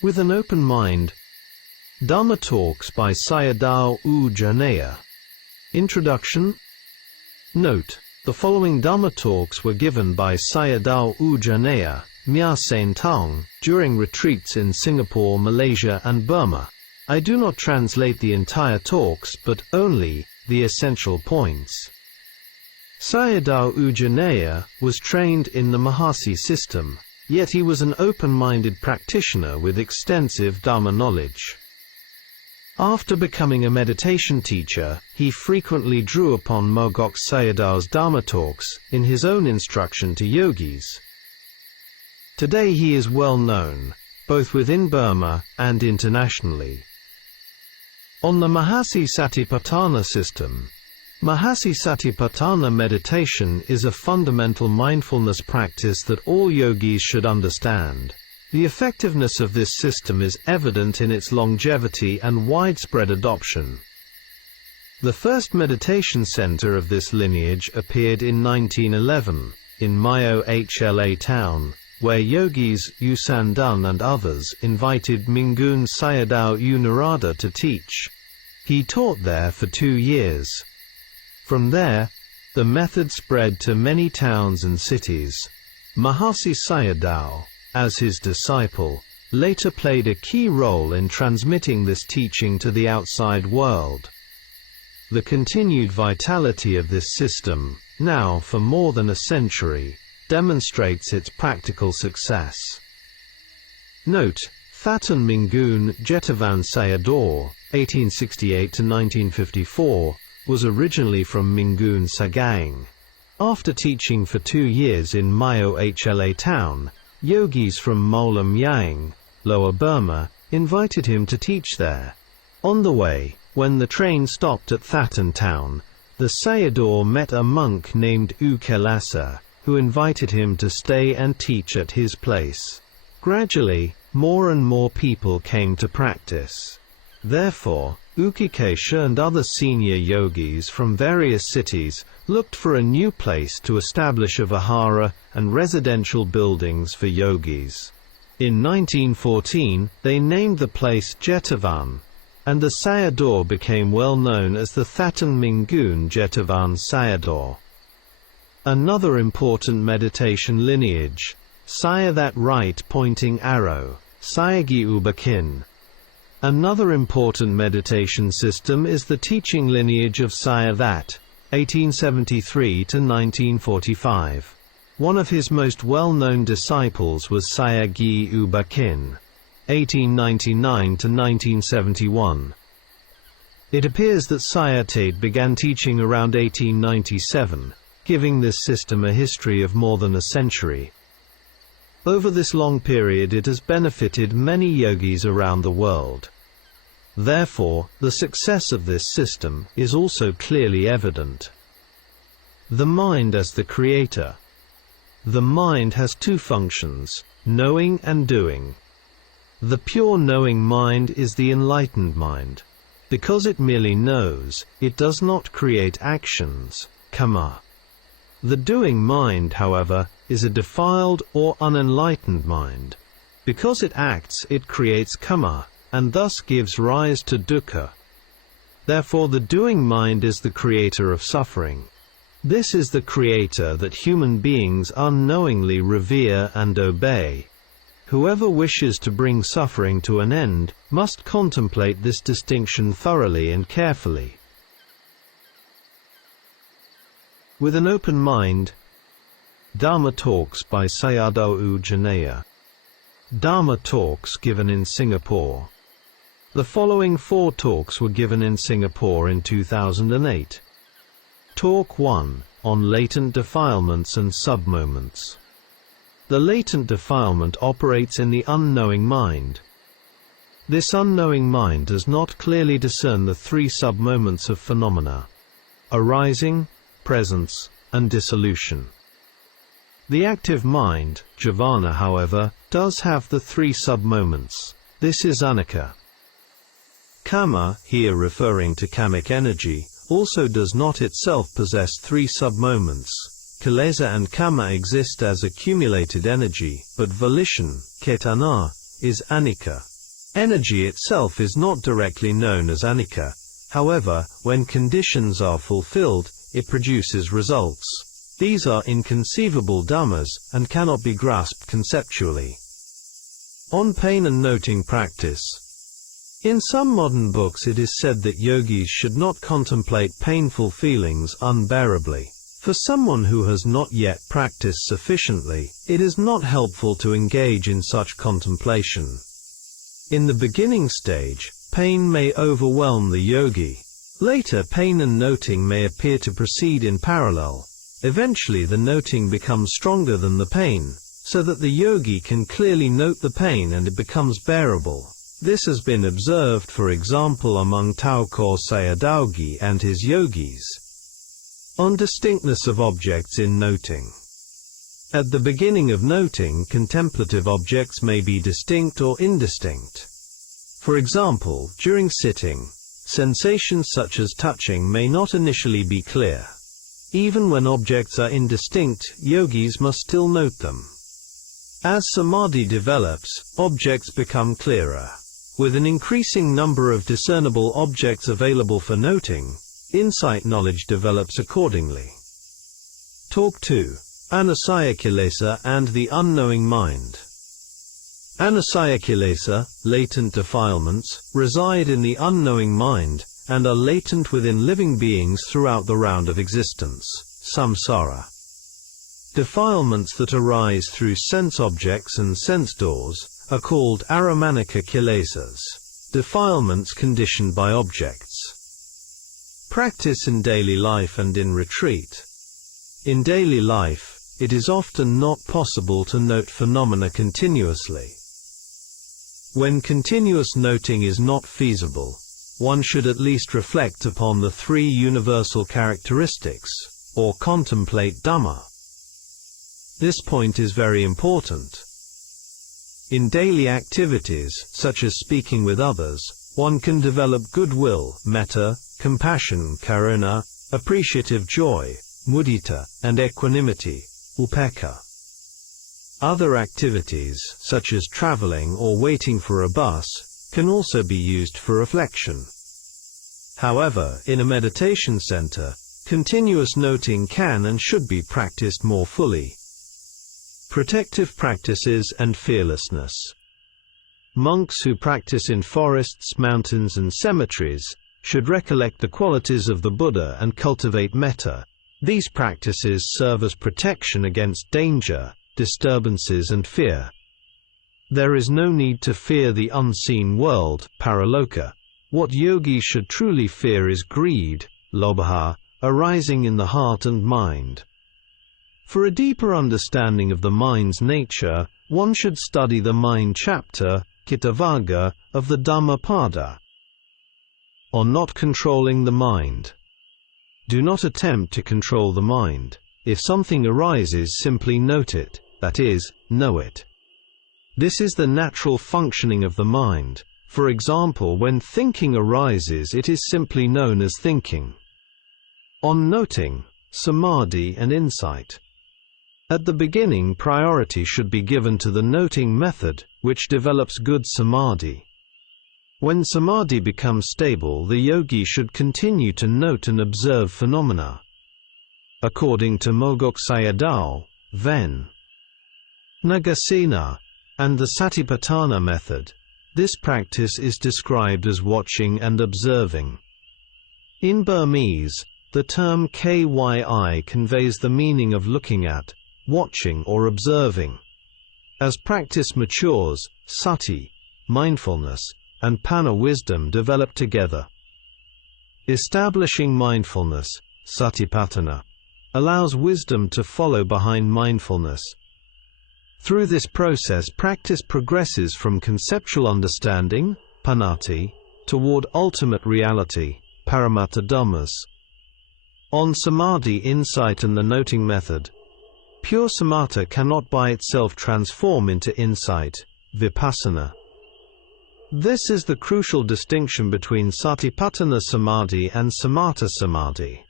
With an open mind. Dhamma Talks by Sayadaw Jhaneyya. Introduction. Note: the following Dhamma talks were given by Sayadaw Jhaneyya, Mya Sain Taung, during retreats in Singapore, Malaysia and Burma. I do not translate the entire talks but only the essential points. Sayadaw Jhaneyya was trained in the Mahasi system, yet he was an open-minded practitioner with extensive Dhamma knowledge. After becoming a meditation teacher, he frequently drew upon Mogok Sayadaw's Dhamma talks in his own instruction to yogis. Today he is well known, both within Burma and internationally. On the Mahasi Satipaṭṭhāna system, Mahasi Satipaṭṭhāna meditation is a fundamental mindfulness practice that all yogis should understand. The effectiveness of this system is evident in its longevity and widespread adoption. The first meditation center of this lineage appeared in 1911, in Myo Hla town, where yogis U Sandun and others invited Mingun Sayadaw Narada to teach. He taught there for 2 years. From there, the method spread to many towns and cities. Mahasi Sayadaw, as his disciple, later played a key role in transmitting this teaching to the outside world. The continued vitality of this system, now for more than a century, demonstrates its practical success. Note: Thatan Mingun Jetavan Sayadaw, 1868–1954, was originally from Mingun Sagang. After teaching for 2 years in Myo Hla town, yogis from Molam Yang, Lower Burma, invited him to teach there. On the way, when the train stopped at Thatan town, the Sayadaw met a monk named U Kelasa, who invited him to stay and teach at his place. Gradually, more and more people came to practice. Therefore, Ukikesha and other senior yogis from various cities looked for a new place to establish a vihara and residential buildings for yogis. In 1914, they named the place Jetavan, and the Sayadaw became well known as the Thatan Mingun Jetavan Sayadaw. Another important meditation lineage, Saya that right pointing arrow, Sayagi Ubakin. Another important meditation system is the teaching lineage of Saya that, 1873–1945. One of his most well-known disciples was Sayagi Ubakin, 1899–1971. It appears that Sayate began teaching around 1897, giving this system a history of more than a century. Over this long period it has benefited many yogis around the world. Therefore, the success of this system is also clearly evident. The mind as the creator. The mind has 2 functions, knowing and doing. The pure knowing mind is the enlightened mind. Because it merely knows, it does not create actions, karma. The doing mind, however, is a defiled or unenlightened mind. Because it acts, it creates karma, and thus gives rise to dukkha. Therefore the doing mind is the creator of suffering. This is the creator that human beings unknowingly revere and obey. Whoever wishes to bring suffering to an end must contemplate this distinction thoroughly and carefully. With an open mind. Dhamma Talks by Sayadaw Jhaneyya. Dhamma Talks given in Singapore. The following 4 talks were given in Singapore in 2008. Talk 1, on latent defilements and submoments. The latent defilement operates in the unknowing mind. This unknowing mind does not clearly discern the 3 submoments of phenomena: arising, presence, and dissolution. The active mind, jhana, however, does have the 3 submoments. This is anicca. Kama, here referring to kamic energy, also does not itself possess 3 submoments. Kilesa and kama exist as accumulated energy, but volition, cetana, is anicca. Energy itself is not directly known as anicca. However, when conditions are fulfilled, it produces results. These are inconceivable dhammas, and cannot be grasped conceptually. On pain and noting practice. In some modern books it is said that yogis should not contemplate painful feelings unbearably. For someone who has not yet practiced sufficiently, it is not helpful to engage in such contemplation. In the beginning stage, pain may overwhelm the yogi. Later, pain and noting may appear to proceed in parallel. Eventually the noting becomes stronger than the pain, so that the yogi can clearly note the pain and it becomes bearable. This has been observed, for example, among Thakur Sayadaw and his yogis. On distinctness of objects in noting. At the beginning of noting, contemplative objects may be distinct or indistinct. For example, during sitting, sensations such as touching may not initially be clear. Even when objects are indistinct, yogis must still note them. As samadhi develops, objects become clearer. With an increasing number of discernible objects available for noting, insight knowledge develops accordingly. Talk 2. Anusaya-kilesa and the unknowing mind. Anusaya-kilesa, latent defilements, reside in the unknowing mind, and are latent within living beings throughout the round of existence, samsara. Defilements that arise through sense objects and sense doors are called aramanika kilesas, defilements conditioned by objects. Practice in daily life and in retreat. In daily life, it is often not possible to note phenomena continuously. When continuous noting is not feasible, one should at least reflect upon the three universal characteristics, or contemplate Dhamma. This point is very important. In daily activities, such as speaking with others, one can develop goodwill, metta, compassion, karuna, appreciative joy, mudita, and equanimity, upekkha. Other activities, such as traveling or waiting for a bus, can also be used for reflection. However, in a meditation center, continuous noting can and should be practiced more fully. Protective practices and fearlessness. Monks who practice in forests, mountains, and cemeteries should recollect the qualities of the Buddha and cultivate metta. These practices serve as protection against danger, disturbances, and fear. There is no need to fear the unseen world, paraloka. What yogis should truly fear is greed, lobha, arising in the heart and mind. For a deeper understanding of the mind's nature, one should study the mind chapter, Kittavagga, of the Dhammapada. On not controlling the mind. Do not attempt to control the mind. If something arises, simply note it, that is, know it. This is the natural functioning of the mind. For example, when thinking arises, it is simply known as thinking. On noting, samadhi and insight. At the beginning, priority should be given to the noting method, which develops good samadhi. When samadhi becomes stable, the yogi should continue to note and observe phenomena. According to Mogok Sayadaw, Ven. Nagasena, and the Satipaṭṭhāna method, this practice is described as watching and observing. In Burmese, the term kyi conveys the meaning of looking at, watching or observing. As practice matures, sati, mindfulness, and panna wisdom develop together. Establishing mindfulness, Satipaṭṭhāna, allows wisdom to follow behind mindfulness. Through this process, practice progresses from conceptual understanding, panati, toward ultimate reality, paramattha dhammas. On samadhi, insight, and the noting method, pure samatha cannot by itself transform into insight, vipassana. This is the crucial distinction between Satipaṭṭhāna samadhi and samatha samadhi.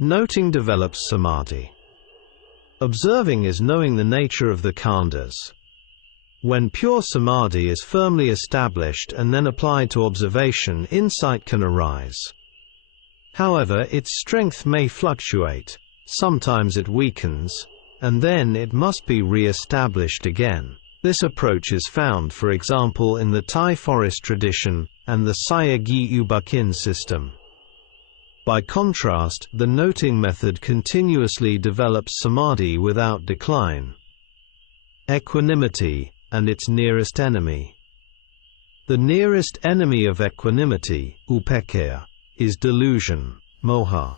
Noting develops samadhi. Observing is knowing the nature of the khandhas. When pure samadhi is firmly established and then applied to observation, insight can arise. However, its strength may fluctuate. Sometimes it weakens, and then it must be re-established again. This approach is found, for example, in the Thai forest tradition and the Sayagyi Ubakin system. By contrast, the noting method continuously develops samadhi without decline. Equanimity and its nearest enemy. The nearest enemy of equanimity, upekkaya, is delusion, moha.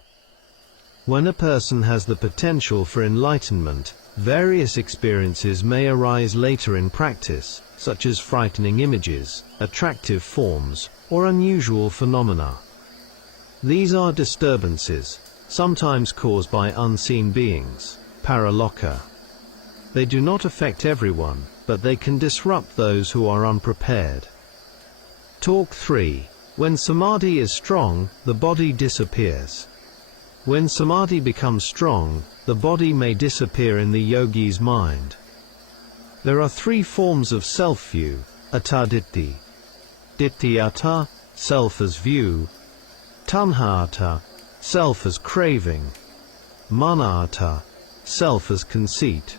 When a person has the potential for enlightenment, various experiences may arise later in practice, such as frightening images, attractive forms, or unusual phenomena. These are disturbances, sometimes caused by unseen beings, paraloka. They do not affect everyone, but they can disrupt those who are unprepared. Talk 3. When samadhi is strong, the body disappears. When samadhi becomes strong, the body may disappear in the yogi's mind. There are 3 forms of self-view: attaditti, ditthiyata, self as view; tanhata, self as craving; manata, self as conceit.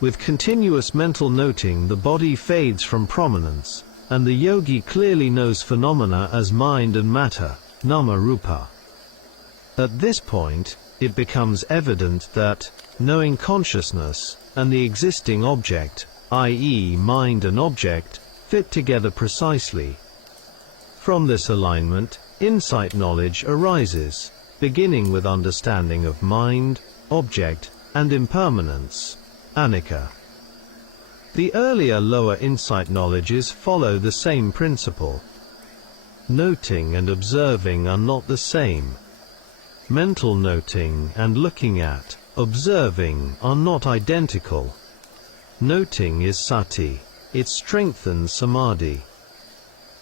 With continuous mental noting, the body fades from prominence, and the yogi clearly knows phenomena as mind and matter, nama rupa. At this point, it becomes evident that, knowing consciousness, and the existing object, i.e. mind and object, fit together precisely. From this alignment, insight knowledge arises, beginning with understanding of mind, object, and impermanence, anicca. The earlier lower insight knowledges follow the same principle. Noting and observing are not the same. Mental noting and looking at, observing are not identical. Noting is sati. It strengthens samadhi.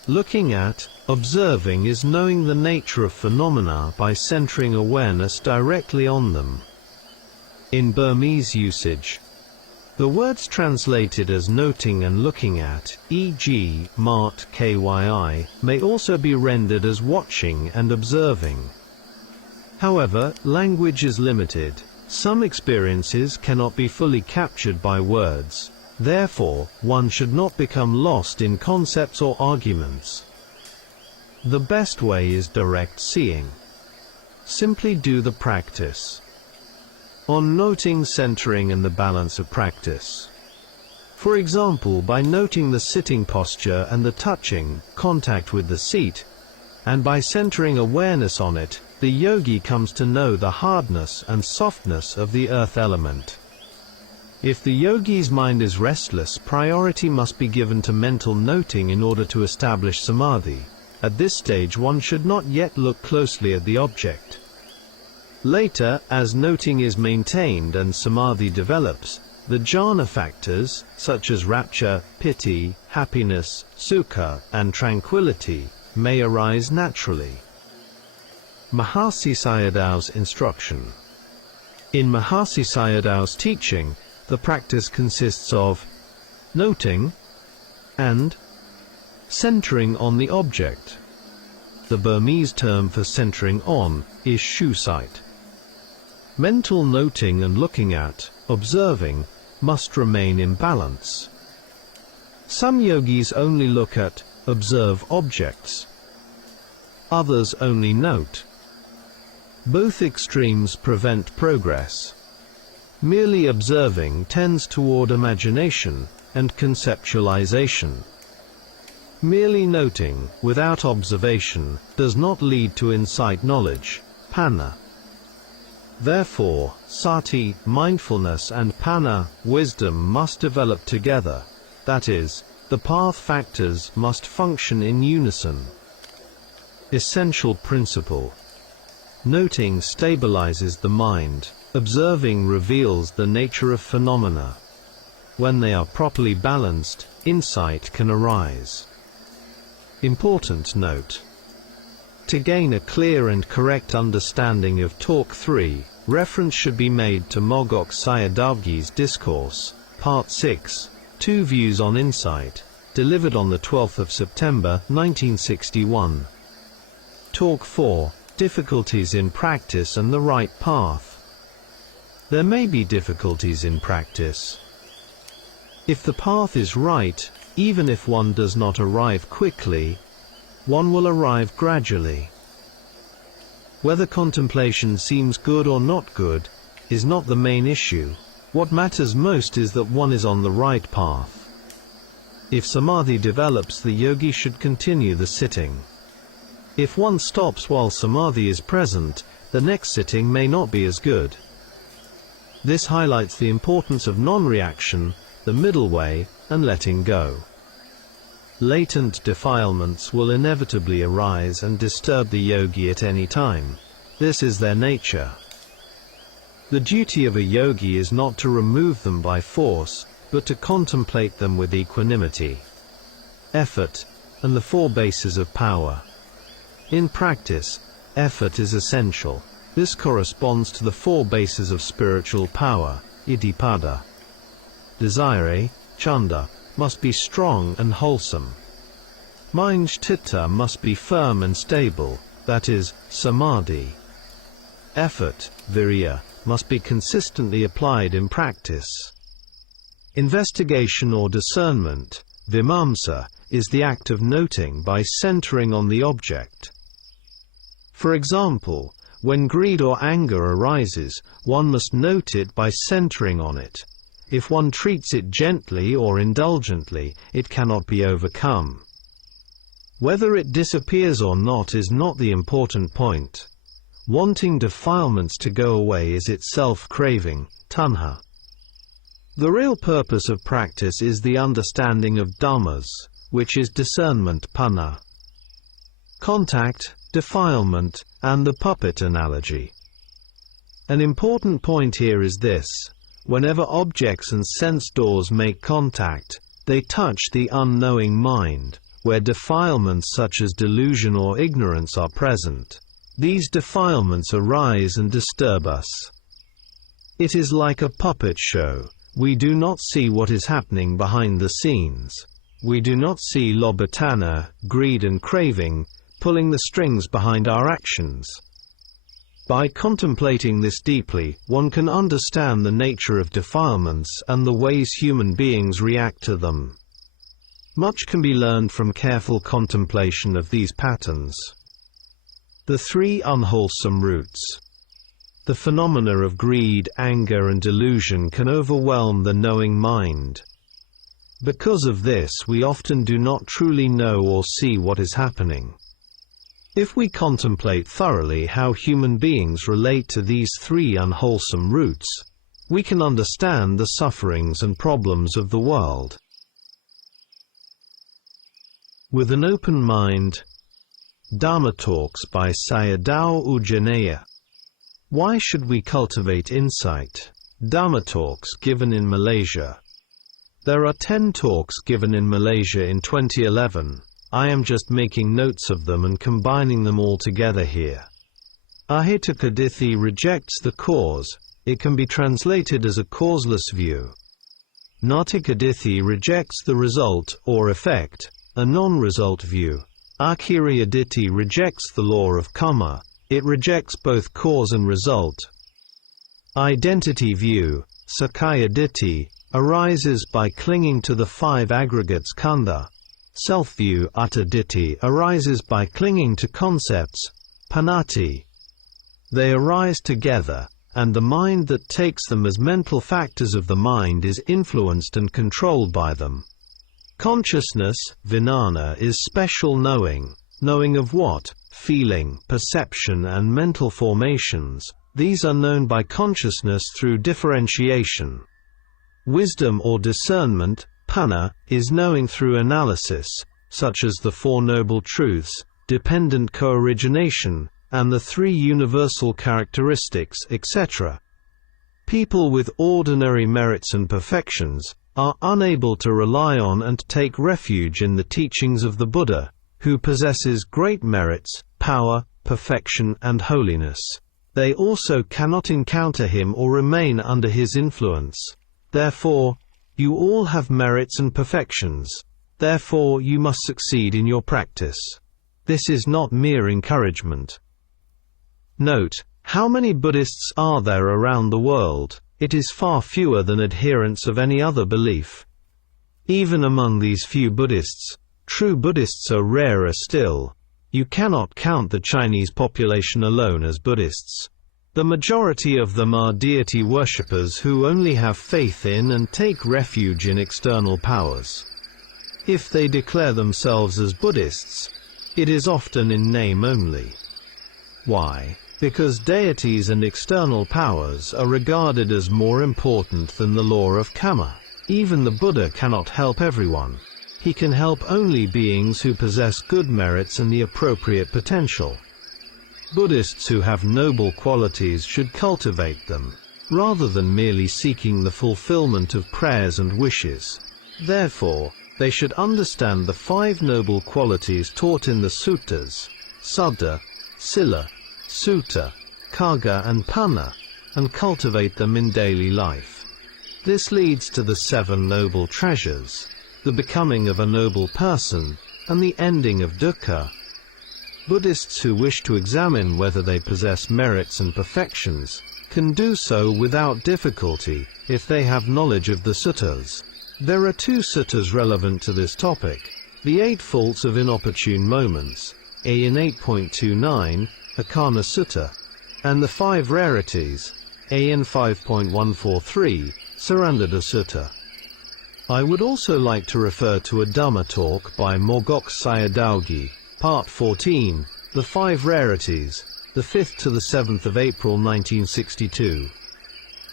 Looking at, observing is knowing the nature of phenomena by centering awareness directly on them. In Burmese usage, the words translated as noting and looking at, e.g., mart kyi, may also be rendered as watching and observing. However, language is limited. Some experiences cannot be fully captured by words. Therefore, one should not become lost in concepts or arguments. The best way is direct seeing. Simply do the practice. On noting, centering, and the balance of practice. For example, by noting the sitting posture and the touching, contact with the seat, and by centering awareness on it, the yogi comes to know the hardness and softness of the earth element. If the yogi's mind is restless, priority must be given to mental noting in order to establish samadhi. At this stage, one should not yet look closely at the object. Later, as noting is maintained and samadhi develops, the jhana factors, such as rapture, piti, happiness, sukha, and tranquility, may arise naturally. Mahasi Sayadaw's instruction. In Mahasi Sayadaw's teaching, the practice consists of noting and centering on the object. The Burmese term for centering on is shusite. Mental noting and looking at, observing, must remain in balance. Some yogis only look at, observe objects. Others only note. Both extremes prevent progress. Merely observing tends toward imagination and conceptualization. Merely noting, without observation, does not lead to insight knowledge, panna. Therefore, sati, mindfulness, and panna, wisdom, must develop together. That is, the path factors must function in unison. Essential principle. Noting stabilizes the mind. Observing reveals the nature of phenomena. When they are properly balanced, insight can arise. Important note. To gain a clear and correct understanding of Talk 3, reference should be made to Mogok Sayadaw's Discourse, Part 6, Two Views on Insight, delivered on the 12th of September, 1961. Talk 4, Difficulties in Practice and the Right Path. There may be difficulties in practice. If the path is right, even if one does not arrive quickly, one will arrive gradually. Whether contemplation seems good or not good is not the main issue. What matters most is that one is on the right path. If samadhi develops, the yogi should continue the sitting. If one stops while samadhi is present, the next sitting may not be as good. This highlights the importance of non-reaction, the middle way, and letting go. Latent defilements will inevitably arise and disturb the yogi at any time. This is their nature. The duty of a yogi is not to remove them by force, but to contemplate them with equanimity, effort, and the four bases of power. In practice, effort is essential. This corresponds to the four bases of spiritual power, iddhipada. Desire, chanda, must be strong and wholesome. Mind, citta, must be firm and stable, that is, samadhi. Effort, virya, must be consistently applied in practice. Investigation or discernment, vimamsa, is the act of noting by centering on the object. For example, when greed or anger arises, one must note it by centering on it. If one treats it gently or indulgently, it cannot be overcome. Whether it disappears or not is not the important point. Wanting defilements to go away is itself craving, tanha. The real purpose of practice is the understanding of dhammas, which is discernment, panna. Contact, defilement, and the puppet analogy. An important point here is this: whenever objects and sense doors make contact, they touch the unknowing mind, where defilements such as delusion or ignorance are present. These defilements arise and disturb us. It is like a puppet show. We do not see what is happening behind the scenes. We do not see lobhatana, greed and craving, pulling the strings behind our actions. By contemplating this deeply, one can understand the nature of defilements and the ways human beings react to them. Much can be learned from careful contemplation of these patterns. The three unwholesome roots. The phenomena of greed, anger and delusion can overwhelm the knowing mind. Because of this, we often do not truly know or see what is happening. If we contemplate thoroughly how human beings relate to these three unwholesome roots, we can understand the sufferings and problems of the world. With an open mind. Dhamma Talks by Sayadaw Jhaneyya. Why should we cultivate insight? Dhamma Talks given in Malaysia. There are 10 talks given in Malaysia in 2011. I am just making notes of them and combining them all together here. Ahetukadithi rejects the cause. It can be translated as a causeless view. Natikadithi rejects the result or effect, a non-result view. Akhiriyadithi rejects the law of karma. It rejects both cause and result. Identity view, Sakkayaditti, arises by clinging to the 5 aggregates khandha. Self-view, Attaditti, arises by clinging to concepts, panati. They arise together, and the mind that takes them as mental factors of the mind is influenced and controlled by them. Consciousness, vijnana, is special knowing. Knowing of what? Feeling, perception and mental formations. These are known by consciousness through differentiation. Wisdom or discernment, panna, is knowing through analysis, such as the Four Noble Truths, dependent co-origination, and the 3 universal characteristics, etc. People with ordinary merits and perfections are unable to rely on and take refuge in the teachings of the Buddha, who possesses great merits, power, perfection and holiness. They also cannot encounter him or remain under his influence. Therefore, You all have merits and perfections. Therefore, you must succeed in your practice. This is not mere encouragement. Note, how many Buddhists are there around the world? It is far fewer than adherents of any other belief. Even among these few Buddhists, true Buddhists are rarer still. You cannot count the Chinese population alone as Buddhists. The majority of them are deity worshippers who only have faith in and take refuge in external powers. If they declare themselves as Buddhists, it is often in name only. Why? Because deities and external powers are regarded as more important than the law of karma. Even the Buddha cannot help everyone. He can help only beings who possess good merits and the appropriate potential. Buddhists who have noble qualities should cultivate them, rather than merely seeking the fulfillment of prayers and wishes. Therefore, they should understand the 5 noble qualities taught in the suttas, Saddha, Sila, Sutta, Kaga and Panna, and cultivate them in daily life. This leads to the 7 noble treasures, the becoming of a noble person, and the ending of dukkha. Buddhists who wish to examine whether they possess merits and perfections can do so without difficulty if they have knowledge of the suttas. There are 2 suttas relevant to this topic: the 8 faults of inopportune moments, in 8.29, Akana Sutta, and the 5 rarities, in 5.143, Sarandada Sutta. I would also like to refer to a Dhamma talk by Mogok Sayadaw, Part 14, The 5 Rarities, the 5th to the 7th of April 1962.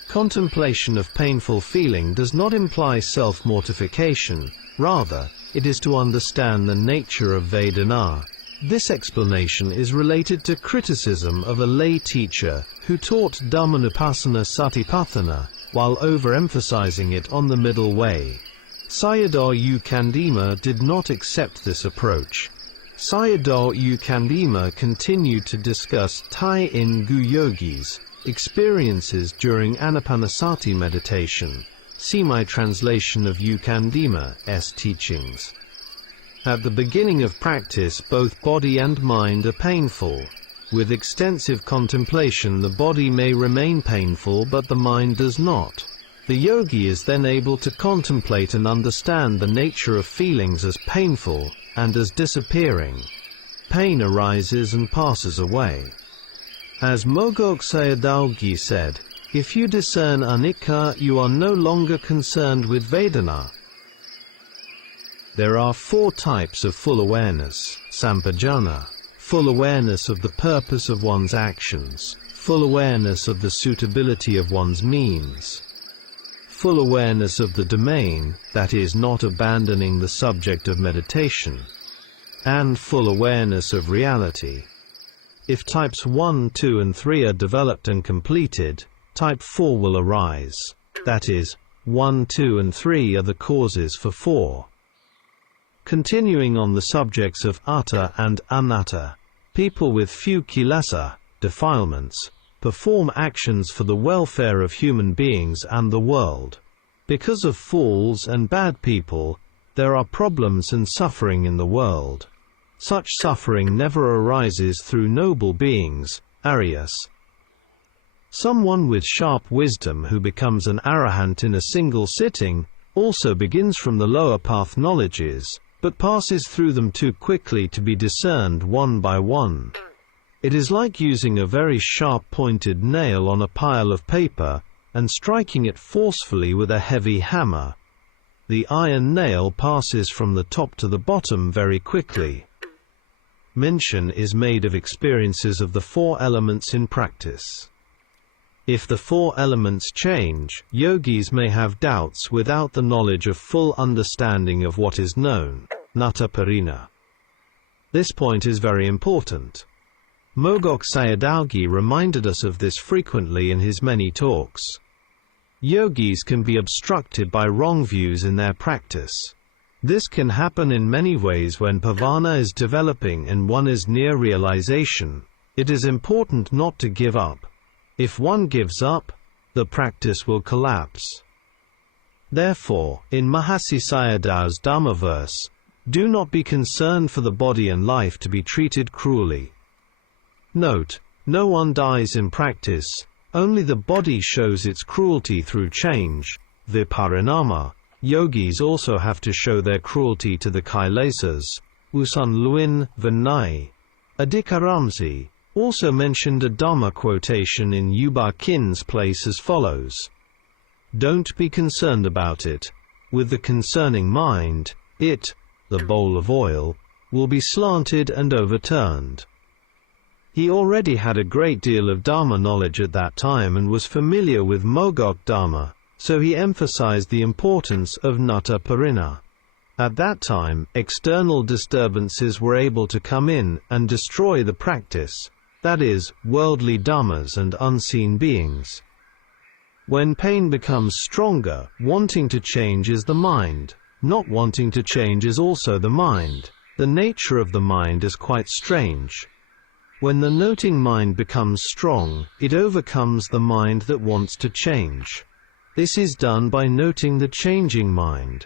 Contemplation of painful feeling does not imply self-mortification, rather, it is to understand the nature of Vedana. This explanation is related to criticism of a lay teacher who taught Dhammanupassana Satipaṭṭhāna while overemphasizing it on the middle way. Sayadaw Jhaneyya did not accept this approach. Sayadaw Jhaneyya continued to discuss Tai-in Gu Yogis, experiences during Anapanasati meditation. See my translation of Jhaneyya's teachings. At the beginning of practice, both body and mind are painful. With extensive contemplation, the body may remain painful but the mind does not. The yogi is then able to contemplate and understand the nature of feelings as painful and as disappearing. Pain arises and passes away. As Mogok Sayadaw said, if you discern anicca, you are no longer concerned with Vedana. There are 4 types of full awareness: sampajana, full awareness of the purpose of one's actions, full awareness of the suitability of one's means, full awareness of the domain, that is, not abandoning the subject of meditation, and full awareness of reality. If types 1, 2 and 3 are developed and completed, type 4 will arise. That is, 1, 2 and 3 are the causes for 4. Continuing on the subjects of atta and anatta, people with few kilesa, defilements, perform actions for the welfare of human beings and the world. Because of fools and bad people, there are problems and suffering in the world. Such suffering never arises through noble beings, Aryas. Someone with sharp wisdom who becomes an arahant in a single sitting also begins from the lower path knowledges, but passes through them too quickly to be discerned one by one. It is like using a very sharp-pointed nail on a pile of paper and striking it forcefully with a heavy hammer. The iron nail passes from the top to the bottom very quickly. Mention is made of experiences of the 4 elements in practice. If the 4 elements change, yogis may have doubts without the knowledge of full understanding of what is known, nata-parina. This point is very important. Mogok Sayadaw reminded us of this frequently in his many talks. Yogis can be obstructed by wrong views in their practice. This can happen in many ways when pavana is developing and one is near realization. It is important not to give up. If one gives up, the practice will collapse. Therefore, in Mahasi Sayadaw's Dhamma verse, do not be concerned for the body and life to be treated cruelly. Note, no one dies in practice, only the body shows its cruelty through change, viparinama. Yogis also have to show their cruelty to the Kailasas. Usan Luin Vinay. Adhikaramsi also mentioned a Dhamma quotation in Yuba Kin's place as follows: "Don't be concerned about it. With the concerning mind, it, the bowl of oil, will be slanted and overturned." He already had a great deal of Dhamma knowledge at that time and was familiar with Mogok Dhamma, so he emphasized the importance of Nata Parina. At that time, external disturbances were able to come in and destroy the practice, that is, worldly dhammas and unseen beings. When pain becomes stronger, wanting to change is the mind. Not wanting to change is also the mind. The nature of the mind is quite strange. When the noting mind becomes strong, it overcomes the mind that wants to change. This is done by noting the changing mind.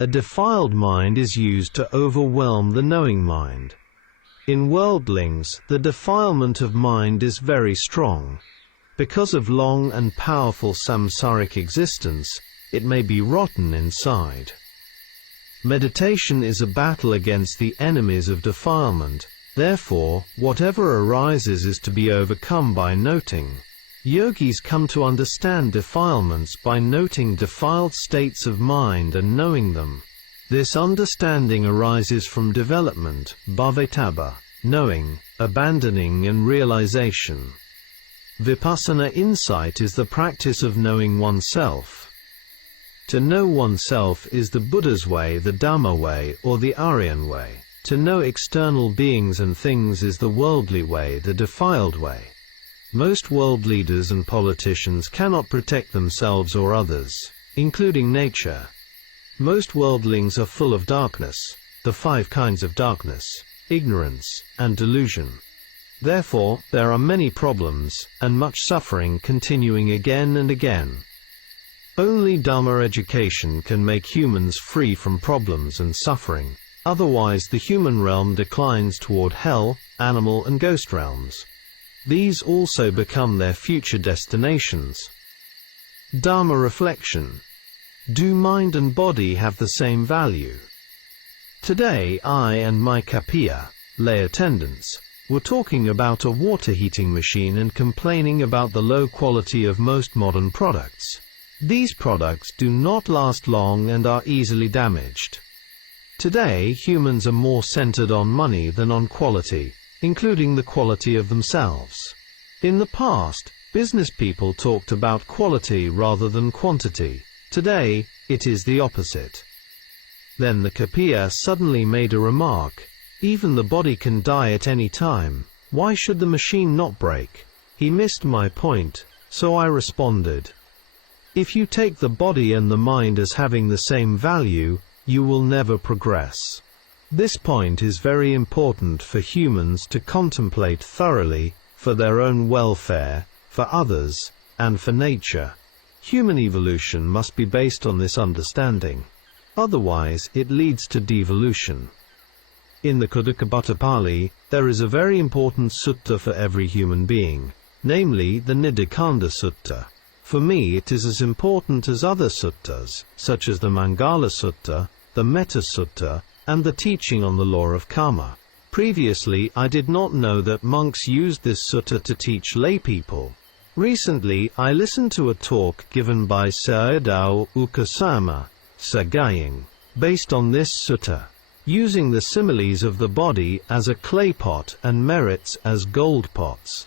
A defiled mind is used to overwhelm the knowing mind. In worldlings, the defilement of mind is very strong. Because of long and powerful samsaric existence, it may be rotten inside. Meditation is a battle against the enemies of defilement. Therefore, whatever arises is to be overcome by noting. Yogis come to understand defilements by noting defiled states of mind and knowing them. This understanding arises from development, bhavetaba, knowing, abandoning and realization. Vipassana insight is the practice of knowing oneself. To know oneself is the Buddha's way, the Dhamma way, or the Aryan way. To know external beings and things is the worldly way, the defiled way. Most world leaders and politicians cannot protect themselves or others, including nature. Most worldlings are full of darkness, the 5 kinds of darkness, ignorance, and delusion. Therefore, there are many problems, and much suffering continuing again and again. Only Dhamma education can make humans free from problems and suffering. Otherwise the human realm declines toward hell, animal and ghost realms. These also become their future destinations. Dharma reflection. Do mind and body have the same value? Today I and my kapiya, lay attendants, were talking about a water heating machine and complaining about the low quality of most modern products. These products do not last long and are easily damaged. Today, humans are more centered on money than on quality, including the quality of themselves. In the past, business people talked about quality rather than quantity. Today, it is the opposite. Then the kapiya suddenly made a remark. Even the body can die at any time. Why should the machine not break? He missed my point, so I responded. If you take the body and the mind as having the same value, you will never progress. This point is very important for humans to contemplate thoroughly, for their own welfare, for others, and for nature. Human evolution must be based on this understanding. Otherwise, it leads to devolution. In the Khuddaka Pali, there is a very important sutta for every human being, namely the Nidikanda Sutta. For me it is as important as other suttas, such as the Mangala Sutta, the Metta Sutta, and the teaching on the law of karma. Previously I did not know that monks used this sutta to teach lay people. Recently I listened to a talk given by Sayadaw Ukasama, Sagaying, based on this sutta, using the similes of the body as a clay pot and merits as gold pots.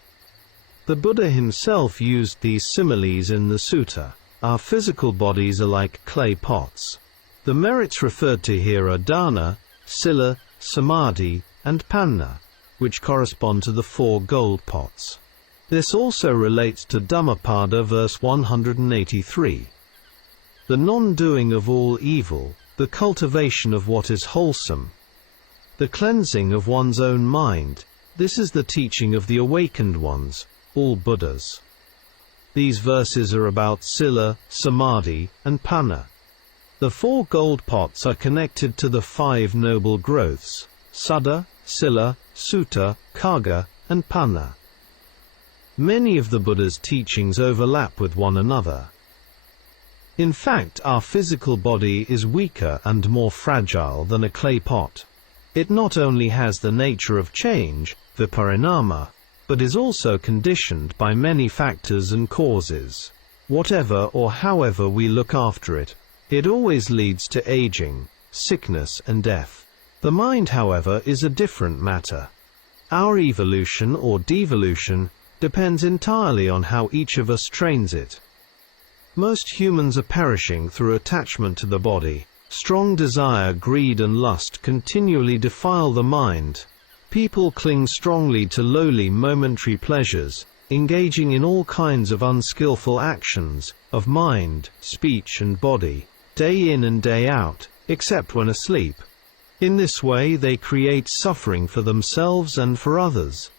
The Buddha himself used these similes in the sutta. Our physical bodies are like clay pots. The merits referred to here are dana, sila, samadhi, and panna, which correspond to the 4 gold pots. This also relates to Dhammapada verse 183. The non-doing of all evil, the cultivation of what is wholesome, the cleansing of one's own mind, this is the teaching of the awakened ones, all Buddhas. These verses are about sila, samadhi, and panna. The 4 gold pots are connected to the 5 noble growths: Saddha, Sila, Sutta, Kagga, and Panna. Many of the Buddha's teachings overlap with one another. In fact, our physical body is weaker and more fragile than a clay pot. It not only has the nature of change, viparinama, but is also conditioned by many factors and causes. Whatever or however we look after it, it always leads to aging, sickness and death. The mind, however, is a different matter. Our evolution or devolution depends entirely on how each of us trains it. Most humans are perishing through attachment to the body. Strong desire, greed and lust continually defile the mind. People cling strongly to lowly momentary pleasures, engaging in all kinds of unskillful actions, of mind, speech and body, day in and day out, except when asleep. In this way they create suffering for themselves and for others.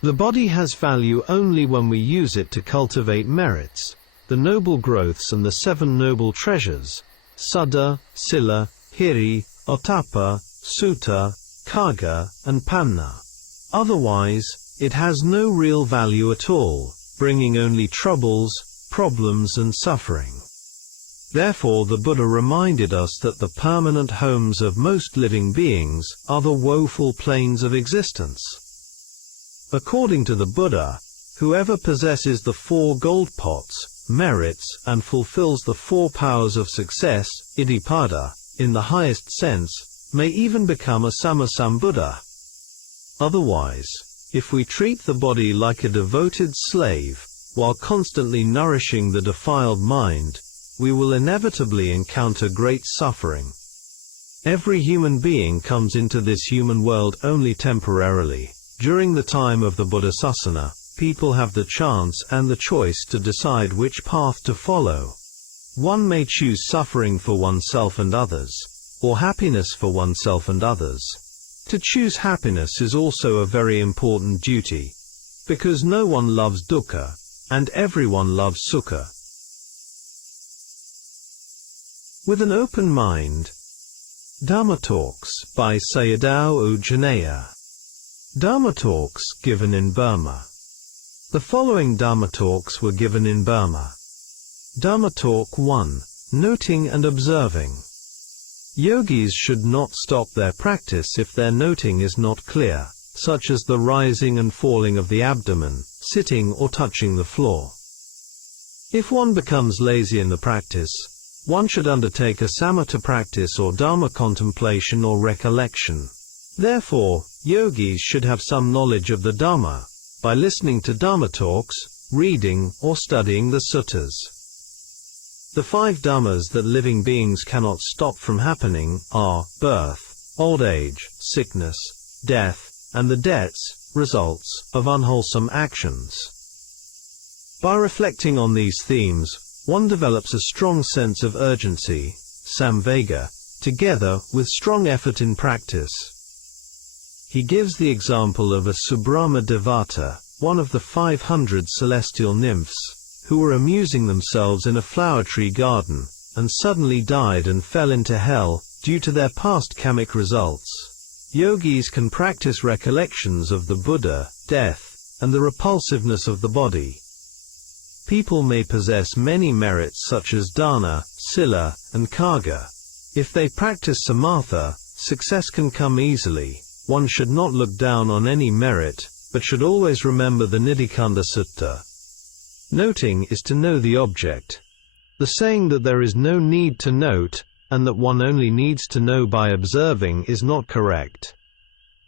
The body has value only when we use it to cultivate merits, the noble growths and the 7 noble treasures: Saddha, Sila, Hiri, Ottappa, Sutta, Kagga, and Panna. Otherwise, it has no real value at all, bringing only troubles, problems and suffering. Therefore the Buddha reminded us that the permanent homes of most living beings are the woeful planes of existence. According to the Buddha, whoever possesses the 4 gold pots, merits, and fulfills the 4 powers of success, iddhipada, in the highest sense, may even become a Sammasambuddha. Otherwise, if we treat the body like a devoted slave, while constantly nourishing the defiled mind, we will inevitably encounter great suffering. Every human being comes into this human world only temporarily. During the time of the Buddhasasana, people have the chance and the choice to decide which path to follow. One may choose suffering for oneself and others, or happiness for oneself and others. To choose happiness is also a very important duty, because no one loves dukkha, and everyone loves sukha. With an open mind. Dhamma Talks by Sayadaw Jhaneyya. Dhamma Talks given in Burma. The following Dhamma Talks were given in Burma. Dhamma Talk 1. Noting and Observing. Yogis should not stop their practice if their noting is not clear, such as the rising and falling of the abdomen, sitting or touching the floor. If one becomes lazy in the practice, one should undertake a samatha practice or Dhamma contemplation or recollection. Therefore, yogis should have some knowledge of the Dhamma, by listening to Dhamma talks, reading or studying the suttas. The 5 Dhammas that living beings cannot stop from happening are birth, old age, sickness, death, and the debts, results, of unwholesome actions. By reflecting on these themes, one develops a strong sense of urgency, samvega, together with strong effort in practice. He gives the example of a Subrahma Devata, one of the 500 celestial nymphs, who were amusing themselves in a flower tree garden, and suddenly died and fell into hell, due to their past kamic results. Yogis can practice recollections of the Buddha, death, and the repulsiveness of the body. People may possess many merits such as dana, sila, and kagga. If they practice samatha, success can come easily. One should not look down on any merit, but should always remember the Nidikanda Sutta. Noting is to know the object. The saying that there is no need to note, and that one only needs to know by observing is not correct.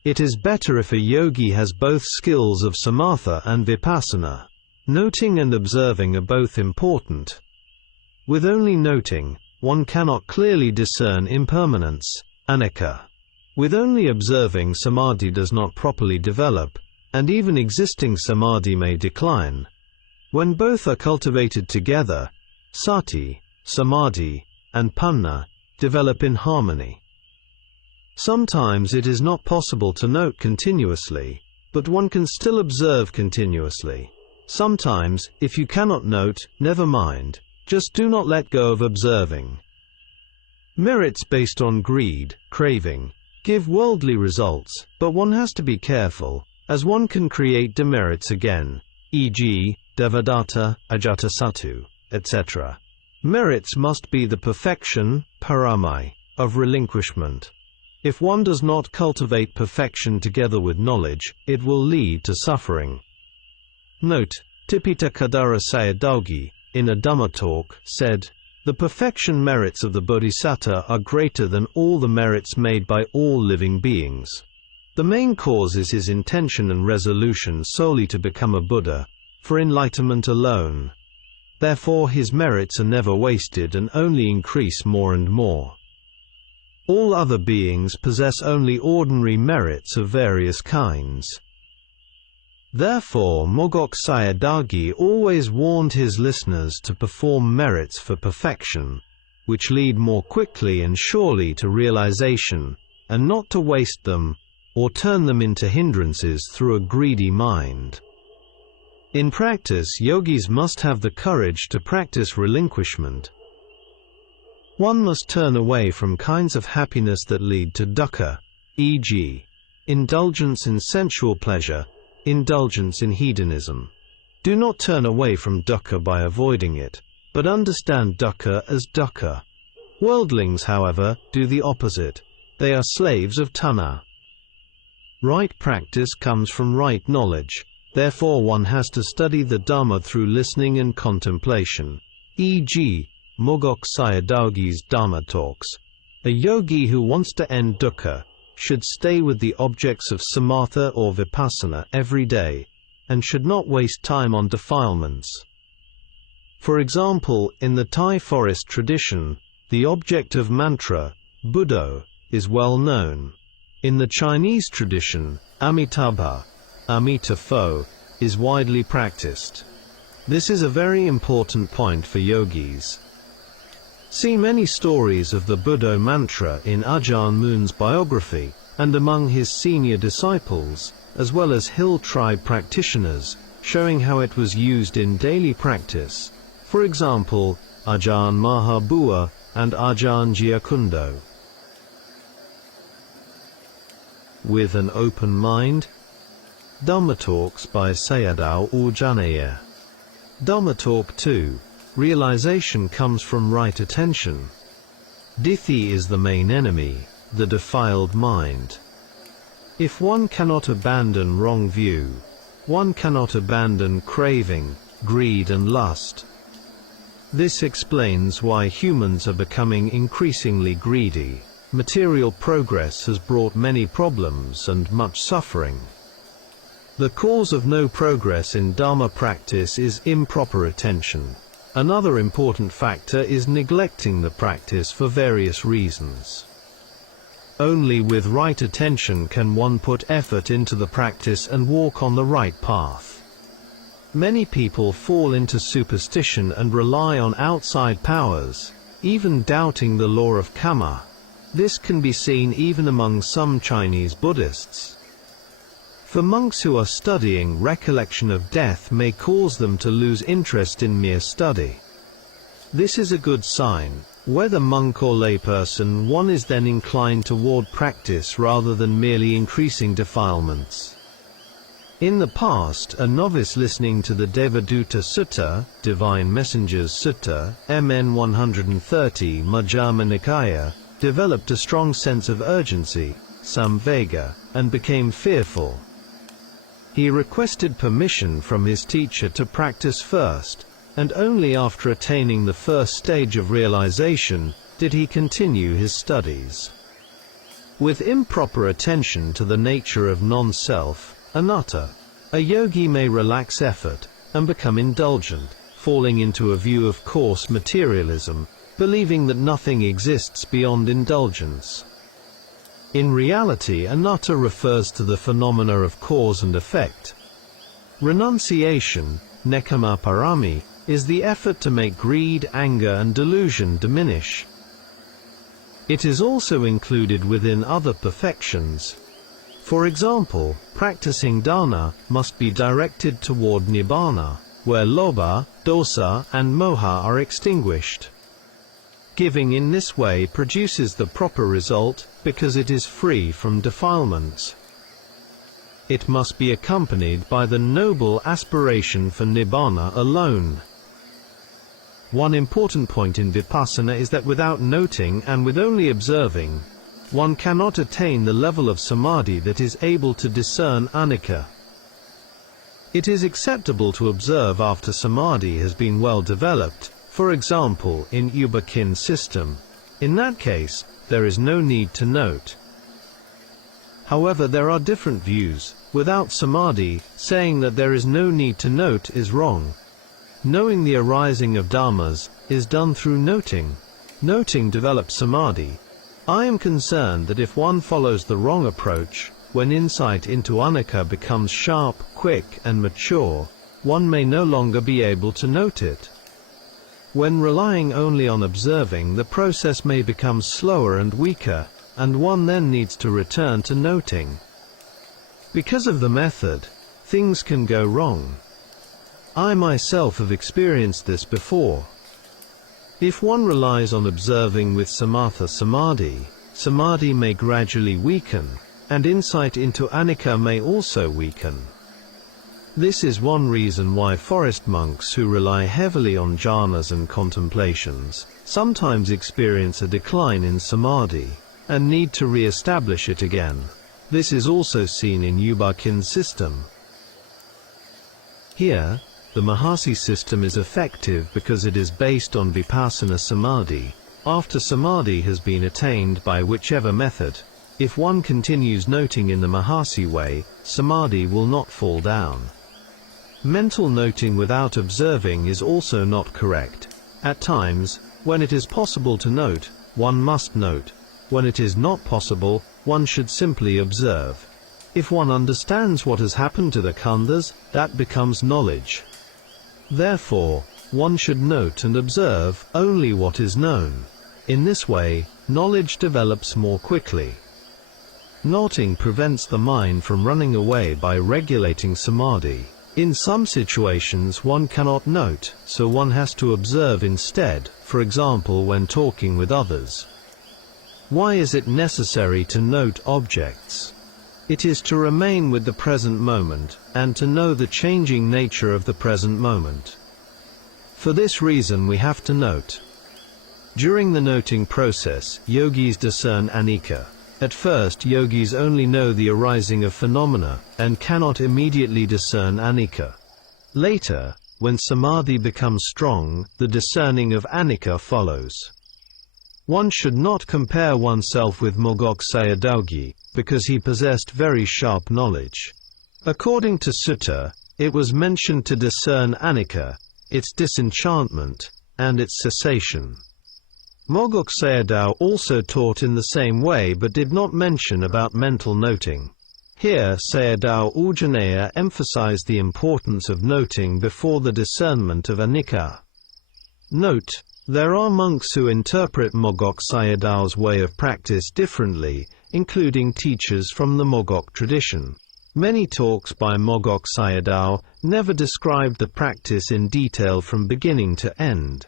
It is better if a yogi has both skills of samatha and vipassana. Noting and observing are both important. With only noting, one cannot clearly discern impermanence, anicca. With only observing, samadhi does not properly develop, and even existing samadhi may decline. When both are cultivated together, sati, samadhi, and panna develop in harmony. Sometimes it is not possible to note continuously, but one can still observe continuously. Sometimes, if you cannot note, never mind, just do not let go of observing. Merits based on greed, craving, give worldly results, but one has to be careful, as one can create demerits again, e.g., devadatta, ajatasattu, etc. Merits must be the perfection, paramai, of relinquishment. If one does not cultivate perfection together with knowledge, it will lead to suffering. Note, Tipitaka Sayadaw, in a Dhamma talk, said, "The perfection merits of the Bodhisattva are greater than all the merits made by all living beings. The main cause is his intention and resolution solely to become a Buddha, for enlightenment alone. Therefore his merits are never wasted and only increase more and more. All other beings possess only ordinary merits of various kinds." Therefore Mogok Sayadaw always warned his listeners to perform merits for perfection, which lead more quickly and surely to realization, and not to waste them, or turn them into hindrances through a greedy mind. In practice, yogis must have the courage to practice relinquishment. One must turn away from kinds of happiness that lead to dukkha, e.g., indulgence in sensual pleasure, indulgence in hedonism. Do not turn away from dukkha by avoiding it, but understand dukkha as dukkha. Worldlings, however, do the opposite. They are slaves of tanha. Right practice comes from right knowledge. Therefore one has to study the Dhamma through listening and contemplation. E.g., Mogok Sayadaw's Dhamma Talks. A yogi who wants to end dukkha should stay with the objects of samatha or vipassana every day, and should not waste time on defilements. For example, in the Thai forest tradition, the object of mantra, Buddho, is well known. In the Chinese tradition, Amitabha, Amitabha, is widely practiced. This is a very important point for yogis. See many stories of the Buddho mantra in Ajahn Mun's biography, and among his senior disciples, as well as hill tribe practitioners, showing how it was used in daily practice. For example, Ajahn Mahabua and Ajahn Jyakundo. With an open mind. Dhamma Talks by Sayadaw Jhaneyya. Dhamma Talk 2. Realization comes from right attention. Ditthi is the main enemy, the defiled mind. If one cannot abandon wrong view, one cannot abandon craving, greed and lust. This explains why humans are becoming increasingly greedy. Material progress has brought many problems and much suffering. The cause of no progress in Dharma practice is improper attention. Another important factor is neglecting the practice for various reasons. Only with right attention can one put effort into the practice and walk on the right path. Many people fall into superstition and rely on outside powers, even doubting the law of karma. This can be seen even among some Chinese Buddhists. For monks who are studying, recollection of death may cause them to lose interest in mere study. This is a good sign. Whether monk or layperson, one is then inclined toward practice rather than merely increasing defilements. In the past, a novice listening to the Devadutta Sutta, Divine Messengers Sutta, MN 130 Majjhima Nikaya, developed a strong sense of urgency, samvega, and became fearful. He requested permission from his teacher to practice first, and only after attaining the first stage of realization did he continue his studies. With improper attention to the nature of non-self, anatta, a yogi may relax effort and become indulgent, falling into a view of coarse materialism, believing that nothing exists beyond indulgence. In reality, anatta refers to the phenomena of cause and effect. Renunciation, nekkhamma parami, is the effort to make greed, anger and delusion diminish. It is also included within other perfections. For example, practicing dana must be directed toward nibbana, where lobha, dosa and moha are extinguished. Giving in this way produces the proper result, because it is free from defilements. It must be accompanied by the noble aspiration for nibbana alone. One important point in vipassana is that without noting and with only observing, one cannot attain the level of samadhi that is able to discern anicca. It is acceptable to observe after samadhi has been well developed, for example in Ubakin system. In that case, there is no need to note. However, there are different views. Without samadhi, saying that there is no need to note is wrong. Knowing the arising of dharmas is done through noting. Noting develops samadhi. I am concerned that if one follows the wrong approach, when insight into anicca becomes sharp, quick, and mature, one may no longer be able to note it. When relying only on observing, the process may become slower and weaker, and one then needs to return to noting. Because of the method, things can go wrong. I myself have experienced this before. If one relies on observing with samatha samadhi, samadhi may gradually weaken, and insight into anicca may also weaken. This is one reason why forest monks who rely heavily on jhanas and contemplations sometimes experience a decline in samadhi, and need to re-establish it again. This is also seen in Ubakin system. Here, the Mahasi system is effective because it is based on vipassana samadhi. After samadhi has been attained by whichever method, if one continues noting in the Mahasi way, samadhi will not fall down. Mental noting without observing is also not correct. At times, when it is possible to note, one must note. When it is not possible, one should simply observe. If one understands what has happened to the khandhas, that becomes knowledge. Therefore, one should note and observe only what is known. In this way, knowledge develops more quickly. Noting prevents the mind from running away by regulating samadhi. In some situations one cannot note, so one has to observe instead, for example when talking with others. Why is it necessary to note objects? It is to remain with the present moment, and to know the changing nature of the present moment. For this reason we have to note. During the noting process, yogis discern anicca. At first yogis only know the arising of phenomena, and cannot immediately discern anicca. Later, when samadhi becomes strong, the discerning of anicca follows. One should not compare oneself with Mogok Sayadaw, because he possessed very sharp knowledge. According to Sutta, it was mentioned to discern anicca, its disenchantment, and its cessation. Mogok Sayadaw also taught in the same way but did not mention about mental noting. Here Sayadaw Jhaneyya emphasized the importance of noting before the discernment of anicca. Note, there are monks who interpret Mogok Sayadaw's way of practice differently, including teachers from the Mogok tradition. Many talks by Mogok Sayadaw never described the practice in detail from beginning to end.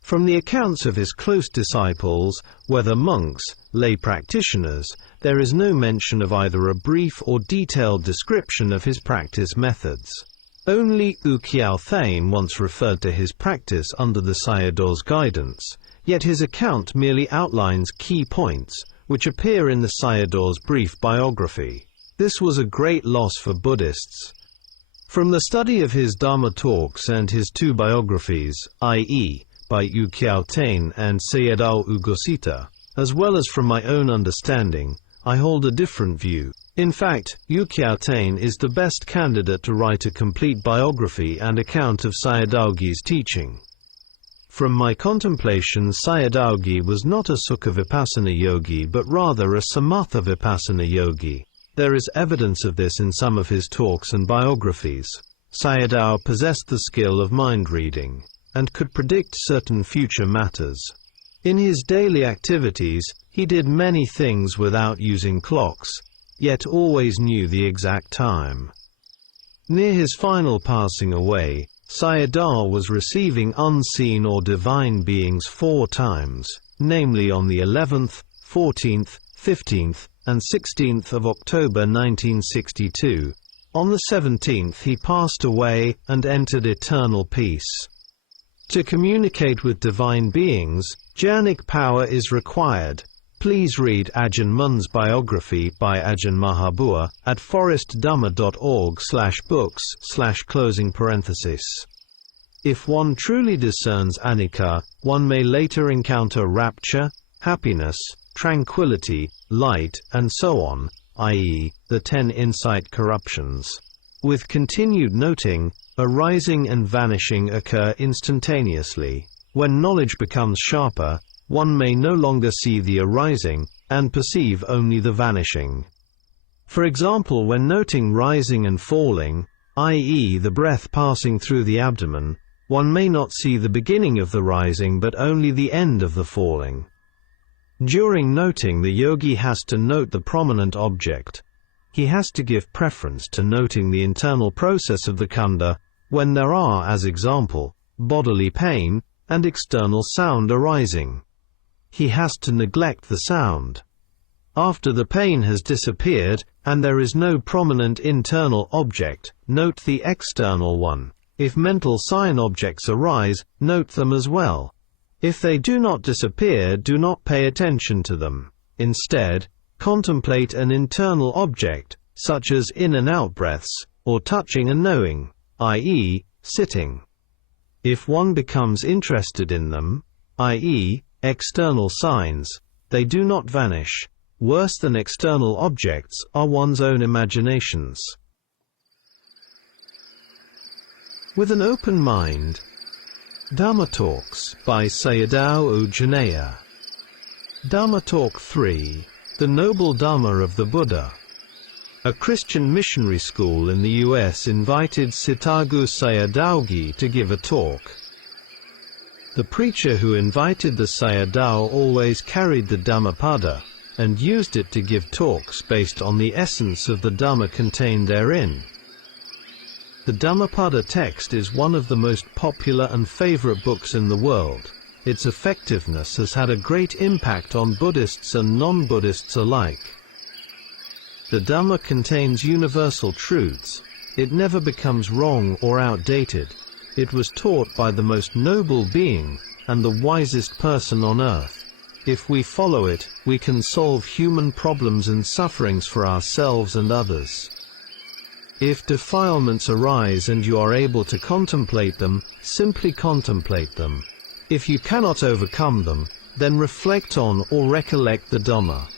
From the accounts of his close disciples, whether monks, lay practitioners, there is no mention of either a brief or detailed description of his practice methods. Only U Kiao Thane once referred to his practice under the Sayadaw's guidance, yet his account merely outlines key points, which appear in the Sayadaw's brief biography. This was a great loss for Buddhists. From the study of his Dhamma Talks and his two biographies, i.e., by U Kiao Thane and Sayadaw Ugosita, as well as from my own understanding, I hold a different view. In fact, U Kiao Thane is the best candidate to write a complete biography and account of Sayadaw's teaching. From my contemplation, Sayadaw was not a Sukha Vipassana yogi but rather a Samatha Vipassana yogi. There is evidence of this in some of his talks and biographies. Sayadaw possessed the skill of mind reading, and could predict certain future matters. In his daily activities, he did many things without using clocks, yet always knew the exact time. Near his final passing away, Sayadaw was receiving unseen or divine beings 4 times, namely on the 11th, 14th, 15th, and 16th of October 1962. On the 17th he passed away and entered eternal peace. To communicate with divine beings, jhanic power is required. Please read Ajahn Mun's biography by Ajahn Mahabua at forestdhamma.org/books/. If one truly discerns anicca, one may later encounter rapture, happiness, tranquility, light, and so on, i.e., the 10 insight corruptions. With continued noting, arising and vanishing occur instantaneously. When knowledge becomes sharper, one may no longer see the arising, and perceive only the vanishing. For example, when noting rising and falling, i.e. the breath passing through the abdomen, one may not see the beginning of the rising but only the end of the falling. During noting, the yogi has to note the prominent object. He has to give preference to noting the internal process of the khandha, when there are, as example, bodily pain, and external sound arising. He has to neglect the sound. After the pain has disappeared, and there is no prominent internal object, note the external one. If mental sign objects arise, note them as well. If they do not disappear, do not pay attention to them. Instead, contemplate an internal object, such as in and out breaths, or touching and knowing, i.e., sitting. If one becomes interested in them, i.e., external signs, they do not vanish. Worse than external objects are one's own imaginations. With an open mind. Dhamma Talks by Sayadaw Jhaneyya. Dhamma Talk 3, The Noble Dhamma of the Buddha. A Christian missionary school in the US invited Sitagu Sayadawgi to give a talk. The preacher who invited the Sayadaw always carried the Dhammapada, and used it to give talks based on the essence of the Dhamma contained therein. The Dhammapada text is one of the most popular and favorite books in the world. Its effectiveness has had a great impact on Buddhists and non-Buddhists alike. The Dhamma contains universal truths. It never becomes wrong or outdated. It was taught by the most noble being, and the wisest person on earth. If we follow it, we can solve human problems and sufferings for ourselves and others. If defilements arise and you are able to contemplate them, simply contemplate them. If you cannot overcome them, then reflect on or recollect the Dhamma.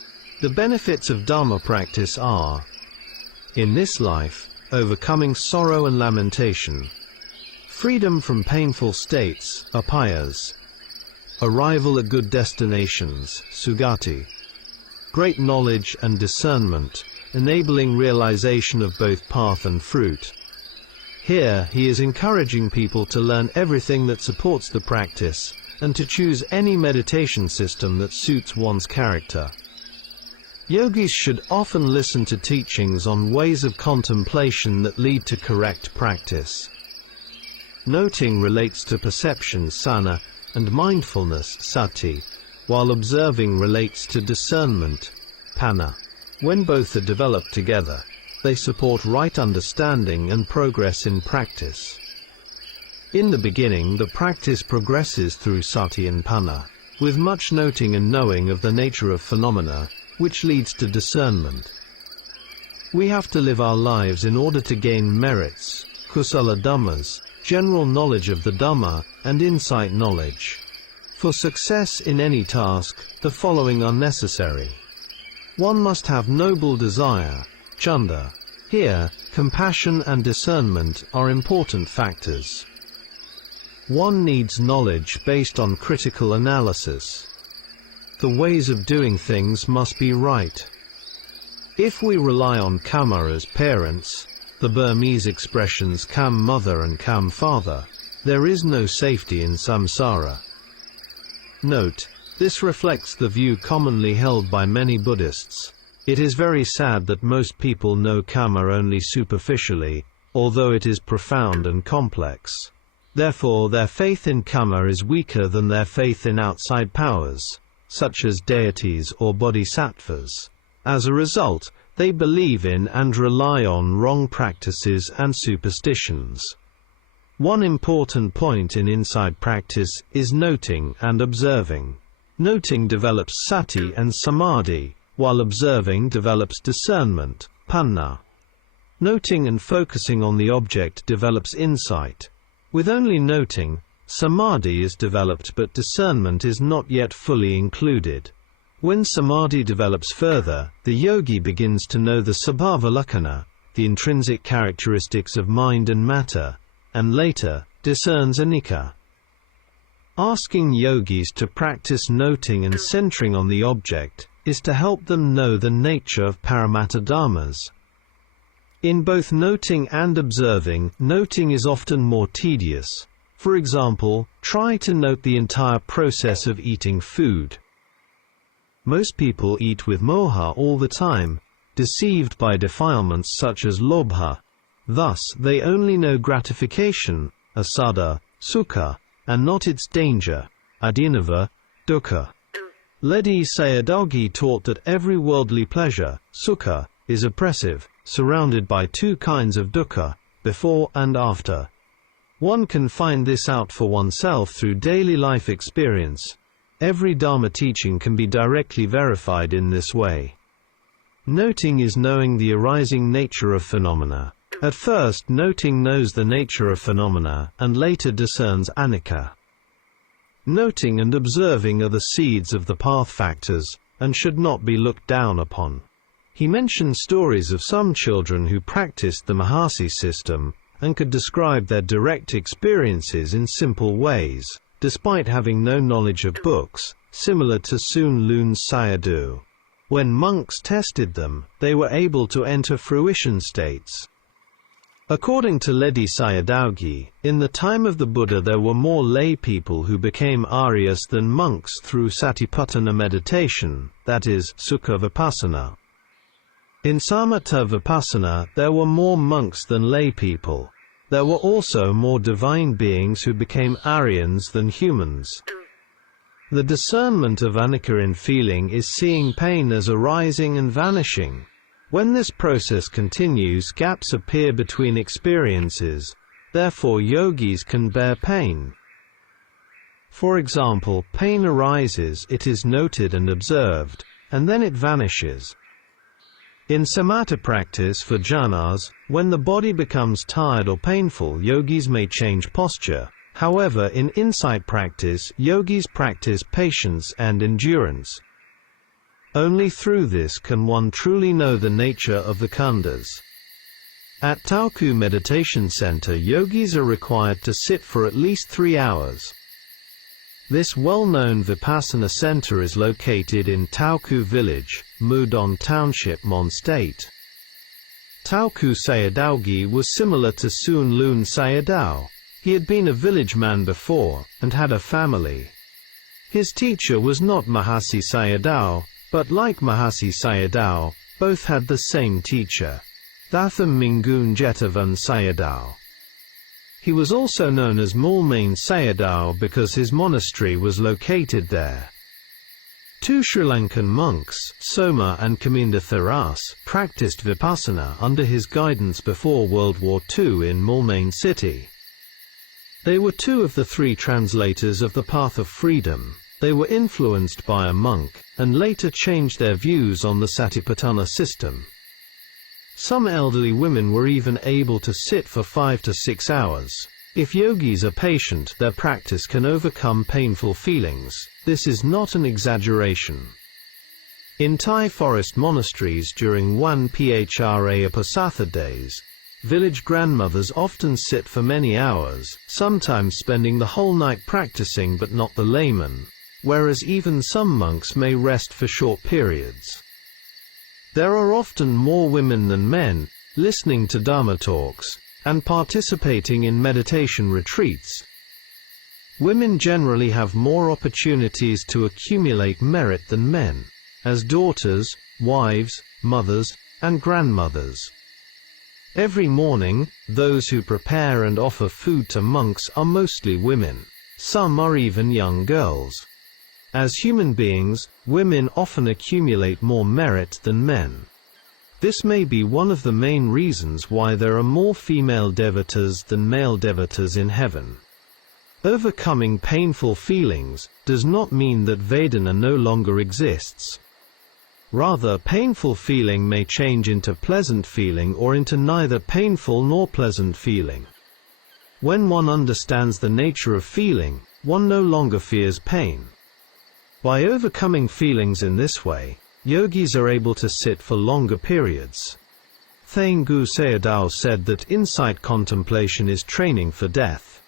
The benefits of Dhamma practice are: in this life, overcoming sorrow and lamentation, freedom from painful states, apayas, arrival at good destinations, sugati, great knowledge and discernment, enabling realization of both path and fruit. Here, he is encouraging people to learn everything that supports the practice, and to choose any meditation system that suits one's character. Yogis should often listen to teachings on ways of contemplation that lead to correct practice. Noting relates to perception, sana, and mindfulness, sati, while observing relates to discernment, panna. When both are developed together, they support right understanding and progress in practice. In the beginning, the practice progresses through sati and panna, with much noting and knowing of the nature of phenomena, which leads to discernment. We have to live our lives in order to gain merits, kusala dhammas, general knowledge of the Dhamma, and insight knowledge. For success in any task, the following are necessary. One must have noble desire, chanda. Here, compassion and discernment are important factors. One needs knowledge based on critical analysis. The ways of doing things must be right. If we rely on karma as parents, the Burmese expressions kam mother and kam father, there is no safety in samsara. Note, this reflects the view commonly held by many Buddhists. It is very sad that most people know karma only superficially, although it is profound and complex. Therefore their faith in karma is weaker than their faith in outside powers, such as deities or bodhisattvas. As a result, they believe in and rely on wrong practices and superstitions. One important point in insight practice is noting and observing. Noting develops sati and samadhi, while observing develops discernment, panna. Noting and focusing on the object develops insight. With only noting, samadhi is developed but discernment is not yet fully included. When samadhi develops further, the yogi begins to know the sabhava lakkhana, the intrinsic characteristics of mind and matter, and later, discerns anicca. Asking yogis to practice noting and centering on the object is to help them know the nature of paramattha dhammas. In both noting and observing, noting is often more tedious. For example, try to note the entire process of eating food. Most people eat with moha all the time, deceived by defilements such as lobha. Thus, they only know gratification, asada, sukha, and not its danger, adinava, dukkha. Ledi Sayadaw taught that every worldly pleasure, sukha, is oppressive, surrounded by two kinds of dukkha, before and after. One can find this out for oneself through daily life experience. Every Dharma teaching can be directly verified in this way. Noting is knowing the arising nature of phenomena. At first, noting knows the nature of phenomena, and later discerns anicca. Noting and observing are the seeds of the path factors, and should not be looked down upon. He mentioned stories of some children who practiced the Mahasi system, and could describe their direct experiences in simple ways, despite having no knowledge of books, similar to Sun Lun's Sayadaw. When monks tested them, they were able to enter fruition states. According to Ledi Sayadaw, in the time of the Buddha there were more lay people who became Aryas than monks through Satipaṭṭhāna meditation, that is, Sukha Vipassana. In Samatha Vipassana there were more monks than lay people. There were also more divine beings who became Aryans than humans. The discernment of anicca in feeling is seeing pain as arising and vanishing. When this process continues, gaps appear between experiences, therefore yogis can bear pain. For example, pain arises, it is noted and observed, and then it vanishes. In samatha practice for jhanas, when the body becomes tired or painful, yogis may change posture. However, in insight practice, yogis practice patience and endurance. Only through this can one truly know the nature of the khandhas. At Tauku Meditation Center, yogis are required to sit for at least 3 hours. This well-known Vipassana center is located in Tauku Village, Mudon Township, Mon State. Tauku Sayadaw was similar to Sun Lun Sayadaw. He had been a village man before, and had a family. His teacher was not Mahasi Sayadaw, but like Mahasi Sayadaw, both had the same teacher, Thatham Mingun Jetavan Sayadaw. He was also known as Mulmain Sayadaw because his monastery was located there. Two Sri Lankan monks, Soma and Kaminda Tharas, practiced Vipassana under his guidance before World War II in Mulmain city. They were two of the 3 translators of the Path of Freedom. They were influenced by a monk, and later changed their views on the Satipaṭṭhānas system. Some elderly women were even able to sit for 5 to 6 hours. If yogis are patient, their practice can overcome painful feelings. This is not an exaggeration. In Thai forest monasteries during 1 Phra Uposatha days, village grandmothers often sit for many hours, sometimes spending the whole night practicing, but not the layman, whereas even some monks may rest for short periods. There are often more women than men, listening to Dhamma talks, and participating in meditation retreats. Women generally have more opportunities to accumulate merit than men, as daughters, wives, mothers, and grandmothers. Every morning, those who prepare and offer food to monks are mostly women. Some are even young girls. As human beings, women often accumulate more merit than men. This may be one of the main reasons why there are more female devatas than male devatas in heaven. Overcoming painful feelings does not mean that Vedana no longer exists. Rather, painful feeling may change into pleasant feeling or into neither painful nor pleasant feeling. When one understands the nature of feeling, one no longer fears pain. By overcoming feelings in this way, yogis are able to sit for longer periods. Thaingu Sayadaw said that insight contemplation is training for death.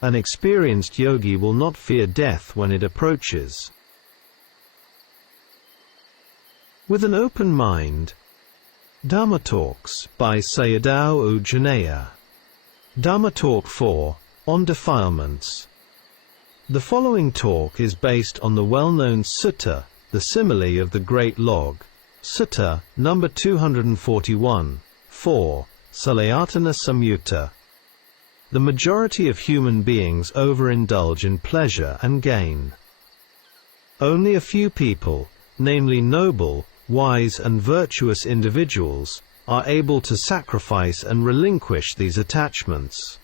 An experienced yogi will not fear death when it approaches. With an open mind. Dhamma Talks by Sayadaw Jhaneyya. Dhamma Talk 4, on Defilements. The following talk is based on the well-known sutta, the simile of the Great Log, Sutta, number 241, 4, Salayatana Samyutta. The majority of human beings overindulge in pleasure and gain. Only a few people, namely noble, wise and virtuous individuals, are able to sacrifice and relinquish these attachments.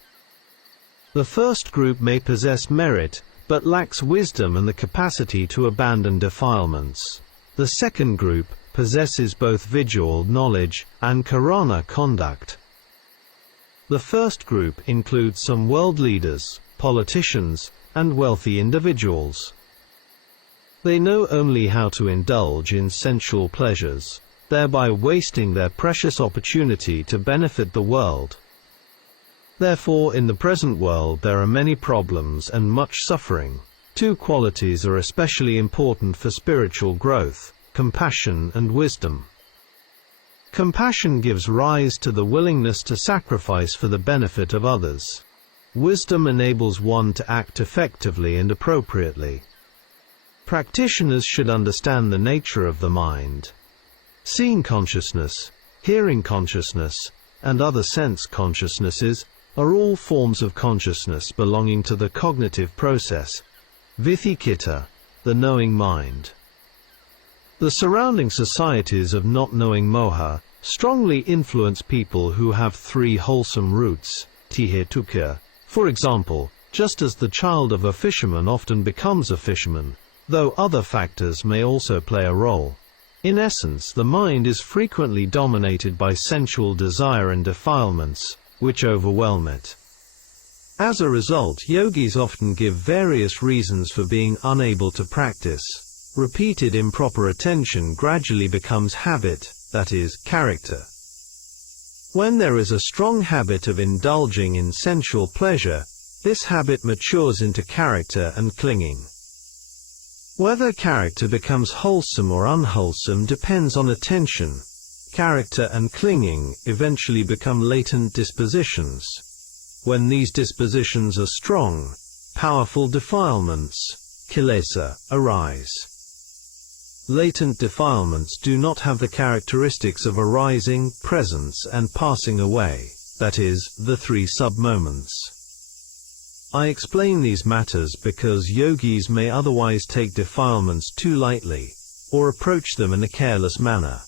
The first group may possess merit, but lacks wisdom and the capacity to abandon defilements. The second group possesses both visual knowledge and karana conduct. The first group includes some world leaders, politicians, and wealthy individuals. They know only how to indulge in sensual pleasures, thereby wasting their precious opportunity to benefit the world. Therefore, in the present world there are many problems and much suffering. Two qualities are especially important for spiritual growth: compassion and wisdom. Compassion gives rise to the willingness to sacrifice for the benefit of others. Wisdom enables one to act effectively and appropriately. Practitioners should understand the nature of the mind. Seeing consciousness, hearing consciousness, and other sense consciousnesses are all forms of consciousness belonging to the cognitive process, Vithikita, the knowing mind. The surrounding societies of not knowing moha strongly influence people who have three wholesome roots, tihetuka. For example, just as the child of a fisherman often becomes a fisherman, though other factors may also play a role. In essence, the mind is frequently dominated by sensual desire and defilements, which overwhelm it. As a result, yogis often give various reasons for being unable to practice. Repeated improper attention gradually becomes habit, that is, character. When there is a strong habit of indulging in sensual pleasure, this habit matures into character and clinging. Whether character becomes wholesome or unwholesome depends on attention. Character and clinging eventually become latent dispositions. When these dispositions are strong, powerful defilements, kilesa, arise. Latent defilements do not have the characteristics of arising, presence and passing away, that is, the three sub-moments. I explain these matters because yogis may otherwise take defilements too lightly, or approach them in a careless manner.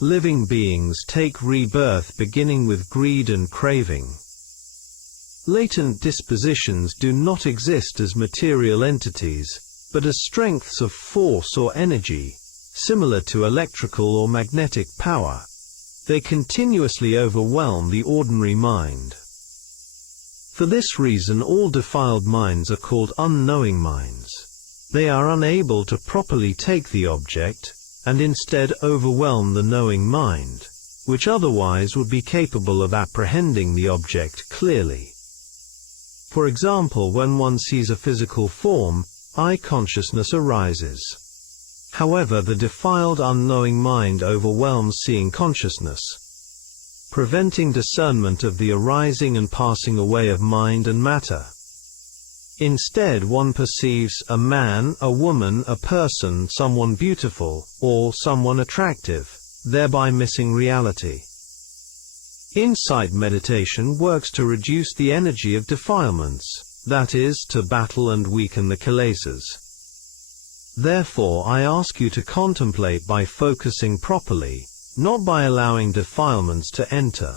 Living beings take rebirth beginning with greed and craving. Latent dispositions do not exist as material entities, but as strengths of force or energy, similar to electrical or magnetic power. They continuously overwhelm the ordinary mind. For this reason all defiled minds are called unknowing minds. They are unable to properly take the object, and instead overwhelm the knowing mind, which otherwise would be capable of apprehending the object clearly. For example, when one sees a physical form, eye consciousness arises. However, the defiled unknowing mind overwhelms seeing consciousness, preventing discernment of the arising and passing away of mind and matter. Instead, one perceives a man, a woman, a person, someone beautiful, or someone attractive, thereby missing reality. Insight meditation works to reduce the energy of defilements, that is, to battle and weaken the kilesas. Therefore I ask you to contemplate by focusing properly, not by allowing defilements to enter.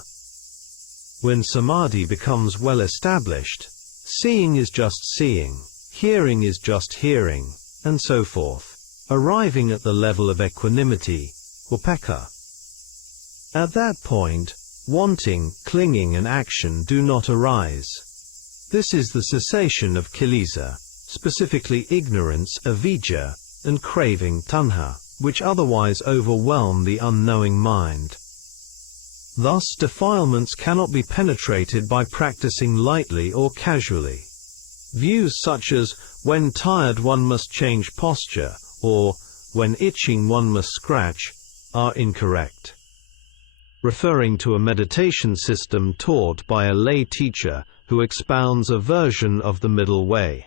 When samadhi becomes well established, seeing is just seeing, hearing is just hearing, and so forth, arriving at the level of equanimity, upekkha. At that point, wanting, clinging and action do not arise. This is the cessation of kilesa, specifically ignorance, avidya, and craving, tanha, which otherwise overwhelm the unknowing mind. Thus defilements cannot be penetrated by practicing lightly or casually. Views such as, when tired one must change posture, or, when itching one must scratch, are incorrect. Referring to a meditation system taught by a lay teacher who expounds a version of the middle way.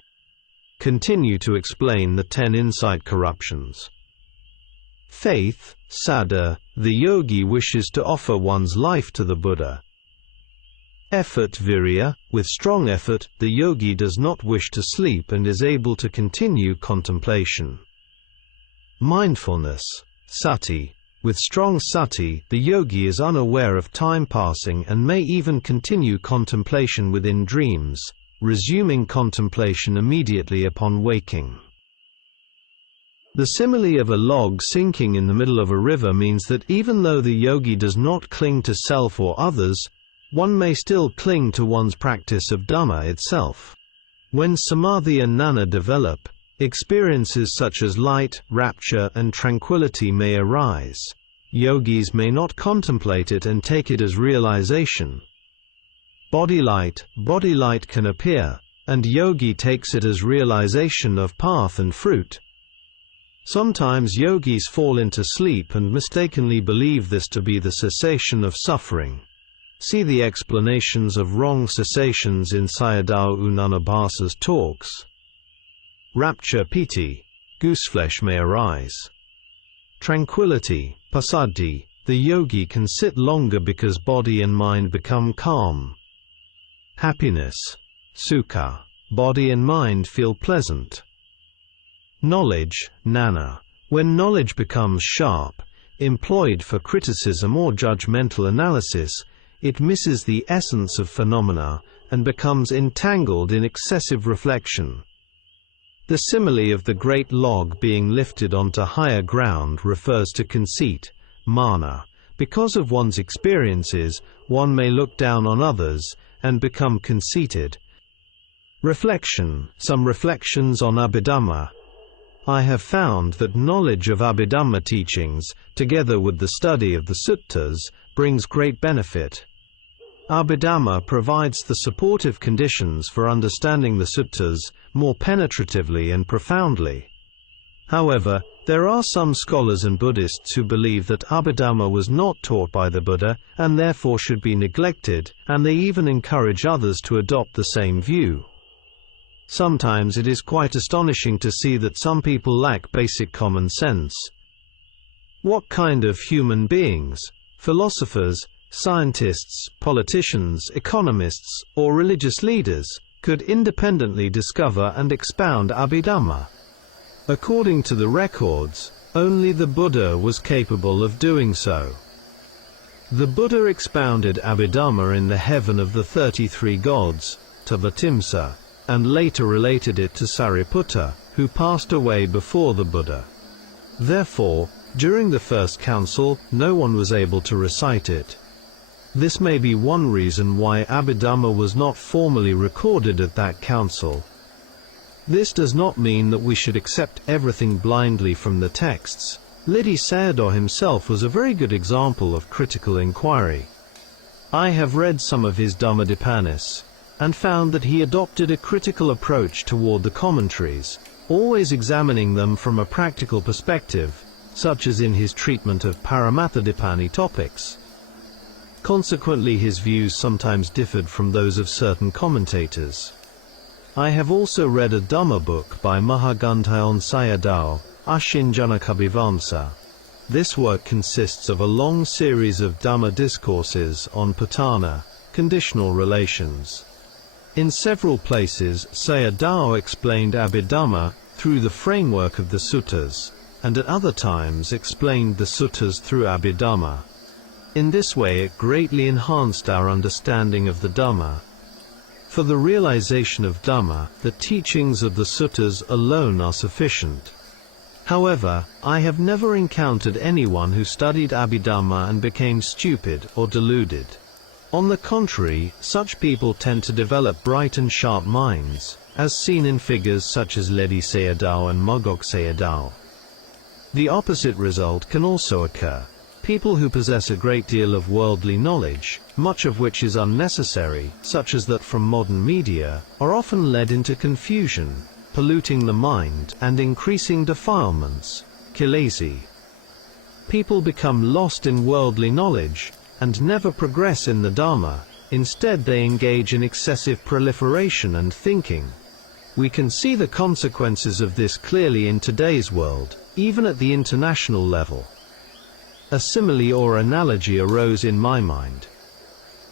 Continue to explain the 10 insight corruptions. Faith, saddha, the yogi wishes to offer one's life to the Buddha. Effort, virya, with strong effort, the yogi does not wish to sleep and is able to continue contemplation. Mindfulness, sati, with strong sati, the yogi is unaware of time passing and may even continue contemplation within dreams, resuming contemplation immediately upon waking. The simile of a log sinking in the middle of a river means that even though the yogi does not cling to self or others, one may still cling to one's practice of Dhamma itself. When samadhi and jnana develop, experiences such as light, rapture and tranquility may arise. Yogis may not contemplate it and take it as realization. Body light can appear, and yogi takes it as realization of path and fruit. Sometimes yogis fall into sleep and mistakenly believe this to be the cessation of suffering. See the explanations of wrong cessations in Sayadaw Jhaneyya's talks. Rapture, piti, gooseflesh may arise. Tranquility, passaddhi, the yogi can sit longer because body and mind become calm. Happiness, sukha, body and mind feel pleasant. Knowledge, jnana, when knowledge becomes sharp, employed for criticism or judgmental analysis, it misses the essence of phenomena and becomes entangled in excessive reflection. The simile of the great log being lifted onto higher ground refers to conceit, mana. Because of one's experiences, one may look down on others and become conceited. Reflection, some reflections on Abhidhamma. I have found that knowledge of Abhidhamma teachings, together with the study of the suttas, brings great benefit. Abhidhamma provides the supportive conditions for understanding the suttas more penetratively and profoundly. However, there are some scholars and Buddhists who believe that Abhidhamma was not taught by the Buddha and therefore should be neglected, and they even encourage others to adopt the same view. Sometimes it is quite astonishing to see that some people lack basic common sense. What kind of human beings, philosophers, scientists, politicians, economists, or religious leaders, could independently discover and expound Abhidhamma? According to the records, only the Buddha was capable of doing so. The Buddha expounded Abhidhamma in the heaven of the 33 gods, Tabatimsa, and later related it to Sariputta, who passed away before the Buddha. Therefore, during the first council, no one was able to recite it. This may be one reason why Abhidhamma was not formally recorded at that council. This does not mean that we should accept everything blindly from the texts. Ledi Sayadaw himself was a very good example of critical inquiry. I have read some of his Dhammadepanis, and found that he adopted a critical approach toward the commentaries, always examining them from a practical perspective, such as in his treatment of Paramatthadipani topics. Consequently, his views sometimes differed from those of certain commentators. I have also read a Dhamma book by Mahaganthayon Sayadaw, Ashinjanakabhivamsa. This work consists of a long series of Dhamma discourses on patana, conditional relations. In several places, Sayadaw explained Abhidhamma through the framework of the suttas, and at other times explained the suttas through Abhidhamma. In this way it greatly enhanced our understanding of the Dhamma. For the realization of Dhamma, the teachings of the suttas alone are sufficient. However, I have never encountered anyone who studied Abhidhamma and became stupid or deluded. On the contrary, such people tend to develop bright and sharp minds, as seen in figures such as Ledi Sayadaw and Mogok Sayadaw. The opposite result can also occur. People who possess a great deal of worldly knowledge, much of which is unnecessary, such as that from modern media, are often led into confusion, polluting the mind and increasing defilements, kilesi. People become lost in worldly knowledge and never progress in the Dhamma. Instead they engage in excessive proliferation and thinking. We can see the consequences of this clearly in today's world, even at the international level. A simile or analogy arose in my mind.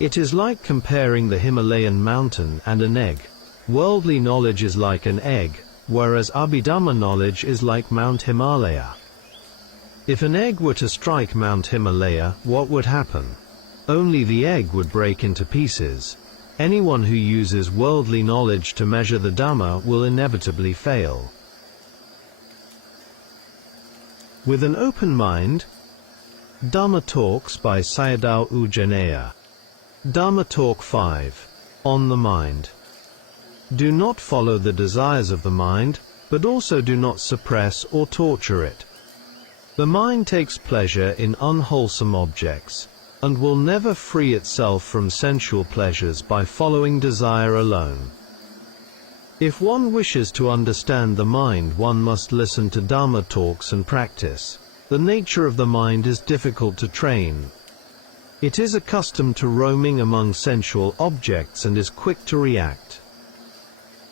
It is like comparing the Himalayan mountain and an egg. Worldly knowledge is like an egg, whereas Abhidhamma knowledge is like Mount Himalaya. If an egg were to strike Mount Himalaya, what would happen? Only the egg would break into pieces. Anyone who uses worldly knowledge to measure the Dhamma will inevitably fail. With an open mind. Dhamma Talks by Sayadaw Jhaneyya. Dhamma Talk 5. On the Mind. Do not follow the desires of the mind, but also do not suppress or torture it. The mind takes pleasure in unwholesome objects, and will never free itself from sensual pleasures by following desire alone. If one wishes to understand the mind, one must listen to Dhamma talks and practice. The nature of the mind is difficult to train. It is accustomed to roaming among sensual objects and is quick to react.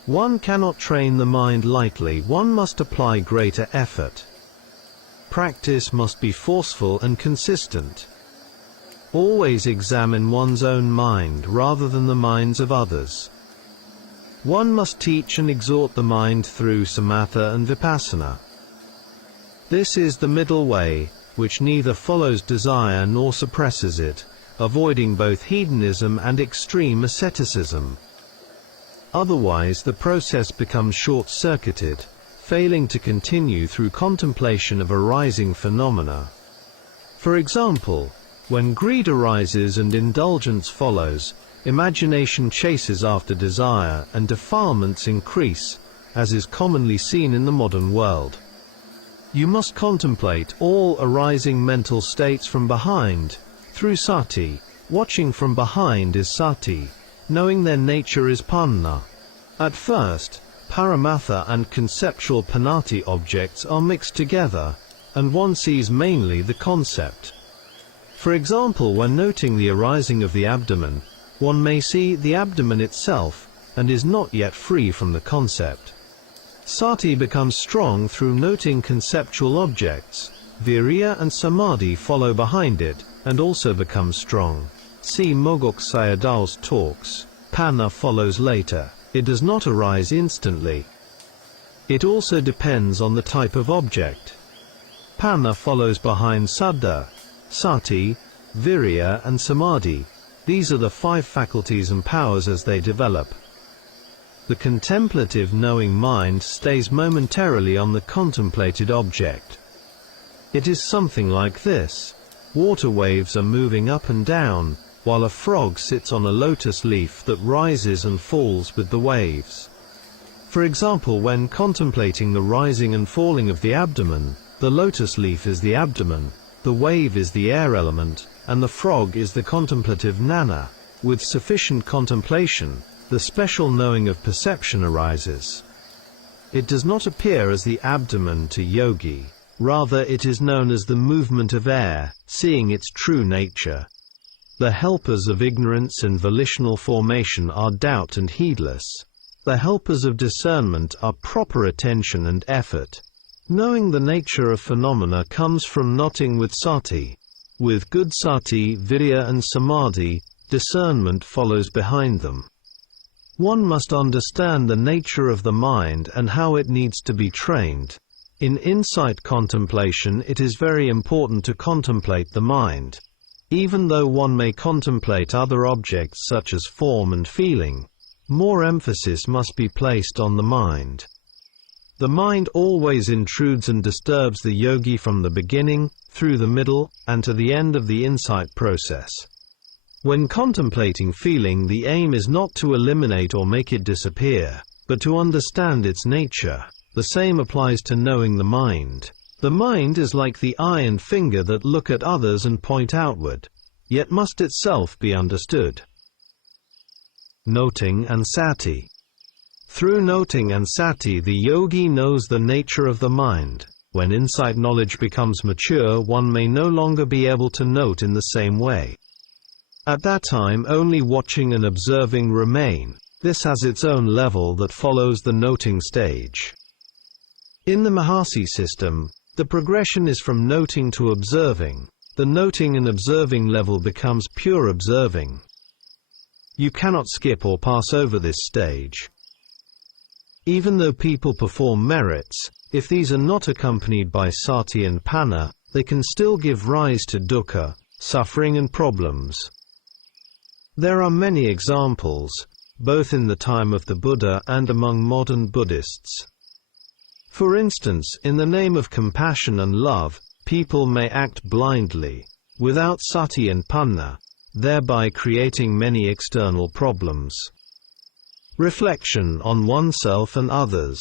One cannot train the mind lightly, one must apply greater effort. Practice must be forceful and consistent. Always examine one's own mind rather than the minds of others. One must teach and exhort the mind through samatha and vipassana. This is the middle way, which neither follows desire nor suppresses it, avoiding both hedonism and extreme asceticism. Otherwise the process becomes short-circuited, failing to continue through contemplation of arising phenomena. For example, when greed arises and indulgence follows, imagination chases after desire and defilements increase, as is commonly seen in the modern world. You must contemplate all arising mental states from behind, through sati. Watching from behind is sati, knowing their nature is panna. At first, paramatha and conceptual panati objects are mixed together, and one sees mainly the concept. For example, when noting the arising of the abdomen, one may see the abdomen itself, and is not yet free from the concept. Sati becomes strong through noting conceptual objects. Virya and samadhi follow behind it, and also become strong. See Mogok Sayadaw's talks. Panna follows later. It does not arise instantly. It also depends on the type of object. Panna follows behind saddha, sati, virya and samadhi. These are the 5 faculties and powers as they develop. The contemplative knowing mind stays momentarily on the contemplated object. It is something like this. Water waves are moving up and down, while a frog sits on a lotus leaf that rises and falls with the waves. For example, when contemplating the rising and falling of the abdomen, the lotus leaf is the abdomen, the wave is the air element, and the frog is the contemplative nana. With sufficient contemplation, the special knowing of perception arises. It does not appear as the abdomen to yogi, rather it is known as the movement of air, seeing its true nature. The helpers of ignorance and volitional formation are doubt and heedless. The helpers of discernment are proper attention and effort. Knowing the nature of phenomena comes from noting with sati. With good sati, vidya and samadhi, discernment follows behind them. One must understand the nature of the mind and how it needs to be trained. In insight contemplation, it is very important to contemplate the mind. Even though one may contemplate other objects such as form and feeling, more emphasis must be placed on the mind. The mind always intrudes and disturbs the yogi from the beginning, through the middle, and to the end of the insight process. When contemplating feeling, the aim is not to eliminate or make it disappear, but to understand its nature. The same applies to knowing the mind. The mind is like the eye and finger that look at others and point outward, yet must itself be understood. Noting and sati. Through noting and sati, the yogi knows the nature of the mind. When insight knowledge becomes mature, one may no longer be able to note in the same way. At that time, only watching and observing remain. This has its own level that follows the noting stage. In the Mahasi system, the progression is from noting to observing. The noting and observing level becomes pure observing. You cannot skip or pass over this stage. Even though people perform merits, if these are not accompanied by sati and panna, they can still give rise to dukkha, suffering and problems. There are many examples, both in the time of the Buddha and among modern Buddhists. For instance, in the name of compassion and love, people may act blindly, without sati and panna, thereby creating many external problems. Reflection on oneself and others.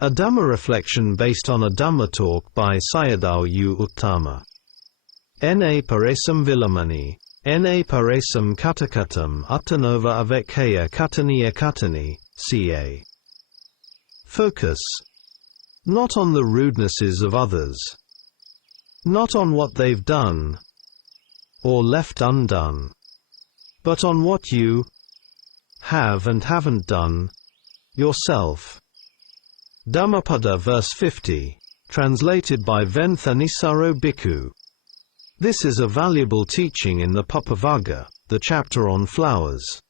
A Dhamma reflection based on a Dhamma talk by Sayadaw Uttamo. Na paresam vilamani, na paresam katakatam attanova avekaya kataniya katani, ca. Focus. Not on the rudenesses of others. Not on what they've done or left undone, but on what you have and haven't done yourself. Dhammapada verse 50, translated by Venthanisaro Bhikkhu. This is a valuable teaching in the Papavagga, the chapter on flowers.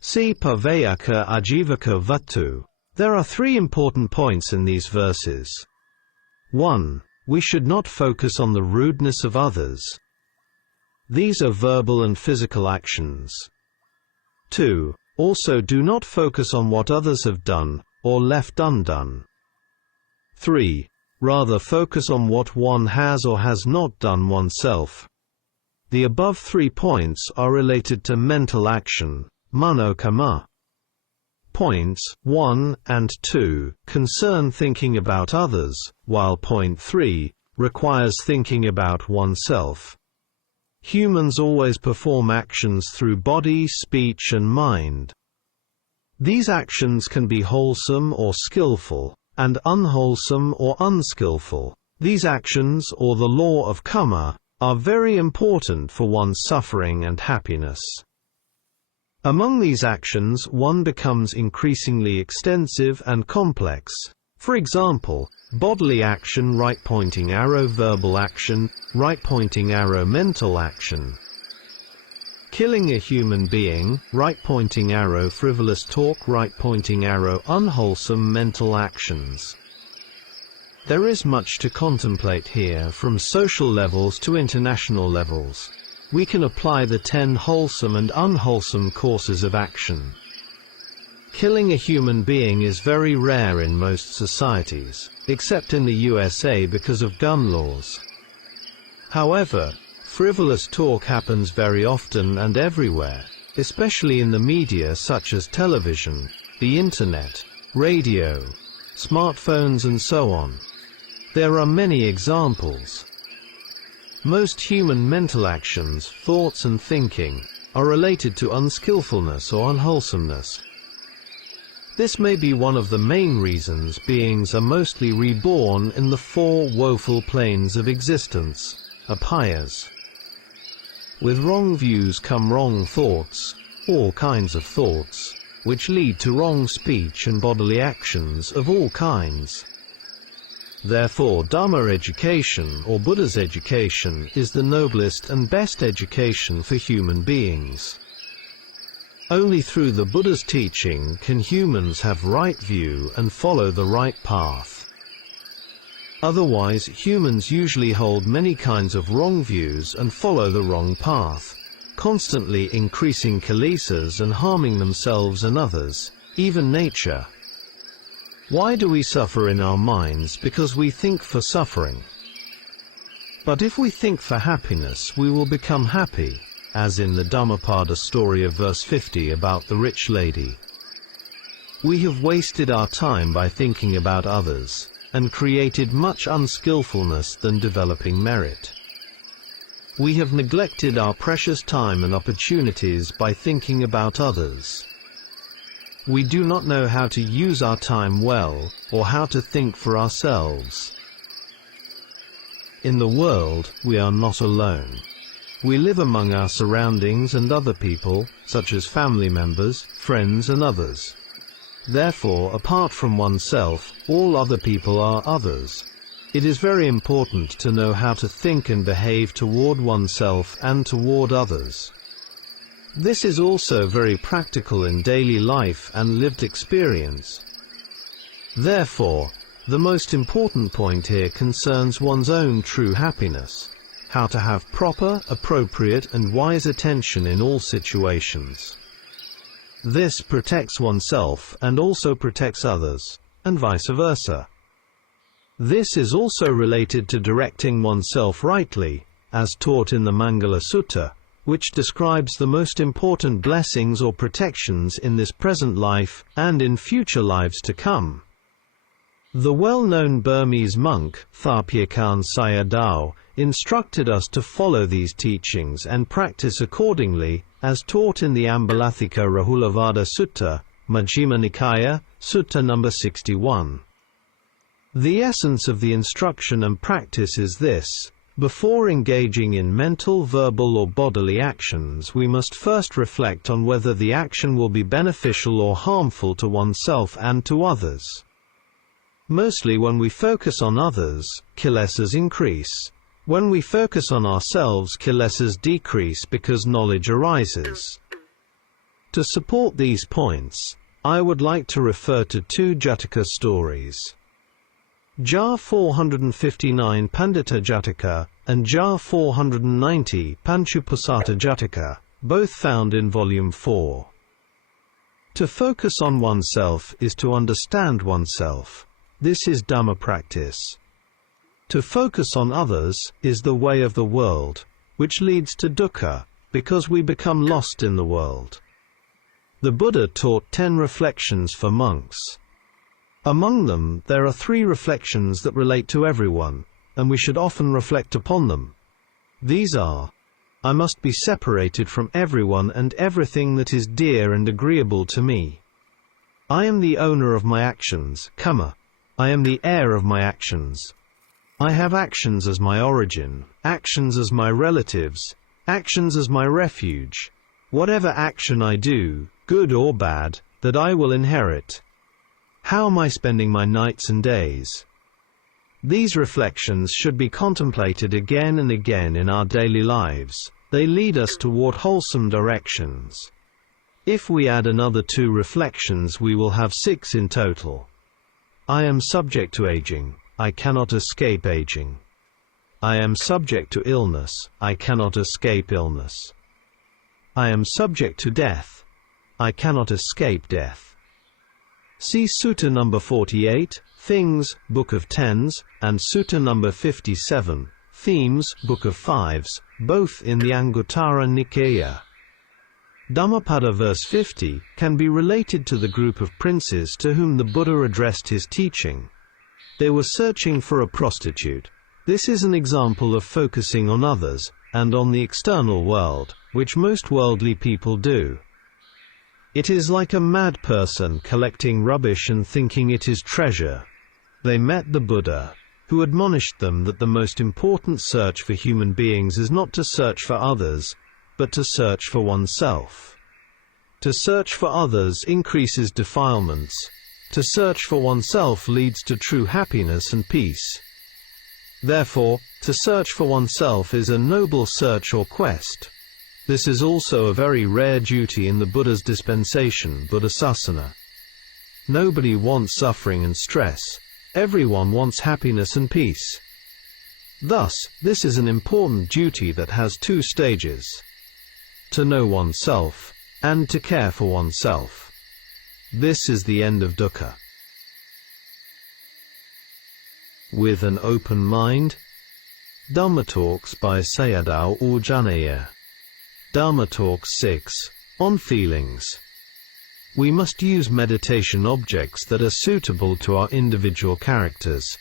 See Pavayaka Ajivaka Vattu. There are three important points in these verses. 1. We should not focus on the rudeness of others. These are verbal and physical actions. 2. Also do not focus on what others have done, or left undone. 3. Rather focus on what one has or has not done oneself. The above 3 points are related to mental action, mano-kamma. Points 1 and 2 concern thinking about others, while point 3 requires thinking about oneself. Humans always perform actions through body, speech and mind. These actions can be wholesome or skillful, and unwholesome or unskillful. These actions, or the law of karma, are very important for one's suffering and happiness. Among these actions, one becomes increasingly extensive and complex. For example, bodily action, right pointing arrow, verbal action, right pointing arrow, mental action. Killing a human being, right pointing arrow, frivolous talk, right pointing arrow, unwholesome mental actions. There is much to contemplate here, from social levels to international levels. We can apply the 10 wholesome and unwholesome courses of action. Killing a human being is very rare in most societies, except in the USA because of gun laws. However, frivolous talk happens very often and everywhere, especially in the media such as television, the internet, radio, smartphones and so on. There are many examples. Most human mental actions, thoughts and thinking, are related to unskillfulness or unwholesomeness. This may be one of the main reasons beings are mostly reborn in the 4 woeful planes of existence, apayas. With wrong views come wrong thoughts, all kinds of thoughts, which lead to wrong speech and bodily actions of all kinds. Therefore, Dharma education, or Buddha's education, is the noblest and best education for human beings. Only through the Buddha's teaching can humans have right view and follow the right path. Otherwise, humans usually hold many kinds of wrong views and follow the wrong path, constantly increasing kilesas and harming themselves and others, even nature. Why do we suffer in our minds? Because we think for suffering. But if we think for happiness, we will become happy, as in the Dhammapada story of verse 50 about the rich lady. We have wasted our time by thinking about others, and created much unskillfulness than developing merit. We have neglected our precious time and opportunities by thinking about others. We do not know how to use our time well, or how to think for ourselves. In the world, we are not alone. We live among our surroundings and other people, such as family members, friends and others. Therefore, apart from oneself, all other people are others. It is very important to know how to think and behave toward oneself and toward others. This is also very practical in daily life and lived experience. Therefore, the most important point here concerns one's own true happiness, how to have proper, appropriate and wise attention in all situations. This protects oneself and also protects others, and vice versa. This is also related to directing oneself rightly, as taught in the Mangala Sutta, which describes the most important blessings or protections in this present life and in future lives to come. The well-known Burmese monk, Thapyakan Sayadaw, instructed us to follow these teachings and practice accordingly, as taught in the Ambalathika Rahulavada Sutta, Majjhima Nikaya, Sutta number 61. The essence of the instruction and practice is this: before engaging in mental, verbal or bodily actions, we must first reflect on whether the action will be beneficial or harmful to oneself and to others. Mostly when we focus on others, kilesas increase. When we focus on ourselves, kilesas decrease because knowledge arises. To support these points, I would like to refer to two Jataka stories. Jar 459 Pandita Jataka, and Jar 490 Panchupasata Jataka, both found in Volume 4. To focus on oneself is to understand oneself. This is Dhamma practice. To focus on others is the way of the world, which leads to dukkha, because we become lost in the world. The Buddha taught 10 reflections for monks. Among them, there are 3 reflections that relate to everyone, and we should often reflect upon them. These are: I must be separated from everyone and everything that is dear and agreeable to me. I am the owner of my actions, karma. I am the heir of my actions. I have actions as my origin, actions as my relatives, actions as my refuge. Whatever action I do, good or bad, that I will inherit. How am I spending my nights and days? These reflections should be contemplated again and again in our daily lives. They lead us toward wholesome directions. If we add another 2 reflections, we will have 6 in total. I am subject to aging. I cannot escape aging. I am subject to illness. I cannot escape illness. I am subject to death. I cannot escape death. See Sutta number 48, Things, Book of Tens, and Sutta number 57, Themes, Book of Fives, both in the Anguttara Nikaya. Dhammapada verse 50 can be related to the group of princes to whom the Buddha addressed his teaching. They were searching for a prostitute. This is an example of focusing on others, and on the external world, which most worldly people do. It is like a mad person collecting rubbish and thinking it is treasure. They met the Buddha, who admonished them that the most important search for human beings is not to search for others, but to search for oneself. To search for others increases defilements. To search for oneself leads to true happiness and peace. Therefore, to search for oneself is a noble search or quest. This is also a very rare duty in the Buddha's dispensation, Buddhasasana. Nobody wants suffering and stress. Everyone wants happiness and peace. Thus, this is an important duty that has two stages: to know oneself, and to care for oneself. This is the end of dukkha. With an open mind. Dhamma Talks by Sayadaw Jhaneyya. Dhamma Talks 6, on feelings. We must use meditation objects that are suitable to our individual characters.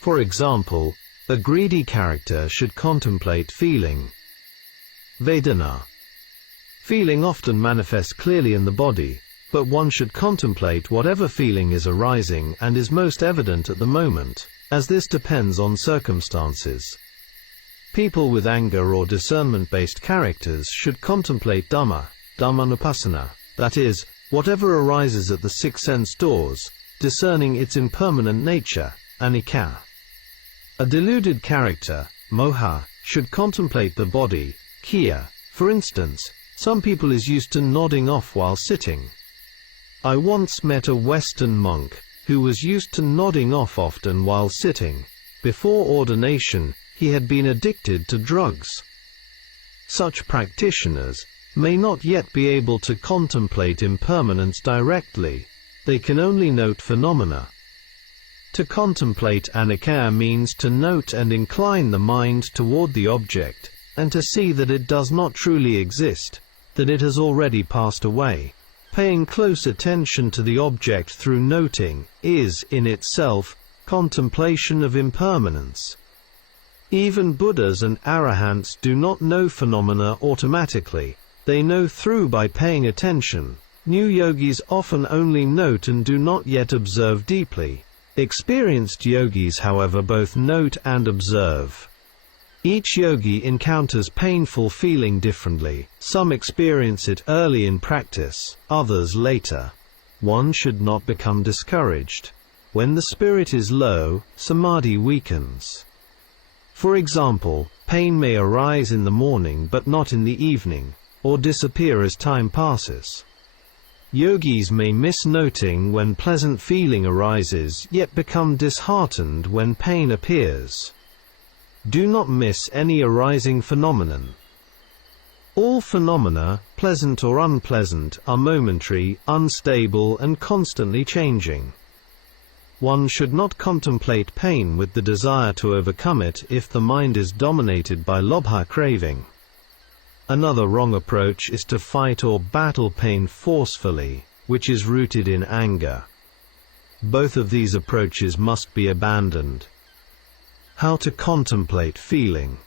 For example, a greedy character should contemplate feeling. Vedana. Feeling often manifests clearly in the body, but one should contemplate whatever feeling is arising and is most evident at the moment, as this depends on circumstances. People with anger or discernment-based characters should contemplate Dhamma, Dhammanupassana, that is, whatever arises at the six sense doors, discerning its impermanent nature, anicca. A deluded character, moha, should contemplate the body, kya. For instance, some people is used to nodding off while sitting. I once met a Western monk, who was used to nodding off often while sitting. Before ordination, he had been addicted to drugs. Such practitioners may not yet be able to contemplate impermanence directly. They can only note phenomena. To contemplate anicca means to note and incline the mind toward the object, and to see that it does not truly exist, that it has already passed away. Paying close attention to the object through noting is, in itself, contemplation of impermanence. Even Buddhas and Arahants do not know phenomena automatically. They know through by paying attention. New yogis often only note and do not yet observe deeply. Experienced yogis, however, both note and observe. Each yogi encounters painful feeling differently. Some experience it early in practice, others later. One should not become discouraged. When the spirit is low, samadhi weakens. For example, pain may arise in the morning but not in the evening, or disappear as time passes. Yogis may miss noting when pleasant feeling arises, yet become disheartened when pain appears. Do not miss any arising phenomenon. All phenomena, pleasant or unpleasant, are momentary, unstable and constantly changing. One should not contemplate pain with the desire to overcome it if the mind is dominated by lobha craving. Another wrong approach is to fight or battle pain forcefully, which is rooted in anger. Both of these approaches must be abandoned. How to contemplate feeling.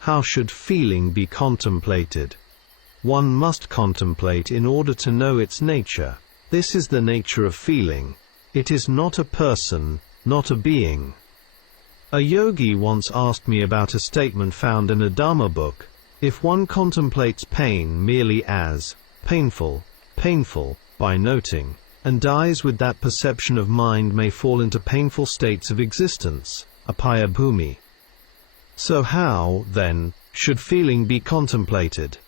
How should feeling be contemplated? One must contemplate in order to know its nature. This is the nature of feeling. It is not a person, not a being. A yogi once asked me about a statement found in a Dharma book: if one contemplates pain merely as painful, painful, by noting, and dies with that perception of mind may fall into painful states of existence, apaya bhumi. So how, then, should feeling be contemplated?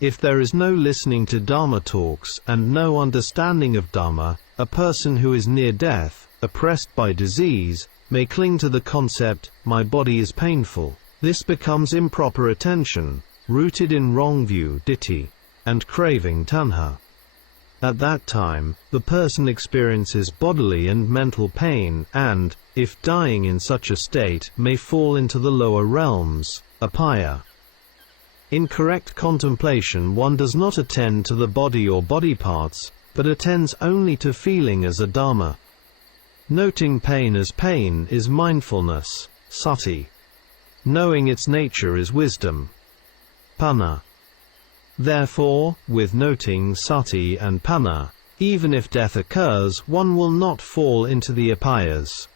If there is no listening to Dhamma talks and no understanding of Dhamma, a person who is near death, oppressed by disease, may cling to the concept, my body is painful. This becomes improper attention, rooted in wrong view, ditthi, and craving, tanha. At that time, the person experiences bodily and mental pain and, if dying in such a state, may fall into the lower realms, apaya. In correct contemplation, one does not attend to the body or body parts, but attends only to feeling as a dharma. Noting pain as pain is mindfulness, sati. Knowing its nature is wisdom, panna. Therefore, with noting sati and panna, even if death occurs, one will not fall into the apayas.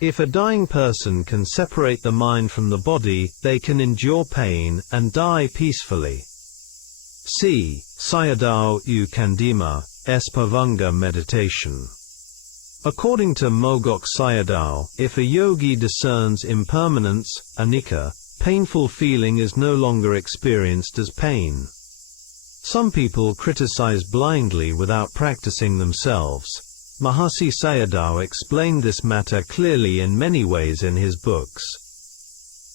If a dying person can separate the mind from the body, they can endure pain and die peacefully. See Sayadaw Jhaneyya, Bhavanga meditation. According to Mogok Sayadaw, if a yogi discerns impermanence, anicca, painful feeling is no longer experienced as pain. Some people criticize blindly without practicing themselves. Mahasi Sayadaw explained this matter clearly in many ways in his books.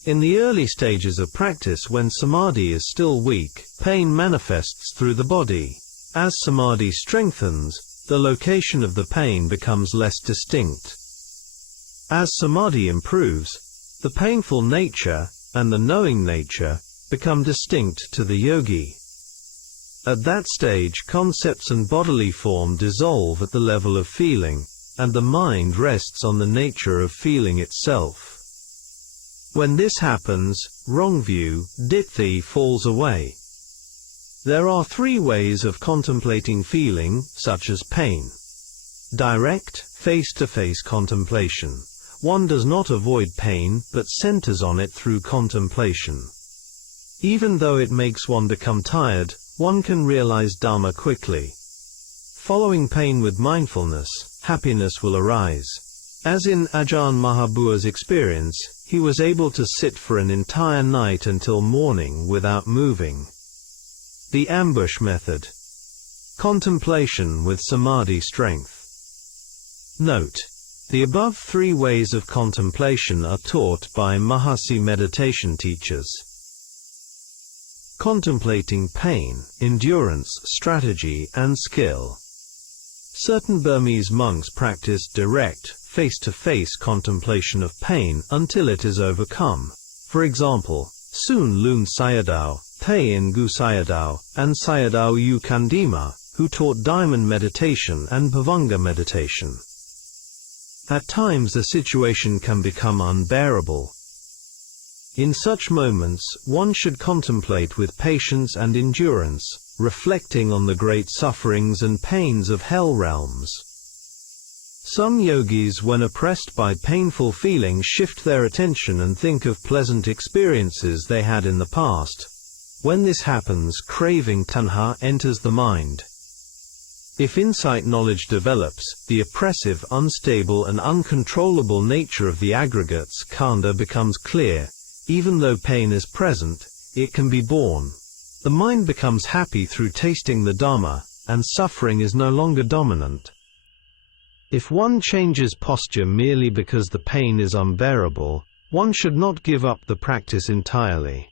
In the early stages of practice, when samadhi is still weak, pain manifests through the body. As samadhi strengthens, the location of the pain becomes less distinct. As samadhi improves, the painful nature and the knowing nature become distinct to the yogi. At that stage, concepts and bodily form dissolve at the level of feeling, and the mind rests on the nature of feeling itself. When this happens, wrong view, ditthi, falls away. There are three ways of contemplating feeling, such as pain. Direct, face-to-face contemplation. One does not avoid pain, but centers on it through contemplation. Even though it makes one become tired, one can realize Dhamma quickly. Following pain with mindfulness, happiness will arise. As in Ajahn Mahabua's experience, he was able to sit for an entire night until morning without moving. The ambush method. Contemplation with samadhi strength. Note: the above three ways of contemplation are taught by Mahasi meditation teachers. Contemplating pain, endurance, strategy, and skill. Certain Burmese monks practice direct, face-to-face contemplation of pain until it is overcome. For example, Sun Lun Sayadaw, Thayin Gu Sayadaw, and Sayadaw U Kandima, who taught diamond meditation and Bhavanga meditation. At times the situation can become unbearable. In such moments, one should contemplate with patience and endurance, reflecting on the great sufferings and pains of hell realms. Some yogis, when oppressed by painful feelings, shift their attention and think of pleasant experiences they had in the past. When this happens, craving tanha enters the mind. If insight knowledge develops, the oppressive, unstable and uncontrollable nature of the aggregates khanda becomes clear. Even though pain is present, it can be borne. The mind becomes happy through tasting the Dhamma, and suffering is no longer dominant. If one changes posture merely because the pain is unbearable, one should not give up the practice entirely.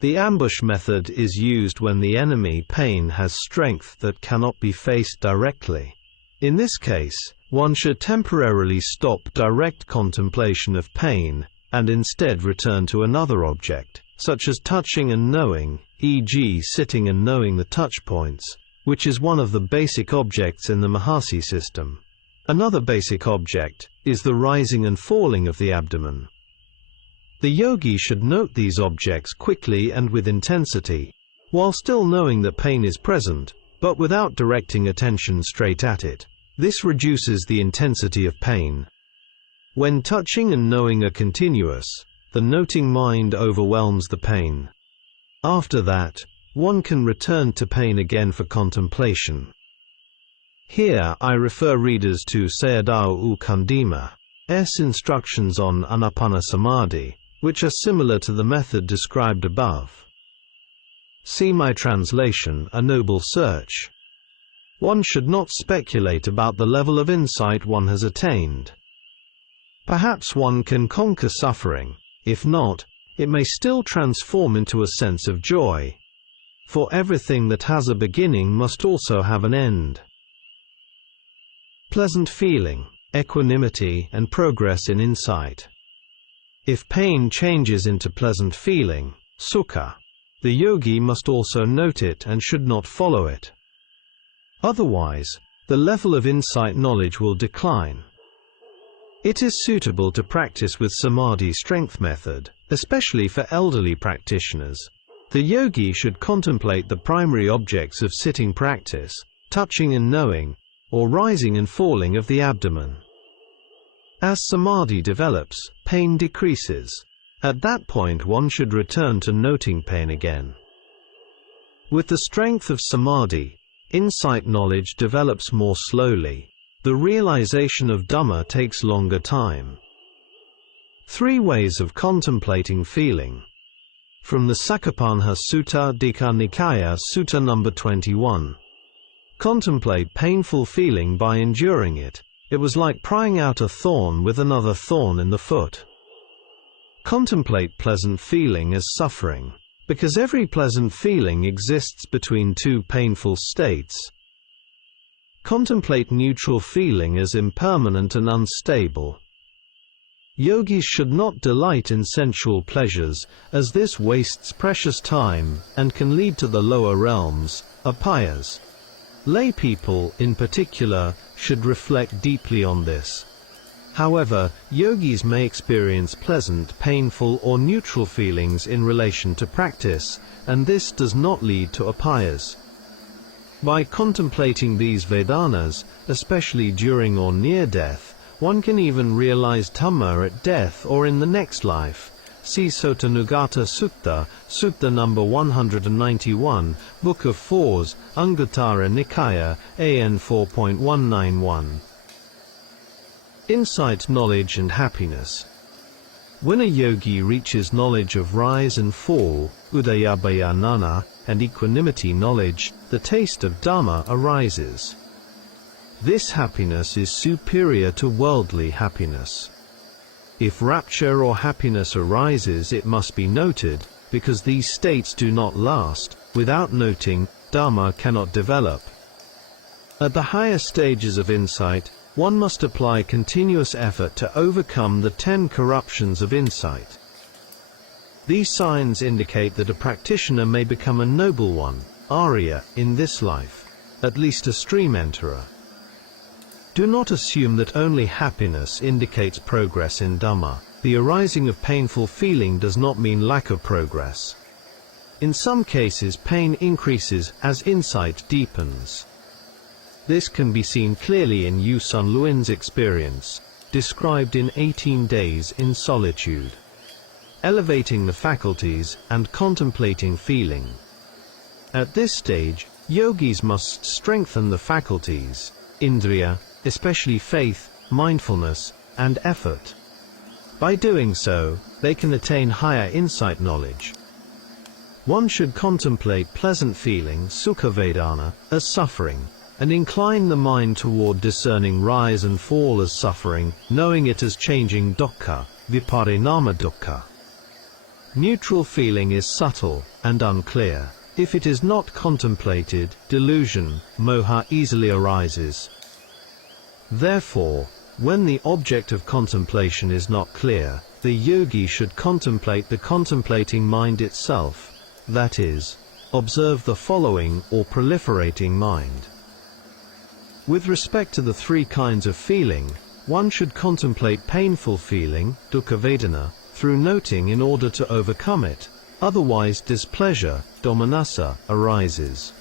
The ambush method is used when the enemy pain has strength that cannot be faced directly. In this case, one should temporarily stop direct contemplation of pain, and instead return to another object, such as touching and knowing, e.g. sitting and knowing the touch points, which is one of the basic objects in the Mahasi system. Another basic object is the rising and falling of the abdomen. The yogi should note these objects quickly and with intensity, while still knowing that pain is present, but without directing attention straight at it. This reduces the intensity of pain. When touching and knowing are continuous, the noting mind overwhelms the pain. After that, one can return to pain again for contemplation. Here I refer readers to Sayadaw U Kandima's instructions on Anappana Samadhi, which are similar to the method described above. See my translation, A Noble Search. One should not speculate about the level of insight one has attained. Perhaps one can conquer suffering. If not, it may still transform into a sense of joy. For everything that has a beginning must also have an end. Pleasant feeling, equanimity, and progress in insight. If pain changes into pleasant feeling, sukha, the yogi must also note it and should not follow it. Otherwise, the level of insight knowledge will decline. It is suitable to practice with samadhi strength method, especially for elderly practitioners. The yogi should contemplate the primary objects of sitting practice, touching and knowing, or rising and falling of the abdomen. As samadhi develops, pain decreases. At that point one should return to noting pain again. With the strength of samadhi, insight knowledge develops more slowly. The realization of Dhamma takes longer time. 3 ways of contemplating feeling. From the Sakkapanha Sutta Dika Nikaya Sutta number 21. Contemplate painful feeling by enduring it. It was like prying out a thorn with another thorn in the foot. Contemplate pleasant feeling as suffering, because every pleasant feeling exists between 2 painful states. Contemplate neutral feeling as impermanent and unstable. Yogis should not delight in sensual pleasures, as this wastes precious time and can lead to the lower realms, apayas. Lay people, in particular, should reflect deeply on this. However, yogis may experience pleasant, painful or neutral feelings in relation to practice, and this does not lead to apayas. By contemplating these Vedanas, especially during or near death, one can even realize Dhamma at death or in the next life. See Sotanugata Sutta, Sutta number 191, Book of Fours, Anguttara Nikaya, AN 4.191. Insight, knowledge and happiness. When a yogi reaches knowledge of rise and fall, udayabhaya gnana, and equanimity knowledge, the taste of Dhamma arises. This happiness is superior to worldly happiness. If rapture or happiness arises, it must be noted, because these states do not last. Without noting, Dhamma cannot develop. At the higher stages of insight, one must apply continuous effort to overcome the 10 corruptions of insight. These signs indicate that a practitioner may become a noble one, Arya, in this life, at least a stream enterer. Do not assume that only happiness indicates progress in Dhamma. The arising of painful feeling does not mean lack of progress. In some cases, pain increases as insight deepens. This can be seen clearly in Yu Sun Luin's experience, described in 18 Days in Solitude. Elevating the faculties and contemplating feeling. At this stage, yogis must strengthen the faculties, indriya, especially faith, mindfulness, and effort. By doing so, they can attain higher insight knowledge. One should contemplate pleasant feeling, sukha vedana, as suffering, and incline the mind toward discerning rise and fall as suffering, knowing it as changing dukkha, viparinama dukkha. Neutral feeling is subtle and unclear. If it is not contemplated, delusion, moha easily arises. Therefore, when the object of contemplation is not clear, the yogi should contemplate the contemplating mind itself, that is, observe the following or proliferating mind. With respect to the 3 kinds of feeling, one should contemplate painful feeling, dukkha vedana, through noting in order to overcome it, otherwise displeasure, domanassa, arises.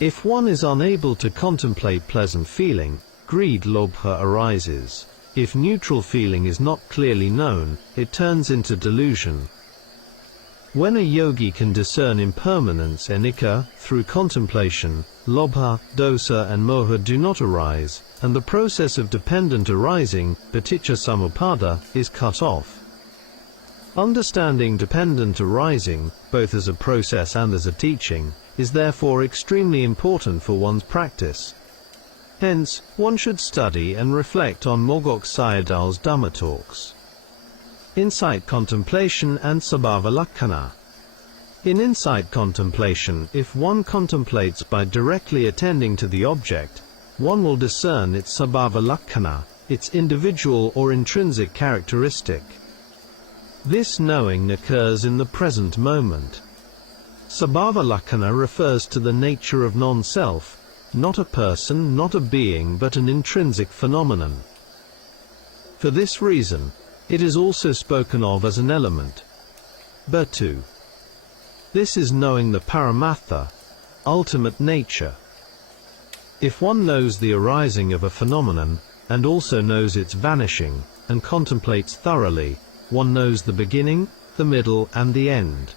If one is unable to contemplate pleasant feeling, greed, lobha, arises. If neutral feeling is not clearly known, it turns into delusion. When a yogi can discern impermanence, anicca, through contemplation, lobha, dosa and moha do not arise, and the process of dependent arising, paticca samuppada, is cut off. Understanding dependent arising, both as a process and as a teaching, is therefore extremely important for one's practice. Hence, one should study and reflect on Mogok Sayadaw's Dhamma Talks. Insight contemplation and sabhava lakkhana. In insight contemplation, if one contemplates by directly attending to the object, one will discern its sabhava lakkhana, its individual or intrinsic characteristic. This knowing occurs in the present moment. Sabhava lakkhana refers to the nature of non-self, not a person, not a being, but an intrinsic phenomenon. For this reason, it is also spoken of as an element. Bhatu. This is knowing the paramatha, ultimate nature. If one knows the arising of a phenomenon, and also knows its vanishing, and contemplates thoroughly, one knows the beginning, the middle and the end.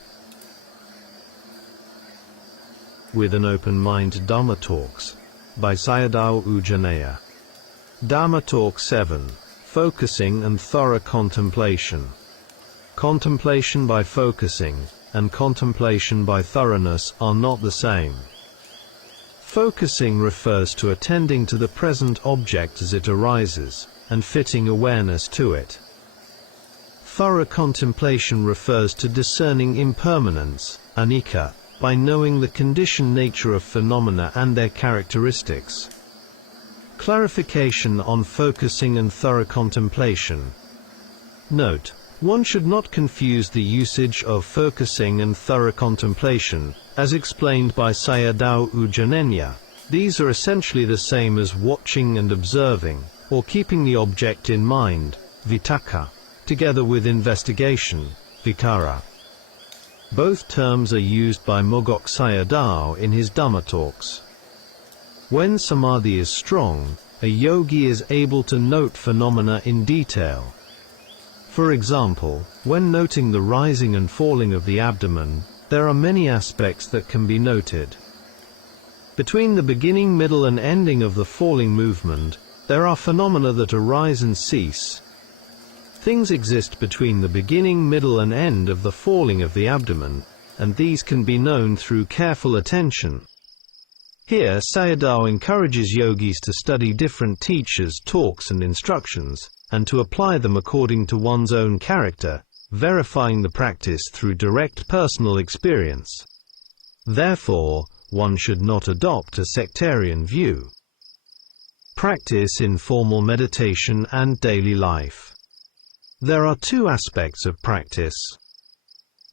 with an open mind. Dhamma Talks by Sayadaw Jhaneyya. Dhamma Talk 7. Focusing and thorough contemplation. Contemplation by focusing and contemplation by thoroughness are not the same. Focusing refers to attending to the present object as it arises, and fitting awareness to it. Thorough contemplation refers to discerning impermanence, anicca, by knowing the conditioned nature of phenomena and their characteristics. Clarification on focusing and thorough contemplation. Note: one should not confuse the usage of focusing and thorough contemplation, as explained by Sayadaw Jhaneyya. These are essentially the same as watching and observing, or keeping the object in mind, vitakka, together with investigation, vicara. Both terms are used by Mogok Sayadaw in his Dhamma Talks. When samadhi is strong, a yogi is able to note phenomena in detail. For example, when noting the rising and falling of the abdomen, there are many aspects that can be noted. Between the beginning, middle and ending of the falling movement, there are phenomena that arise and cease. Things exist between the beginning, middle and end of the falling of the abdomen, and these can be known through careful attention. Here Sayadaw encourages yogis to study different teachers' talks and instructions, and to apply them according to one's own character, verifying the practice through direct personal experience. Therefore, one should not adopt a sectarian view. Practice in formal meditation and daily life. There are two aspects of practice.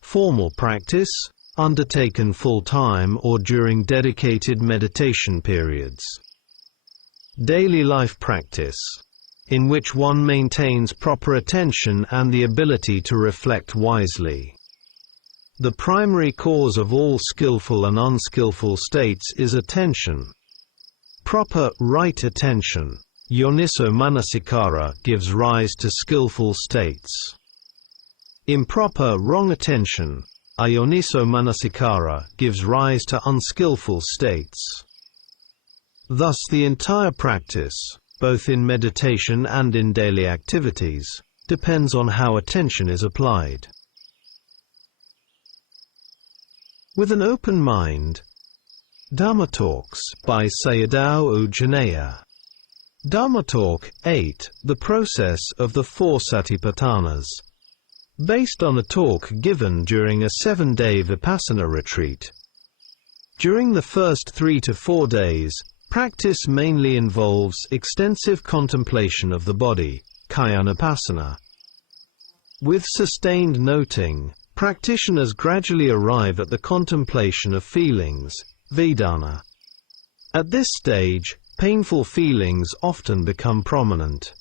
Formal practice, undertaken full-time or during dedicated meditation periods. Daily life practice, in which one maintains proper attention and the ability to reflect wisely. The primary cause of all skillful and unskillful states is attention. Proper, right attention, yoniso manasikara, gives rise to skillful states. Improper, wrong attention, ayoniso manasikara, gives rise to unskillful states. Thus the entire practice, both in meditation and in daily activities, depends on how attention is applied. With an open mind. Dhamma Talks by Sayadaw Jhaneyya. Dhamma Talk 8, The Process of the Four Satipaṭṭhānas. Based on a talk given during a 7-day Vipassana retreat. During the first 3 to 4 days, practice mainly involves extensive contemplation of the body, kayanupassana. With sustained noting, practitioners gradually arrive at the contemplation of feelings, vedana. At this stage, painful feelings often become prominent.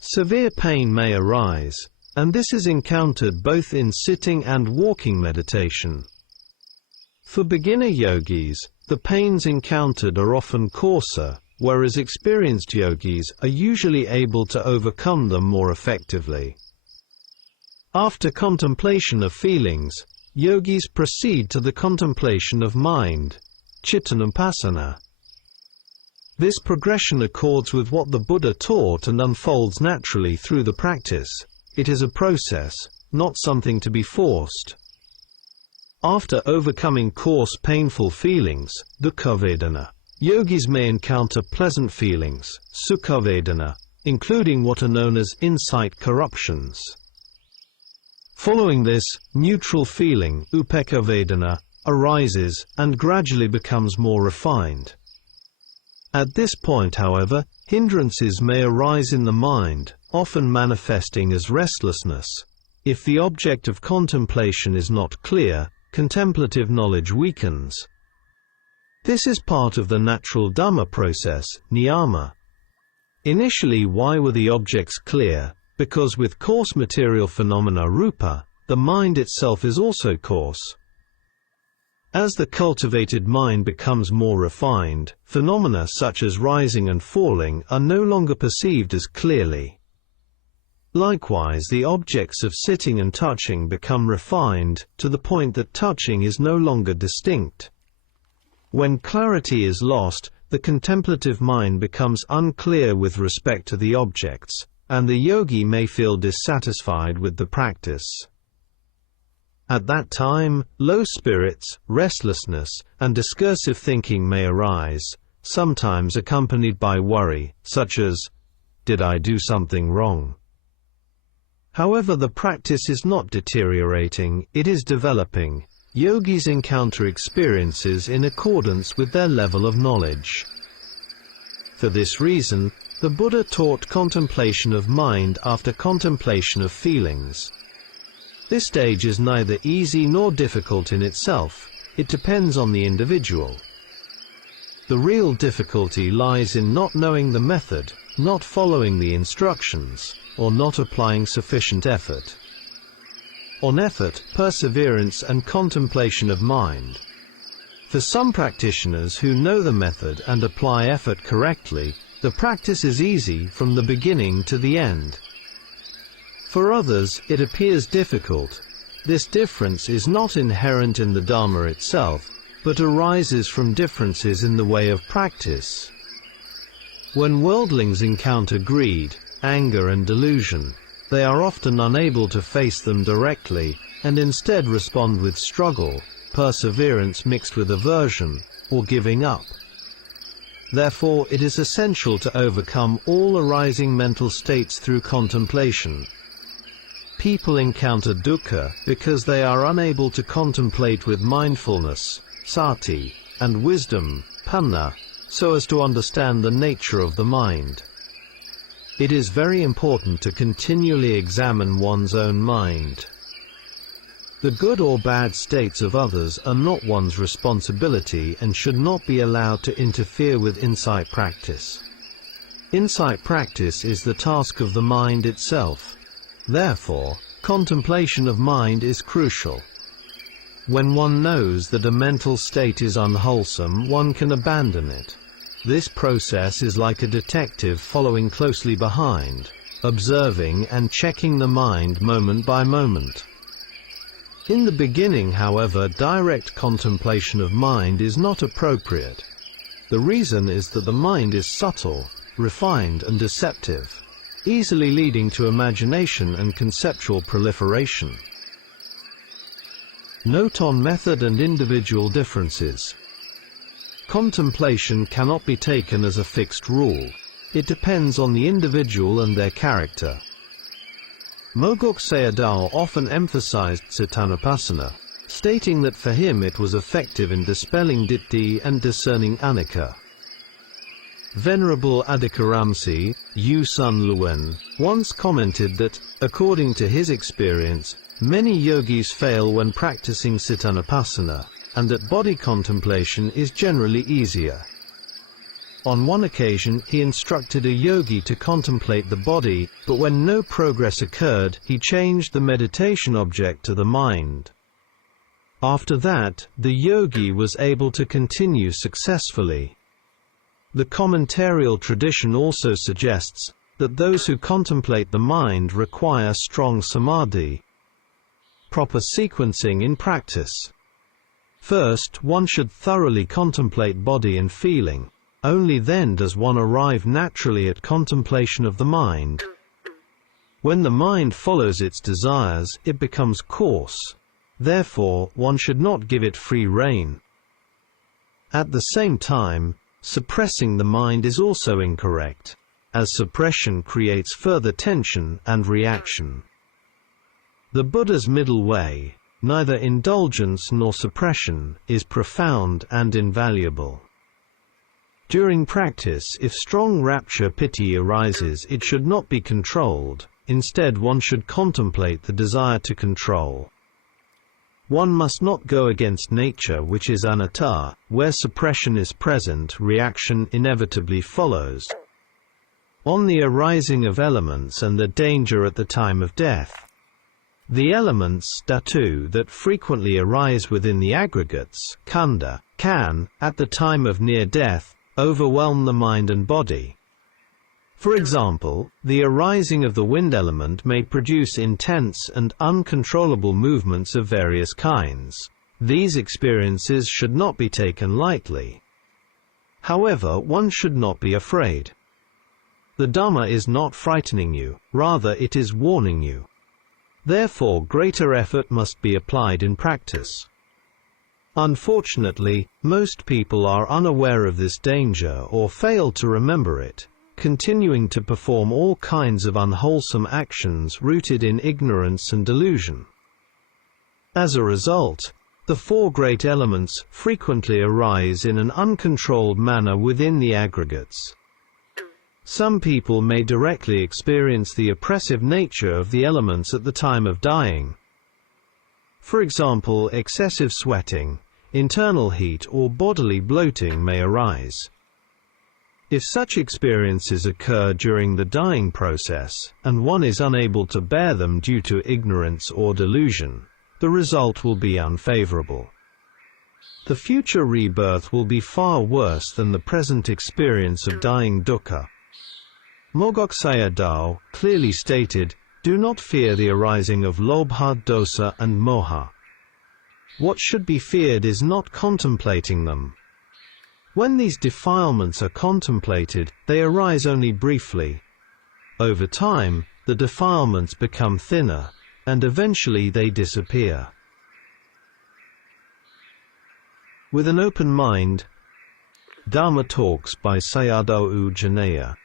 Severe pain may arise, and this is encountered both in sitting and walking meditation. For beginner yogis, the pains encountered are often coarser, whereas experienced yogis are usually able to overcome them more effectively. After contemplation of feelings, yogis proceed to the contemplation of mind, chittanupassana. This progression accords with what the Buddha taught and unfolds naturally through the practice. It is a process, not something to be forced. After overcoming coarse painful feelings, dukkhavedana, yogis may encounter pleasant feelings, sukhavedana, including what are known as insight corruptions. Following this, neutral feeling, upekkha-vedana, arises and gradually becomes more refined. At this point, however, hindrances may arise in the mind, often manifesting as restlessness. If the object of contemplation is not clear, contemplative knowledge weakens. This is part of the natural Dhamma process, niyama. Initially, why were the objects clear? Because with coarse material phenomena rupa, the mind itself is also coarse. As the cultivated mind becomes more refined, phenomena such as rising and falling are no longer perceived as clearly. Likewise, the objects of sitting and touching become refined, to the point that touching is no longer distinct. When clarity is lost, the contemplative mind becomes unclear with respect to the objects, and the yogi may feel dissatisfied with the practice. At that time, low spirits, restlessness, and discursive thinking may arise, sometimes accompanied by worry, such as, "Did I do something wrong?" However, the practice is not deteriorating, it is developing. Yogis encounter experiences in accordance with their level of knowledge. For this reason, the Buddha taught contemplation of mind after contemplation of feelings. This stage is neither easy nor difficult in itself, it depends on the individual. The real difficulty lies in not knowing the method, not following the instructions, or not applying sufficient effort. On effort, perseverance and contemplation of mind. For some practitioners who know the method and apply effort correctly, the practice is easy from the beginning to the end. For others, it appears difficult. This difference is not inherent in the Dharma itself, but arises from differences in the way of practice. When worldlings encounter greed, anger and delusion, they are often unable to face them directly, and instead respond with struggle, perseverance mixed with aversion, or giving up. Therefore, it is essential to overcome all arising mental states through contemplation. People encounter dukkha because they are unable to contemplate with mindfulness, sati, and wisdom, panna, so as to understand the nature of the mind. It is very important to continually examine one's own mind. The good or bad states of others are not one's responsibility and should not be allowed to interfere with insight practice. Insight practice is the task of the mind itself. Therefore, contemplation of mind is crucial. When one knows that a mental state is unwholesome, one can abandon it. This process is like a detective following closely behind, observing and checking the mind moment by moment. In the beginning, however, direct contemplation of mind is not appropriate. The reason is that the mind is subtle, refined and deceptive, easily leading to imagination and conceptual proliferation. Note on method and individual differences. Contemplation cannot be taken as a fixed rule. It depends on the individual and their character. Mogok Sayadaw often emphasized Satipaṭṭhānas, stating that for him it was effective in dispelling ditthi and discerning anicca. Venerable Adhikaramsi, U Sun Luen, once commented that, according to his experience, many yogis fail when practicing Satipaṭṭhānas, and that body contemplation is generally easier. On one occasion, he instructed a yogi to contemplate the body, but when no progress occurred, he changed the meditation object to the mind. After that, the yogi was able to continue successfully. The commentarial tradition also suggests that those who contemplate the mind require strong samadhi. Proper sequencing in practice. First, one should thoroughly contemplate body and feeling. Only then does one arrive naturally at contemplation of the mind. When the mind follows its desires, it becomes coarse. Therefore, one should not give it free rein. At the same time, suppressing the mind is also incorrect, as suppression creates further tension and reaction. The Buddha's middle way, neither indulgence nor suppression, is profound and invaluable. During practice, if strong rapture piti arises, it should not be controlled. Instead, one should contemplate the desire to control. One must not go against nature, which is anatta. Where suppression is present, reaction inevitably follows. On the arising of elements and the danger at the time of death. The elements, dhatu, that frequently arise within the aggregates, khanda, can, at the time of near death, overwhelm the mind and body. For example, the arising of the wind element may produce intense and uncontrollable movements of various kinds, These experiences should not be taken lightly. However, one should not be afraid. The Dhamma is not frightening you, rather it is warning you. Therefore, greater effort must be applied in practice. Unfortunately, most people are unaware of this danger or fail to remember it, continuing to perform all kinds of unwholesome actions rooted in ignorance and delusion. As a result, the four great elements frequently arise in an uncontrolled manner within the aggregates. Some people may directly experience the oppressive nature of the elements at the time of dying. For example, excessive sweating, internal heat, or bodily bloating may arise. If such experiences occur during the dying process, and one is unable to bear them due to ignorance or delusion, the result will be unfavorable. The future rebirth will be far worse than the present experience of dying dukkha. Mogok Sayadaw clearly stated, "Do not fear the arising of lobha, dosa and moha. What should be feared is not contemplating them. When these defilements are contemplated, they arise only briefly. Over time, the defilements become thinner, and eventually they disappear." With an open mind. Dhamma Talks by Sayadaw Jhaneyya.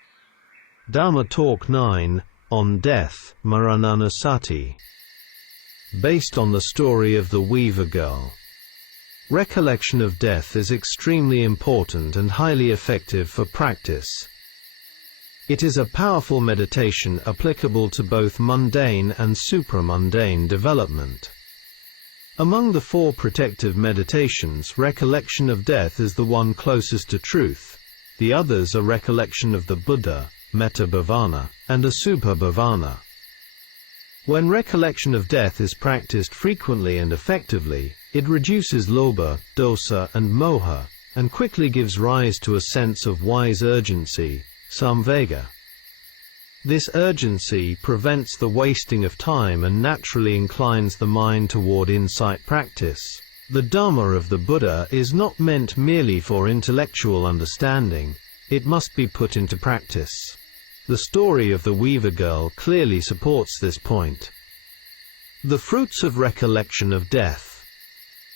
Dhamma Talk 9, on Death, Maraṇānussati. Based on the story of the Weaver Girl. Recollection of death is extremely important and highly effective for practice. It is a powerful meditation applicable to both mundane and supramundane development. Among the four protective meditations, recollection of death is the one closest to truth. The others are recollection of the Buddha, Metta Bhavana, and Asubha Bhavana. When recollection of death is practiced frequently and effectively, it reduces lobha, dosa, and moha, and quickly gives rise to a sense of wise urgency, samvega. This urgency prevents the wasting of time and naturally inclines the mind toward insight practice. The Dhamma of the Buddha is not meant merely for intellectual understanding, it must be put into practice. The story of the Weaver Girl clearly supports this point. The fruits of recollection of death.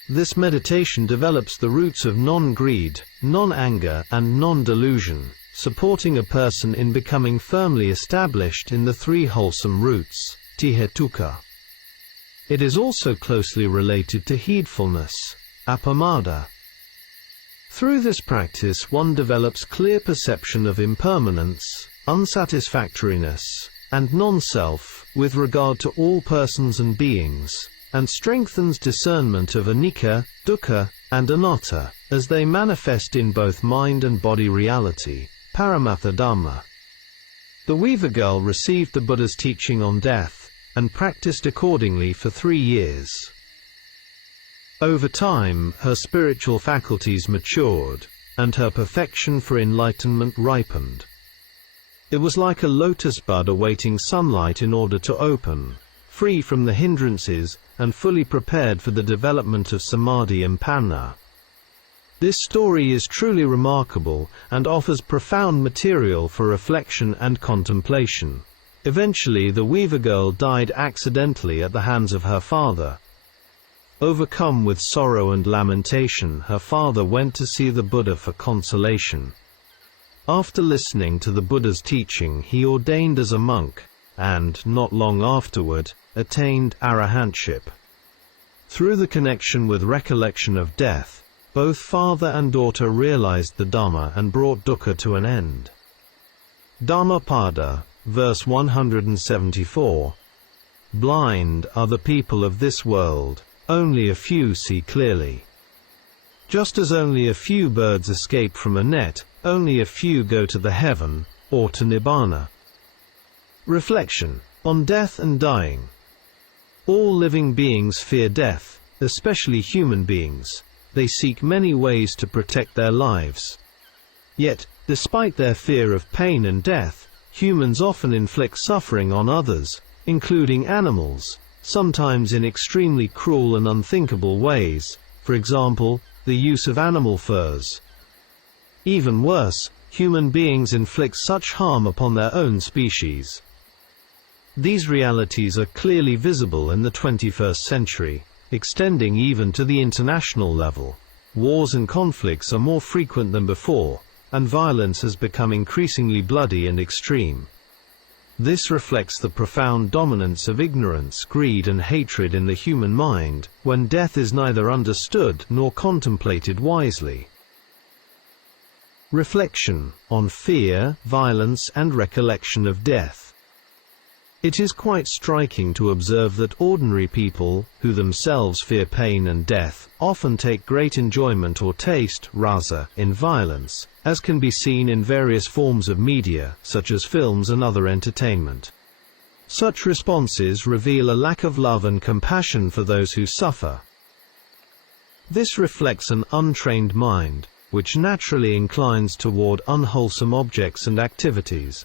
This meditation develops the roots of non-greed, non-anger, and non-delusion, supporting a person in becoming firmly established in the three wholesome roots, tihetuka. It is also closely related to heedfulness, apamada. Through this practice one develops clear perception of impermanence, unsatisfactoriness, and non-self, with regard to all persons and beings, and strengthens discernment of anicca, dukkha, and anatta, as they manifest in both mind and body reality, paramatha dhamma. The Weaver Girl received the Buddha's teaching on death, and practiced accordingly for 3 years. Over time, her spiritual faculties matured, and her perfection for enlightenment ripened. It was like a lotus bud awaiting sunlight in order to open, free from the hindrances, and fully prepared for the development of samadhi and panna. This story is truly remarkable, and offers profound material for reflection and contemplation. Eventually the Weaver Girl died accidentally at the hands of her father. Overcome with sorrow and lamentation, her father went to see the Buddha for consolation. After listening to the Buddha's teaching, he ordained as a monk, and, not long afterward, attained arahantship. Through the connection with recollection of death, both father and daughter realized the Dhamma and brought dukkha to an end. Dhammapada, verse 174. Blind are the people of this world, only a few see clearly. Just as only a few birds escape from a net, only a few go to the heaven, or to nibbana. Reflection on death and dying. All living beings fear death, especially human beings. They seek many ways to protect their lives. Yet, despite their fear of pain and death, humans often inflict suffering on others, including animals, sometimes in extremely cruel and unthinkable ways, for example, the use of animal furs. Even worse, human beings inflict such harm upon their own species. These realities are clearly visible in the 21st century, extending even to the international level. Wars and conflicts are more frequent than before, and violence has become increasingly bloody and extreme. This reflects the profound dominance of ignorance, greed and hatred in the human mind, when death is neither understood nor contemplated wisely. Reflection on fear, violence and recollection of death. It is quite striking to observe that ordinary people, who themselves fear pain and death, often take great enjoyment or taste, rasa, in violence, as can be seen in various forms of media, such as films and other entertainment. Such responses reveal a lack of love and compassion for those who suffer. This reflects an untrained mind, which naturally inclines toward unwholesome objects and activities.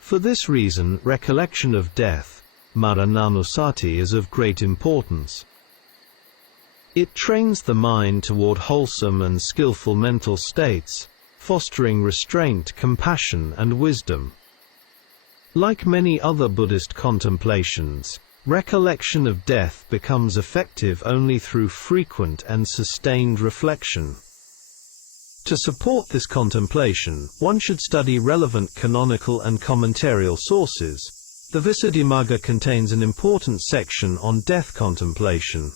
For this reason, recollection of death, Maraṇānussati, is of great importance. It trains the mind toward wholesome and skillful mental states, fostering restraint, compassion, and wisdom. Like many other Buddhist contemplations, recollection of death becomes effective only through frequent and sustained reflection. To support this contemplation, one should study relevant canonical and commentarial sources. The Visuddhimagga contains an important section on death contemplation.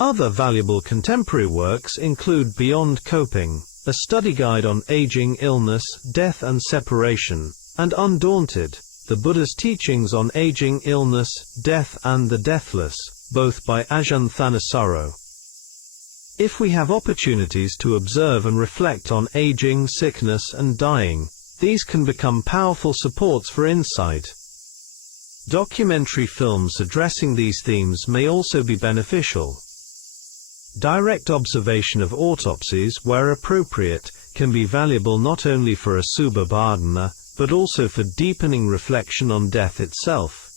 Other valuable contemporary works include Beyond Coping, a study guide on aging, illness, death and separation, and Undaunted, the Buddha's teachings on aging, illness, death and the deathless, both by Ajahn Thanissaro. If we have opportunities to observe and reflect on aging, sickness and dying, these can become powerful supports for insight. Documentary films addressing these themes may also be beneficial. Direct observation of autopsies, where appropriate, can be valuable not only for asubha bhadana, but also for deepening reflection on death itself.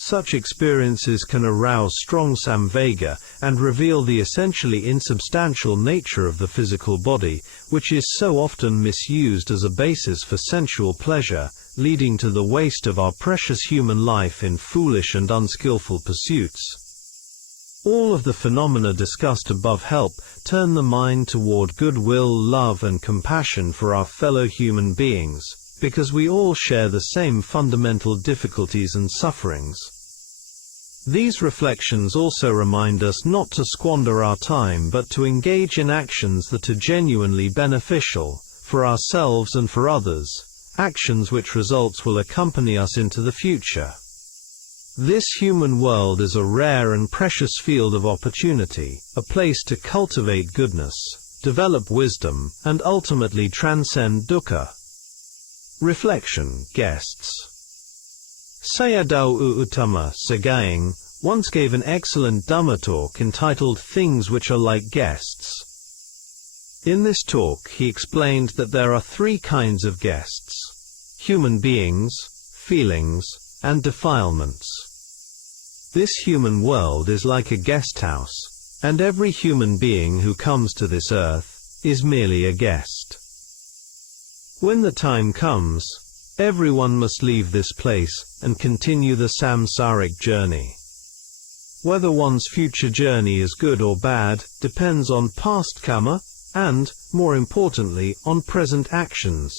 Such experiences can arouse strong samvega and reveal the essentially insubstantial nature of the physical body, which is so often misused as a basis for sensual pleasure, leading to the waste of our precious human life in foolish and unskillful pursuits. All of the phenomena discussed above help turn the mind toward goodwill, love and compassion for our fellow human beings, because we all share the same fundamental difficulties and sufferings. These reflections also remind us not to squander our time but to engage in actions that are genuinely beneficial, for ourselves and for others, actions which results will accompany us into the future. This human world is a rare and precious field of opportunity, a place to cultivate goodness, develop wisdom, and ultimately transcend dukkha. Reflection, guests. Sayadaw Uttamo, Sagaying, once gave an excellent Dhamma talk entitled Things Which Are Like Guests. In this talk he explained that there are three kinds of guests: human beings, feelings, and defilements. This human world is like a guest house, and every human being who comes to this earth is merely a guest. When the time comes, everyone must leave this place and continue the samsaric journey. Whether one's future journey is good or bad depends on past karma and, more importantly, on present actions.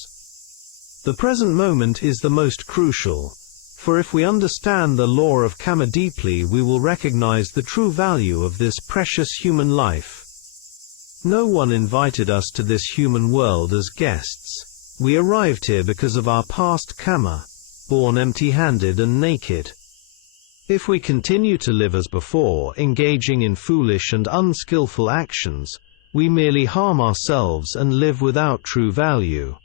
The present moment is the most crucial, for if we understand the law of karma deeply, we will recognize the true value of this precious human life. No one invited us to this human world as guests. We arrived here because of our past karma, born empty-handed and naked. If we continue to live as before, engaging in foolish and unskillful actions, we merely harm ourselves and live without true value.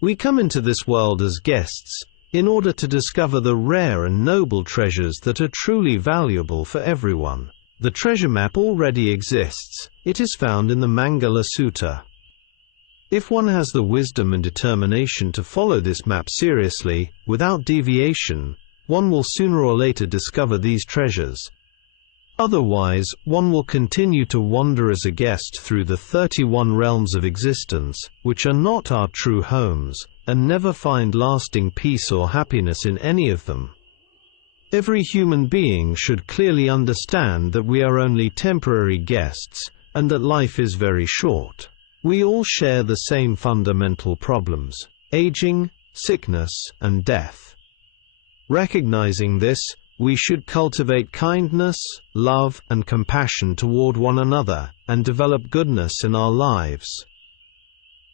We come into this world as guests, in order to discover the rare and noble treasures that are truly valuable for everyone. The treasure map already exists. It is found in the Mangala Sutta. If one has the wisdom and determination to follow this map seriously, without deviation, one will sooner or later discover these treasures. Otherwise, one will continue to wander as a guest through the 31 realms of existence, which are not our true homes, and never find lasting peace or happiness in any of them. Every human being should clearly understand that we are only temporary guests, and that life is very short. We all share the same fundamental problems: aging, sickness, and death. Recognizing this, we should cultivate kindness, love, and compassion toward one another, and develop goodness in our lives.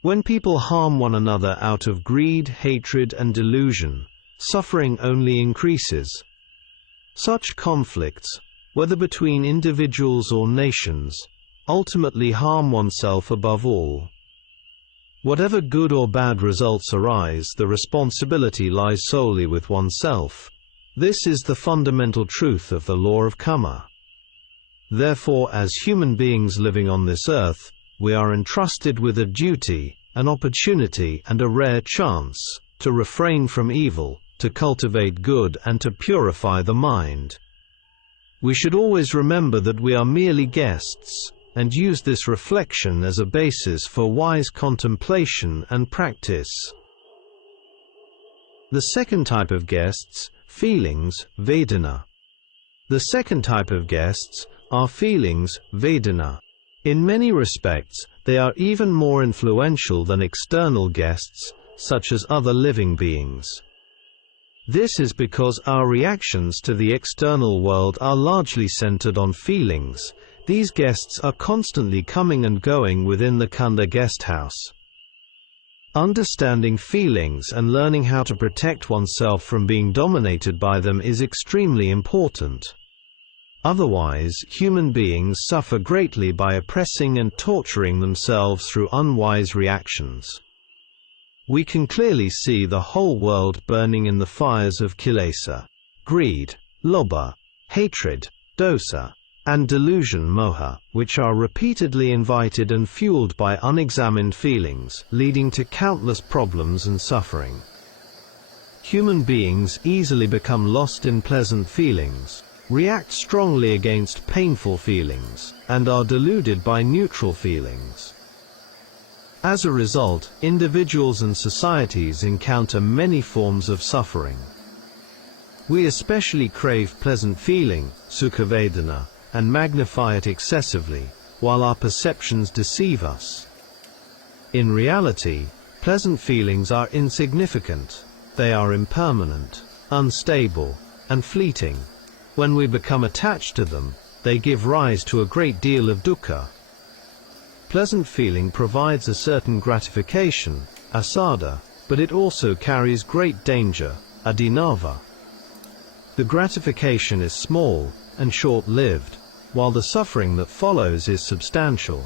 When people harm one another out of greed, hatred, and delusion, suffering only increases. Such conflicts, whether between individuals or nations, ultimately harm oneself above all. Whatever good or bad results arise, the responsibility lies solely with oneself. This is the fundamental truth of the law of karma. Therefore, as human beings living on this earth, we are entrusted with a duty, an opportunity, and a rare chance to refrain from evil, to cultivate good, and to purify the mind. We should always remember that we are merely guests, and use this reflection as a basis for wise contemplation and practice. The second type of guests, feelings, Vedana. The second type of guests are feelings, Vedana. In many respects, they are even more influential than external guests, such as other living beings. This is because our reactions to the external world are largely centered on feelings. These guests are constantly coming and going within the Khandha guest house. Understanding feelings and learning how to protect oneself from being dominated by them is extremely important. Otherwise, human beings suffer greatly by oppressing and torturing themselves through unwise reactions. We can clearly see the whole world burning in the fires of kilesa, greed, lobha, hatred, dosa, and delusion, moha, which are repeatedly invited and fueled by unexamined feelings, leading to countless problems and suffering. Human beings easily become lost in pleasant feelings, react strongly against painful feelings, and are deluded by neutral feelings. As a result, individuals and societies encounter many forms of suffering. We especially crave pleasant feeling, sukha vedana, and magnify it excessively, while our perceptions deceive us. In reality, pleasant feelings are insignificant. They are impermanent, unstable, and fleeting. When we become attached to them, they give rise to a great deal of dukkha. Pleasant feeling provides a certain gratification, asada, but it also carries great danger, adinava. The gratification is small and short-lived, while the suffering that follows is substantial.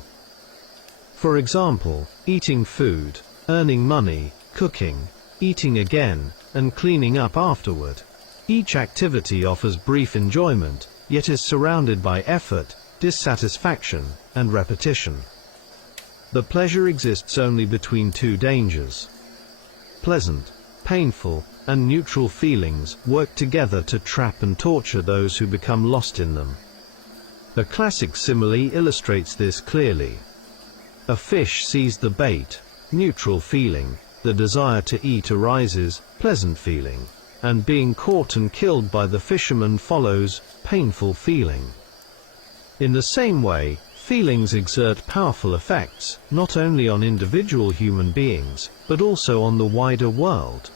For example, eating food, earning money, cooking, eating again, and cleaning up afterward. Each activity offers brief enjoyment, yet is surrounded by effort, dissatisfaction, and repetition. The pleasure exists only between two dangers. Pleasant, painful, and neutral feelings work together to trap and torture those who become lost in them. A classic simile illustrates this clearly. A fish sees the bait, neutral feeling, the desire to eat arises, pleasant feeling, and being caught and killed by the fisherman follows, painful feeling. In the same way, feelings exert powerful effects, not only on individual human beings, but also on the wider world.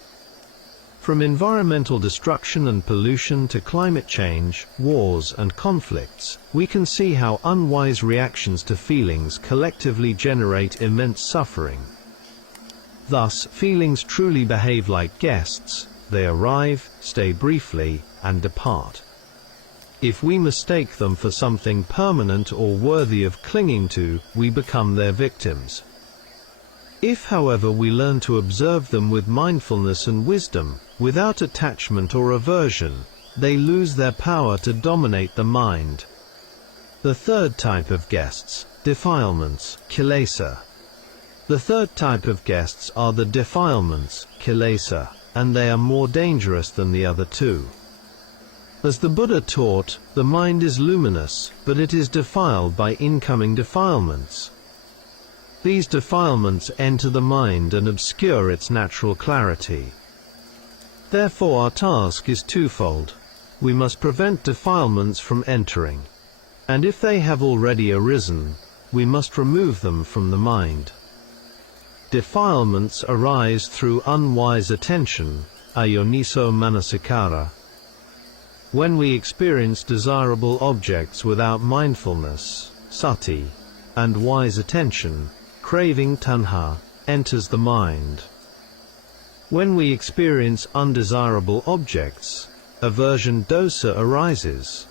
From environmental destruction and pollution to climate change, wars and conflicts, we can see how unwise reactions to feelings collectively generate immense suffering. Thus, feelings truly behave like guests. They arrive, stay briefly, and depart. If we mistake them for something permanent or worthy of clinging to, we become their victims. If, however, we learn to observe them with mindfulness and wisdom, without attachment or aversion, they lose their power to dominate the mind. The third type of guests, defilements, kilesa. The third type of guests are the defilements, kilesa, and they are more dangerous than the other two. As the Buddha taught, the mind is luminous, but it is defiled by incoming defilements. These defilements enter the mind and obscure its natural clarity. Therefore our task is twofold. We must prevent defilements from entering, and if they have already arisen, we must remove them from the mind. Defilements arise through unwise attention, ayoniso manasikara. When we experience desirable objects without mindfulness, sati, and wise attention, craving tanha enters the mind. When we experience undesirable objects, aversion dosa arises.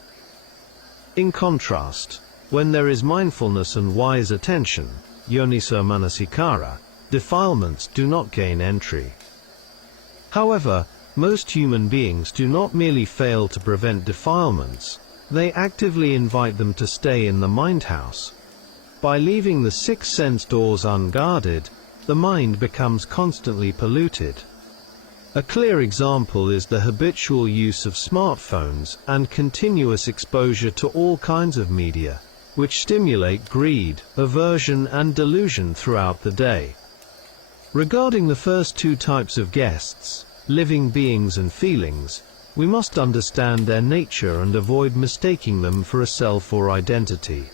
In contrast, when there is mindfulness and wise attention, yoniso manasikara, defilements do not gain entry. However, most human beings do not merely fail to prevent defilements, they actively invite them to stay in the mind house. By leaving the 6 sense doors unguarded, the mind becomes constantly polluted. A clear example is the habitual use of smartphones and continuous exposure to all kinds of media, which stimulate greed, aversion and delusion throughout the day. Regarding the first 2 types of guests, living beings and feelings, we must understand their nature and avoid mistaking them for a self or identity.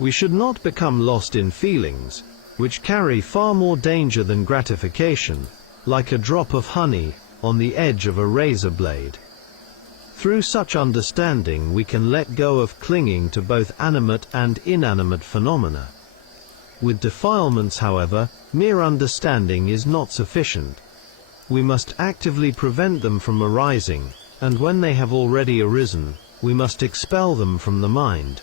We should not become lost in feelings, which carry far more danger than gratification, like a drop of honey on the edge of a razor blade. Through such understanding we can let go of clinging to both animate and inanimate phenomena. With defilements, however, mere understanding is not sufficient. We must actively prevent them from arising, and when they have already arisen, we must expel them from the mind.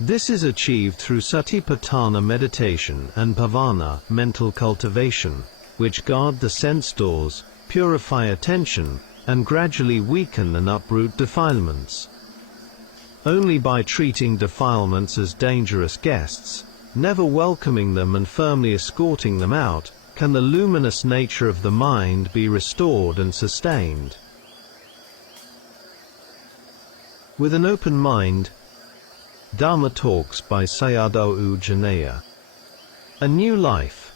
This is achieved through Satipaṭṭhāna meditation and Bhavana mental cultivation, which guard the sense doors, purify attention, and gradually weaken and uproot defilements. Only by treating defilements as dangerous guests, never welcoming them and firmly escorting them out, can the luminous nature of the mind be restored and sustained. With an open mind. Dhamma Talks by Sayadaw Jhaneyya. A New Life.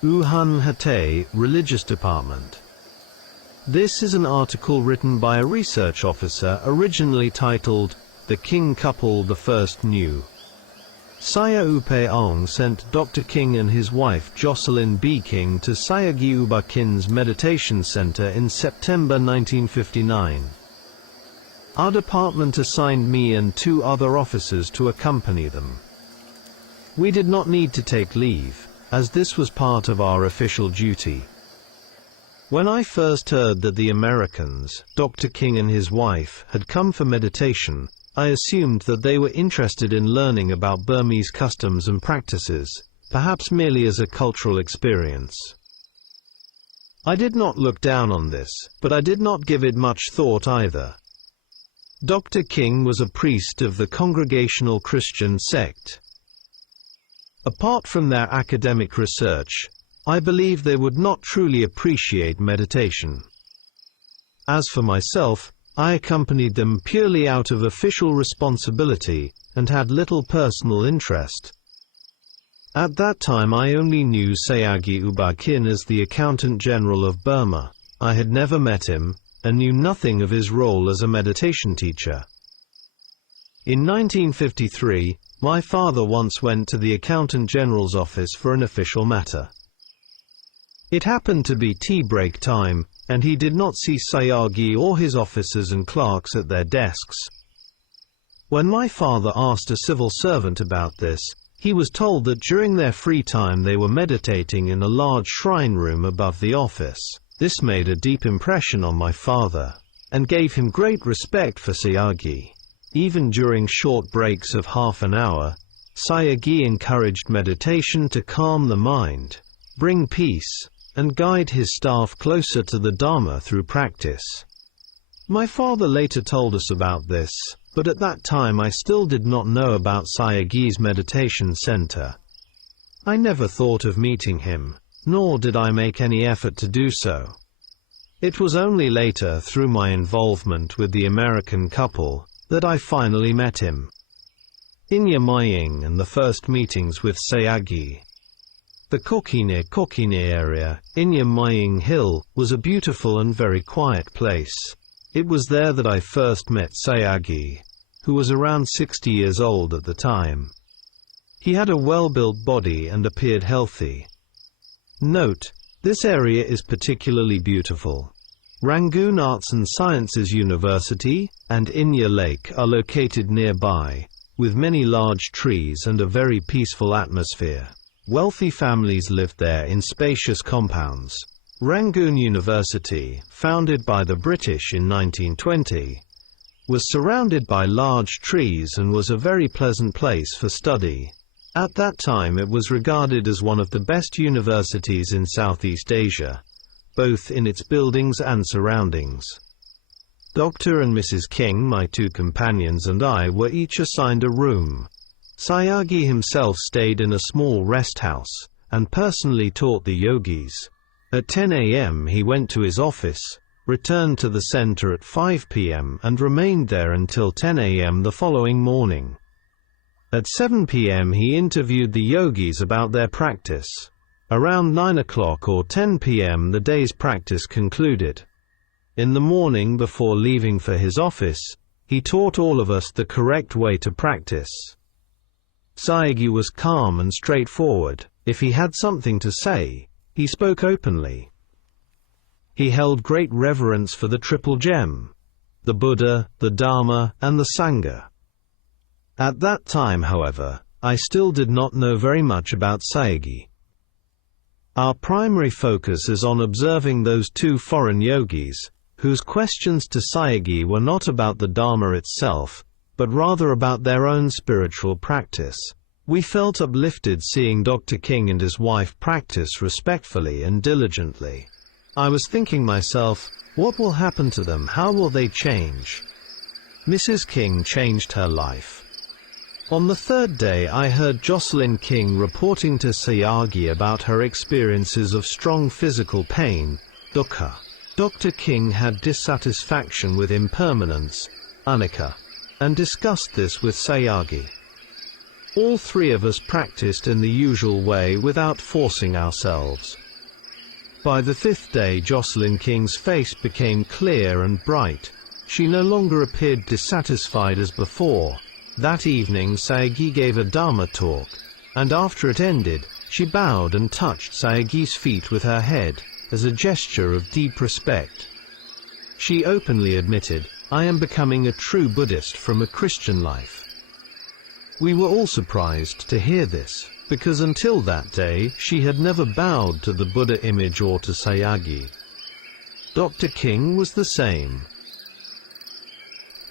Untitled Religious Department. This is an article written by a research officer originally titled, The King Couple the First Knew. Sayadaw sent Dr. King and his wife Jocelyn B. King to Sayadaw Jhaneya's meditation center in September 1959. Our department assigned me and 2 other officers to accompany them. We did not need to take leave, as this was part of our official duty. When I first heard that the Americans, Dr. King and his wife, had come for meditation, I assumed that they were interested in learning about Burmese customs and practices, perhaps merely as a cultural experience. I did not look down on this, but I did not give it much thought either. Dr. King was a priest of the Congregational Christian sect. Apart from their academic research, I believe they would not truly appreciate meditation. As for myself, I accompanied them purely out of official responsibility, and had little personal interest. At that time I only knew Sayadaw Jhaneyya as the Accountant General of Burma. I had never met him, and knew nothing of his role as a meditation teacher. In 1953, my father once went to the Accountant General's office for an official matter. It happened to be tea break time, and he did not see Sayadaw or his officers and clerks at their desks. When my father asked a civil servant about this, he was told that during their free time they were meditating in a large shrine room above the office. This made a deep impression on my father, and gave him great respect for Sayadaw. Even during short breaks of half an hour, Sayadaw encouraged meditation to calm the mind, bring peace, and guide his staff closer to the Dhamma through practice. My father later told us about this, but at that time I still did not know about Sayadaw's meditation center. I never thought of meeting him, nor did I make any effort to do so. It was only later, through my involvement with the American couple, that I finally met him. Inya Maying and the first meetings with Sayagyi. The Kokine area, Inya Maying Hill, was a beautiful and very quiet place. It was there that I first met Sayagyi, who was around 60 years old at the time. He had a well-built body and appeared healthy. Note: this area is particularly beautiful. Rangoon Arts and Sciences University and Inya Lake are located nearby, with many large trees and a very peaceful atmosphere. Wealthy families lived there in spacious compounds. Rangoon University, founded by the British in 1920, was surrounded by large trees and was a very pleasant place for study. At that time it was regarded as one of the best universities in Southeast Asia, both in its buildings and surroundings. Dr. and Mrs. King, my two companions, and I were each assigned a room. Sayagyi himself stayed in a small rest house, and personally taught the yogis. At 10 a.m. he went to his office, returned to the center at 5 p.m. and remained there until 10 a.m. the following morning. At 7 p.m. he interviewed the yogis about their practice. Around 9 o'clock or 10 p.m. the day's practice concluded. In the morning before leaving for his office, he taught all of us the correct way to practice. Sayagyi was calm and straightforward. If he had something to say, he spoke openly. He held great reverence for the Triple Gem, the Buddha, the Dharma, and the Sangha. At that time, however, I still did not know very much about Sayagyi. Our primary focus is on observing those two foreign yogis, whose questions to Sayagyi were not about the Dharma itself, but rather about their own spiritual practice. We felt uplifted seeing Dr. King and his wife practice respectfully and diligently. I was thinking myself, what will happen to them? How will they change? Mrs. King changed her life. On the third day I heard Jocelyn King reporting to Sayagyi about her experiences of strong physical pain, dukkha. Dr. King had dissatisfaction with impermanence, anicca, and discussed this with Sayagyi. All three of us practiced in the usual way without forcing ourselves. By the fifth day Jocelyn King's face became clear and bright. She no longer appeared dissatisfied as before. That evening Sayagyi gave a Dhamma talk, and after it ended, she bowed and touched Sayagyi's feet with her head, as a gesture of deep respect. She openly admitted, "I am becoming a true Buddhist from a Christian life." We were all surprised to hear this, because until that day she had never bowed to the Buddha image or to Sayagyi. Dr. King was the same.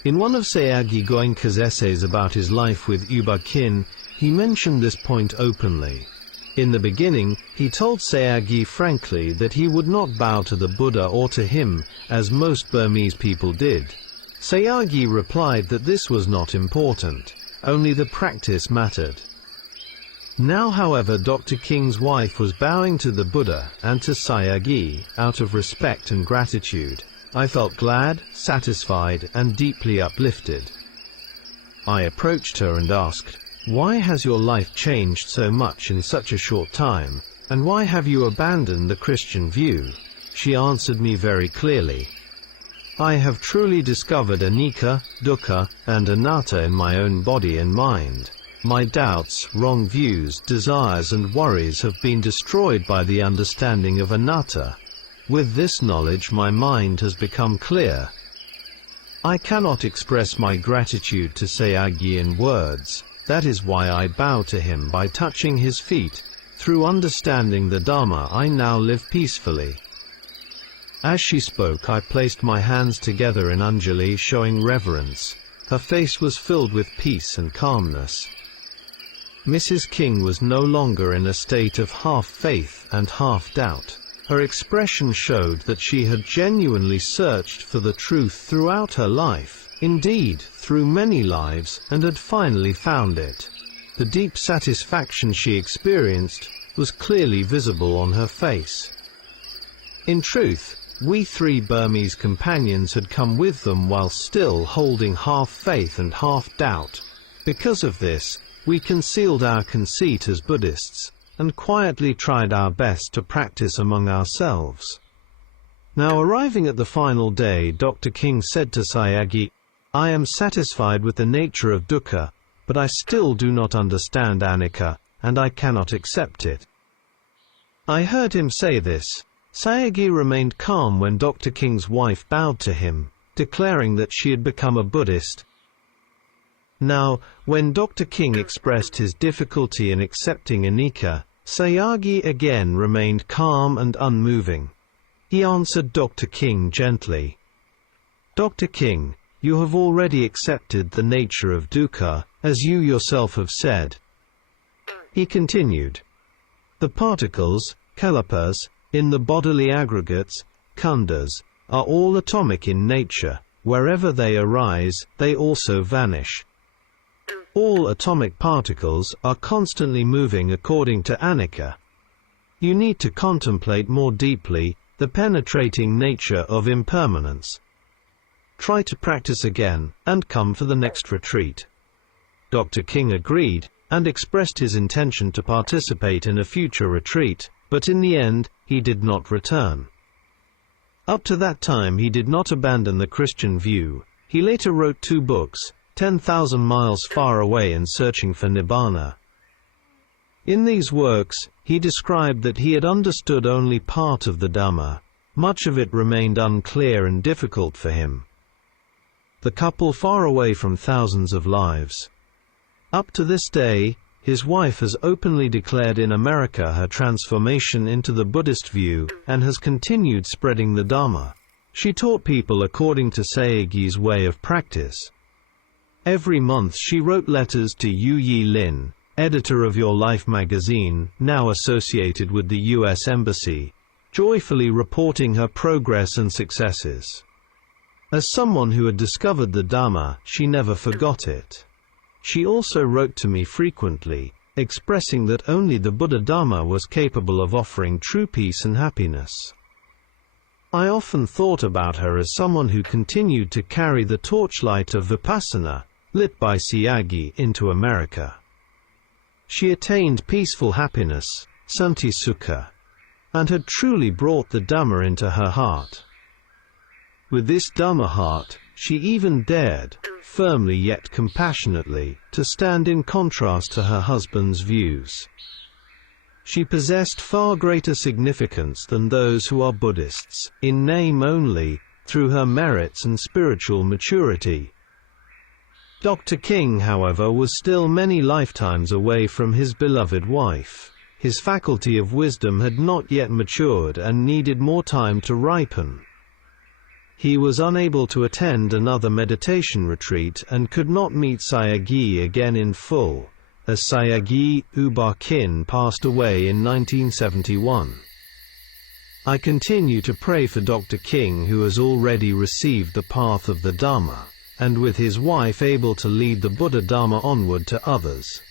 In one of Sayagyi Goenka's essays about his life with Uba Khin, he mentioned this point openly. In the beginning, he told Sayagyi frankly that he would not bow to the Buddha or to him, as most Burmese people did. Sayagyi replied that this was not important, only the practice mattered. Now, however, Dr. King's wife was bowing to the Buddha and to Sayagyi, out of respect and gratitude. I felt glad, satisfied, and deeply uplifted. I approached her and asked, "Why has your life changed so much in such a short time, and why have you abandoned the Christian view?" She answered me very clearly. "I have truly discovered anicca, dukkha, and anatta in my own body and mind. My doubts, wrong views, desires and worries have been destroyed by the understanding of anatta. With this knowledge my mind has become clear." I cannot express my gratitude to Sayagyi in words. That is why I bow to him by touching his feet. Through understanding the Dharma I now live peacefully. As she spoke I placed my hands together in Anjali, showing reverence. Her face was filled with peace and calmness. Mrs. King was no longer in a state of half faith and half doubt. Her expression showed that she had genuinely searched for the truth throughout her life, indeed, through many lives, and had finally found it. The deep satisfaction she experienced was clearly visible on her face. In truth, We 3 Burmese companions had come with them while still holding half faith and half doubt. Because of this, we concealed our conceit as Buddhists, and quietly tried our best to practice among ourselves. Now, arriving at the final day, Dr. King said to Sayagyi, "I am satisfied with the nature of dukkha, but I still do not understand anicca, and I cannot accept it." I heard him say this. Sayagyi remained calm when Dr. King's wife bowed to him, declaring that she had become a Buddhist. Now, when Dr. King expressed his difficulty in accepting anicca, Sayagyi again remained calm and unmoving. He answered Dr. King gently, "Dr. King, you have already accepted the nature of dukkha, as you yourself have said." He continued, "The particles, kalapas, in the bodily aggregates, khandhas, are all atomic in nature. Wherever they arise, they also vanish. All atomic particles are constantly moving according to anicca. You need to contemplate more deeply the penetrating nature of impermanence. Try to practice again, and come for the next retreat." Dr. King agreed, and expressed his intention to participate in a future retreat, but in the end, he did not return. Up to that time he did not abandon the Christian view. He later wrote 2 books, 10,000 Miles Far Away and Searching for Nibbana. In these works, he described that he had understood only part of the Dhamma. Much of it remained unclear and difficult for him. The couple far away from thousands of lives. Up to this day, his wife has openly declared in America her transformation into the Buddhist view, and has continued spreading the Dhamma. She taught people according to Sayagyi's way of practice. Every month she wrote letters to Yu Yi Lin, editor of Your Life magazine, now associated with the U.S. Embassy, joyfully reporting her progress and successes. As someone who had discovered the Dhamma, she never forgot it. She also wrote to me frequently, expressing that only the Buddha Dhamma was capable of offering true peace and happiness. I often thought about her as someone who continued to carry the torchlight of Vipassana, lit by Sayagyi, into America. She attained peaceful happiness, Santi Sukha, and had truly brought the Dhamma into her heart. With this Dhamma heart, she even dared, firmly yet compassionately, to stand in contrast to her husband's views. She possessed far greater significance than those who are Buddhists, in name only, through her merits and spiritual maturity. Dr. King, however, was still many lifetimes away from his beloved wife. His faculty of wisdom had not yet matured and needed more time to ripen. He was unable to attend another meditation retreat and could not meet Sayagyi again in full, as Sayagyi U Kin passed away in 1971. I continue to pray for Dr. King, who has already received the path of the Dhamma, and with his wife able to lead the Buddha Dhamma onward to others.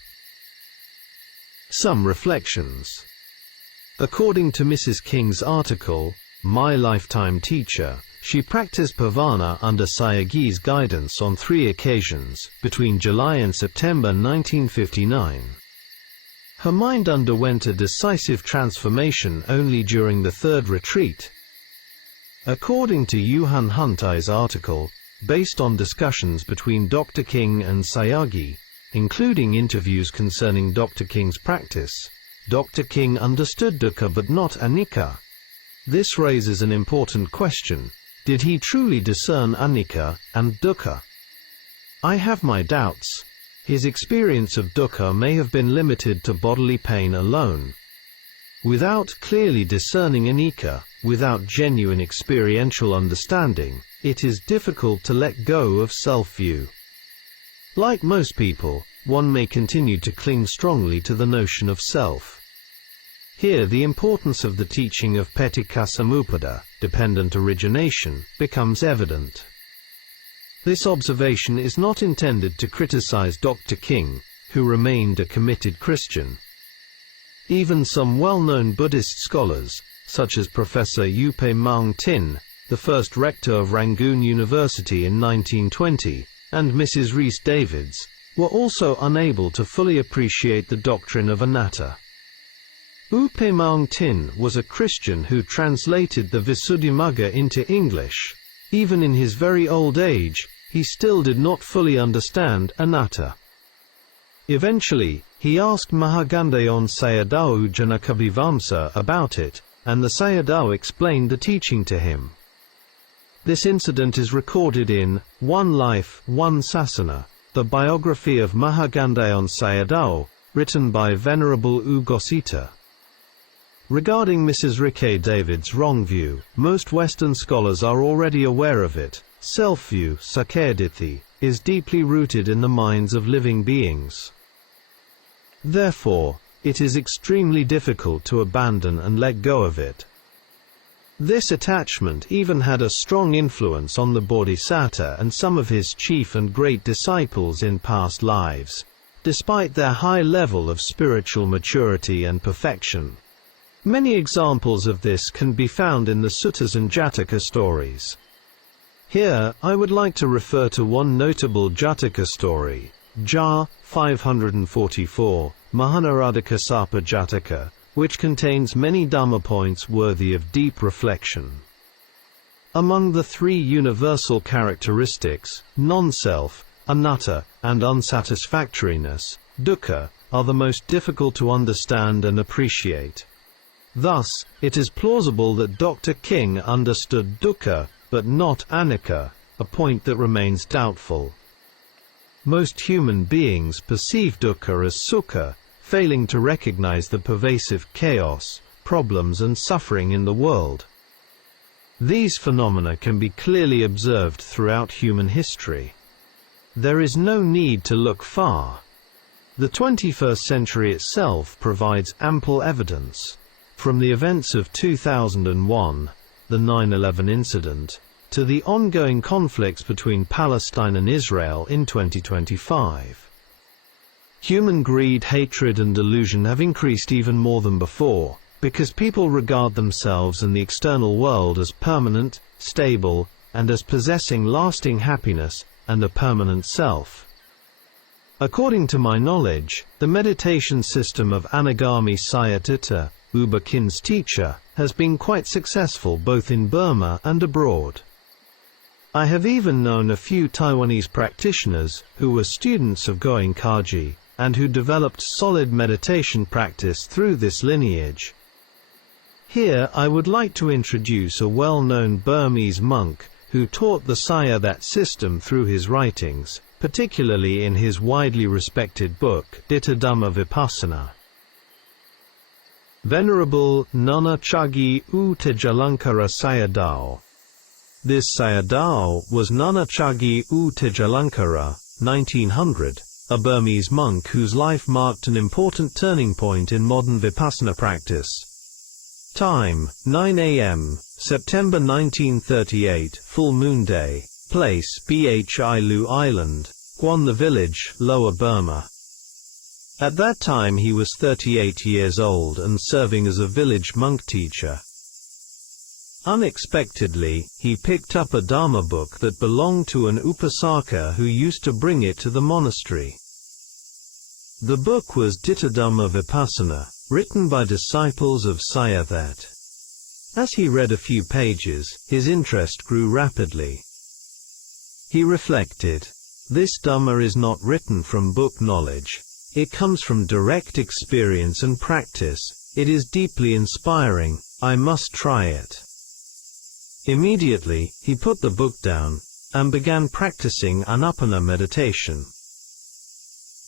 Some reflections. According to Mrs. King's article, My Lifetime Teacher, she practiced Pavana under Sayagyi's guidance on 3 occasions, between July and September 1959. Her mind underwent a decisive transformation only during the 3rd retreat. According to Yuhan Huntai's article, based on discussions between Dr. King and Sayagyi, including interviews concerning Dr. King's practice, Dr. King understood dukkha but not anicca. This raises an important question. Did he truly discern anicca and dukkha? I have my doubts. His experience of dukkha may have been limited to bodily pain alone. Without clearly discerning anicca, without genuine experiential understanding, it is difficult to let go of self-view. Like most people, one may continue to cling strongly to the notion of self. Here the importance of the teaching of Paticca dependent origination, becomes evident. This observation is not intended to criticize Dr. King, who remained a committed Christian. Even some well-known Buddhist scholars, such as Professor Yupe Maung Tin, the first rector of Rangoon University in 1920, and Mrs. Rhys Davids, were also unable to fully appreciate the doctrine of anatta. Yupe Maung Tin was a Christian who translated the Visuddhimagga into English. Even in his very old age, he still did not fully understand anatta. Eventually, he asked Mahagandhayon Sayadaw Jhaneyya about it, and the Sayadaw explained the teaching to him. This incident is recorded in One Life, One Sasana, the biography of Mahagandhayon Sayadaw, written by Venerable U Gosita. Regarding Mrs. Rhys Davids' wrong view, most Western scholars are already aware of it. Self-view, Sakkayaditthi, is deeply rooted in the minds of living beings. Therefore, it is extremely difficult to abandon and let go of it. This attachment even had a strong influence on the Bodhisattva and some of his chief and great disciples in past lives, despite their high level of spiritual maturity and perfection. Many examples of this can be found in the suttas and Jataka stories. Here, I would like to refer to one notable Jataka story, Ja. 544, Mahanarodhikasapa Jataka, which contains many Dhamma points worthy of deep reflection. Among the three universal characteristics, non-self, anatta, and unsatisfactoriness, dukkha, are the most difficult to understand and appreciate. Thus, it is plausible that Dr. King understood dukkha, but not anicca, a point that remains doubtful. Most human beings perceive dukkha as sukha, failing to recognize the pervasive chaos, problems and suffering in the world. These phenomena can be clearly observed throughout human history. There is no need to look far. The 21st century itself provides ample evidence. From the events of 2001, the 9/11 incident, to the ongoing conflicts between Palestine and Israel in 2025. Human greed, hatred and delusion have increased even more than before, because people regard themselves and the external world as permanent, stable, and as possessing lasting happiness and a permanent self. According to my knowledge, the meditation system of Anagami Sayadaw, Uba Khin's teacher, has been quite successful both in Burma and abroad. I have even known a few Taiwanese practitioners who were students of Goenkaji, and who developed solid meditation practice through this lineage. Here I would like to introduce a well-known Burmese monk who taught the Sayadaw system through his writings, particularly in his widely respected book, Dittadhamma Vipassana. Venerable Nana Chagi U Tejalankara Sayadaw. This Sayadaw was Nana Chagi U Tejalankara, 1900, a Burmese monk whose life marked an important turning point in modern Vipassana practice. Time, 9 a.m., September 1938, full moon day. Place, Bhilu Island, Guan the village, Lower Burma. At that time he was 38 years old and serving as a village monk teacher. Unexpectedly, he picked up a Dharma book that belonged to an Upasaka who used to bring it to the monastery. The book was Dittadhamma Vipassana, written by disciples of Sayadaw. As he read a few pages, his interest grew rapidly. He reflected, "This Dhamma is not written from book knowledge. It comes from direct experience and practice. It is deeply inspiring. I must try it." Immediately, he put the book down, and began practicing Anapana meditation.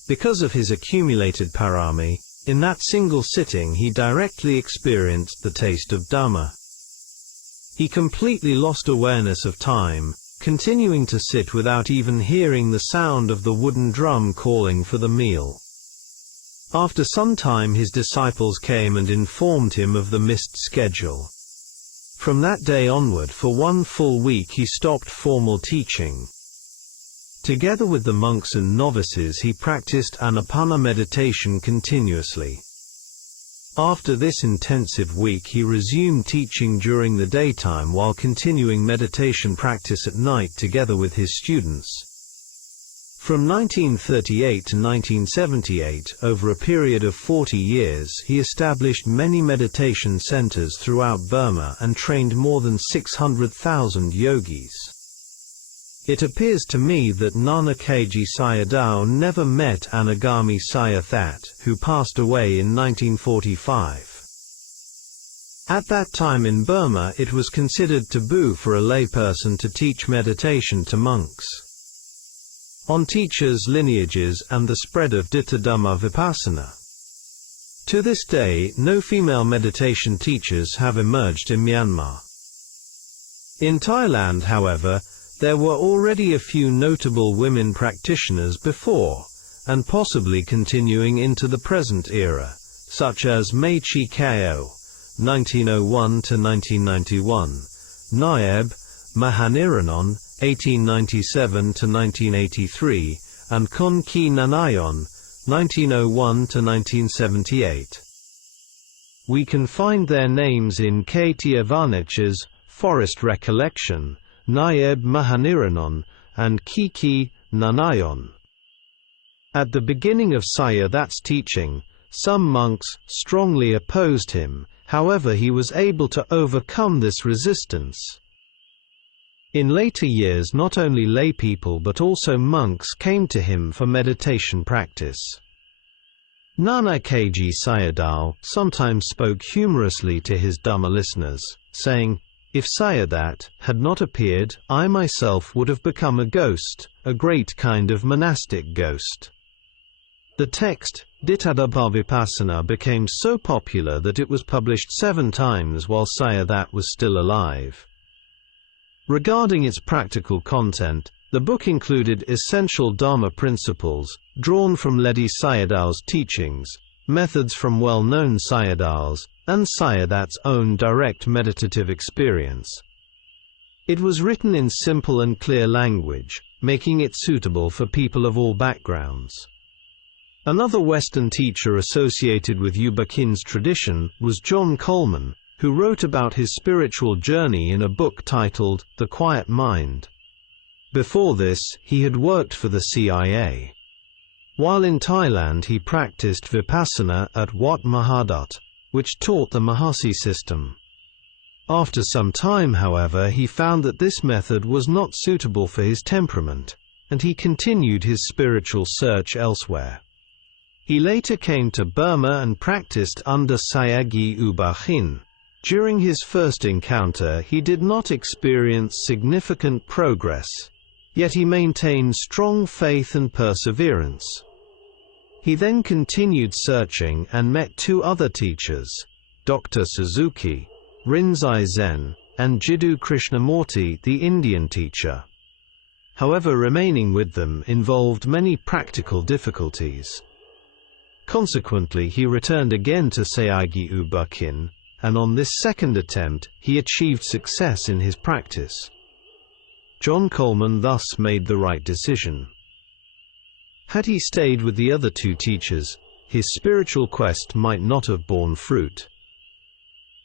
Because of his accumulated parami, in that single sitting he directly experienced the taste of Dhamma. He completely lost awareness of time, continuing to sit without even hearing the sound of the wooden drum calling for the meal. After some time his disciples came and informed him of the missed schedule. From that day onward for 1 full week he stopped formal teaching. Together with the monks and novices he practiced Anapana meditation continuously. After this intensive week, he resumed teaching during the daytime while continuing meditation practice at night together with his students. From 1938 to 1978, over a period of 40 years, he established many meditation centers throughout Burma and trained more than 600,000 yogis. It appears to me that Nanakaji Sayadaw never met Anagami Sayathat, who passed away in 1945. At that time in Burma, it was considered taboo for a layperson to teach meditation to monks. On teachers' lineages and the spread of Dittadhamma Vipassana. To this day, no female meditation teachers have emerged in Myanmar. In Thailand, however, there were already a few notable women practitioners before, and possibly continuing into the present era, such as Mechi Kao, 1901–1991, Nayab Mahaniranon, 1897–1983, and Kon Ki Nanayon, 1901–1978. We can find their names in K. Varnich's Forest Recollection, Nayab Mahaniranon, and Kiki Nanayon. At the beginning of Sayadaw teaching, some monks strongly opposed him, however he was able to overcome this resistance. In later years, not only laypeople but also monks came to him for meditation practice. Nanakaji Sayadaw sometimes spoke humorously to his Dhamma listeners, saying, "If Sayadaw had not appeared, I myself would have become a ghost, a great kind of monastic ghost." The text, Dittadhamma Vipassana, became so popular that it was published 7 times while Sayadaw was still alive. Regarding its practical content, the book included essential Dharma principles, drawn from Ledi Sayadaw's teachings, methods from well-known Sayadaws, and Sayadaw's own direct meditative experience. It was written in simple and clear language, making it suitable for people of all backgrounds. Another Western teacher associated with U Ba Khin's tradition was John Coleman, who wrote about his spiritual journey in a book titled The Quiet Mind. Before this, he had worked for the CIA. While in Thailand, he practiced Vipassana at Wat Mahadut, which taught the Mahasi system. After some time, however, he found that this method was not suitable for his temperament, and he continued his spiritual search elsewhere. He later came to Burma and practiced under Sayagyi U Ba Khin. During his first encounter, he did not experience significant progress, yet he maintained strong faith and perseverance. He then continued searching and met 2 other teachers, Dr. Suzuki, Rinzai Zen, and Jiddu Krishnamurti, the Indian teacher. However, remaining with them involved many practical difficulties. Consequently, he returned again to Sayagyi U Ba Khin, and on this second attempt, he achieved success in his practice. John Coleman thus made the right decision. Had he stayed with the other 2 teachers, his spiritual quest might not have borne fruit.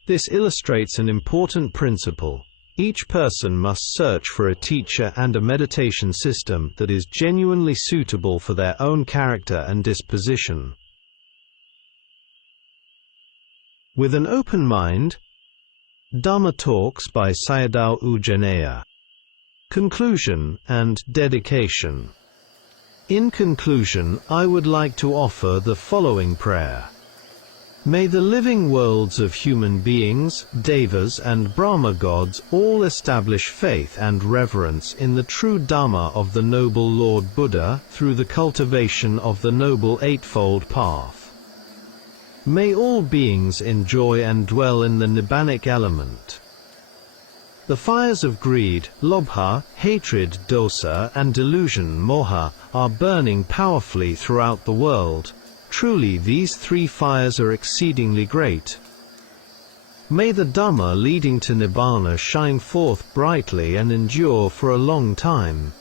This illustrates an important principle. Each person must search for a teacher and a meditation system that is genuinely suitable for their own character and disposition. With an open mind. Dhamma Talks by Sayadaw Jhaneyya. Conclusion and dedication. In conclusion, I would like to offer the following prayer. May the living worlds of human beings, devas and Brahma gods all establish faith and reverence in the true Dhamma of the Noble Lord Buddha through the cultivation of the Noble Eightfold Path. May all beings enjoy and dwell in the Nibbanic element. The fires of greed, lobha, hatred, dosa, and delusion, moha, are burning powerfully throughout the world. Truly, these 3 fires are exceedingly great. May the Dhamma leading to Nibbana shine forth brightly and endure for a long time.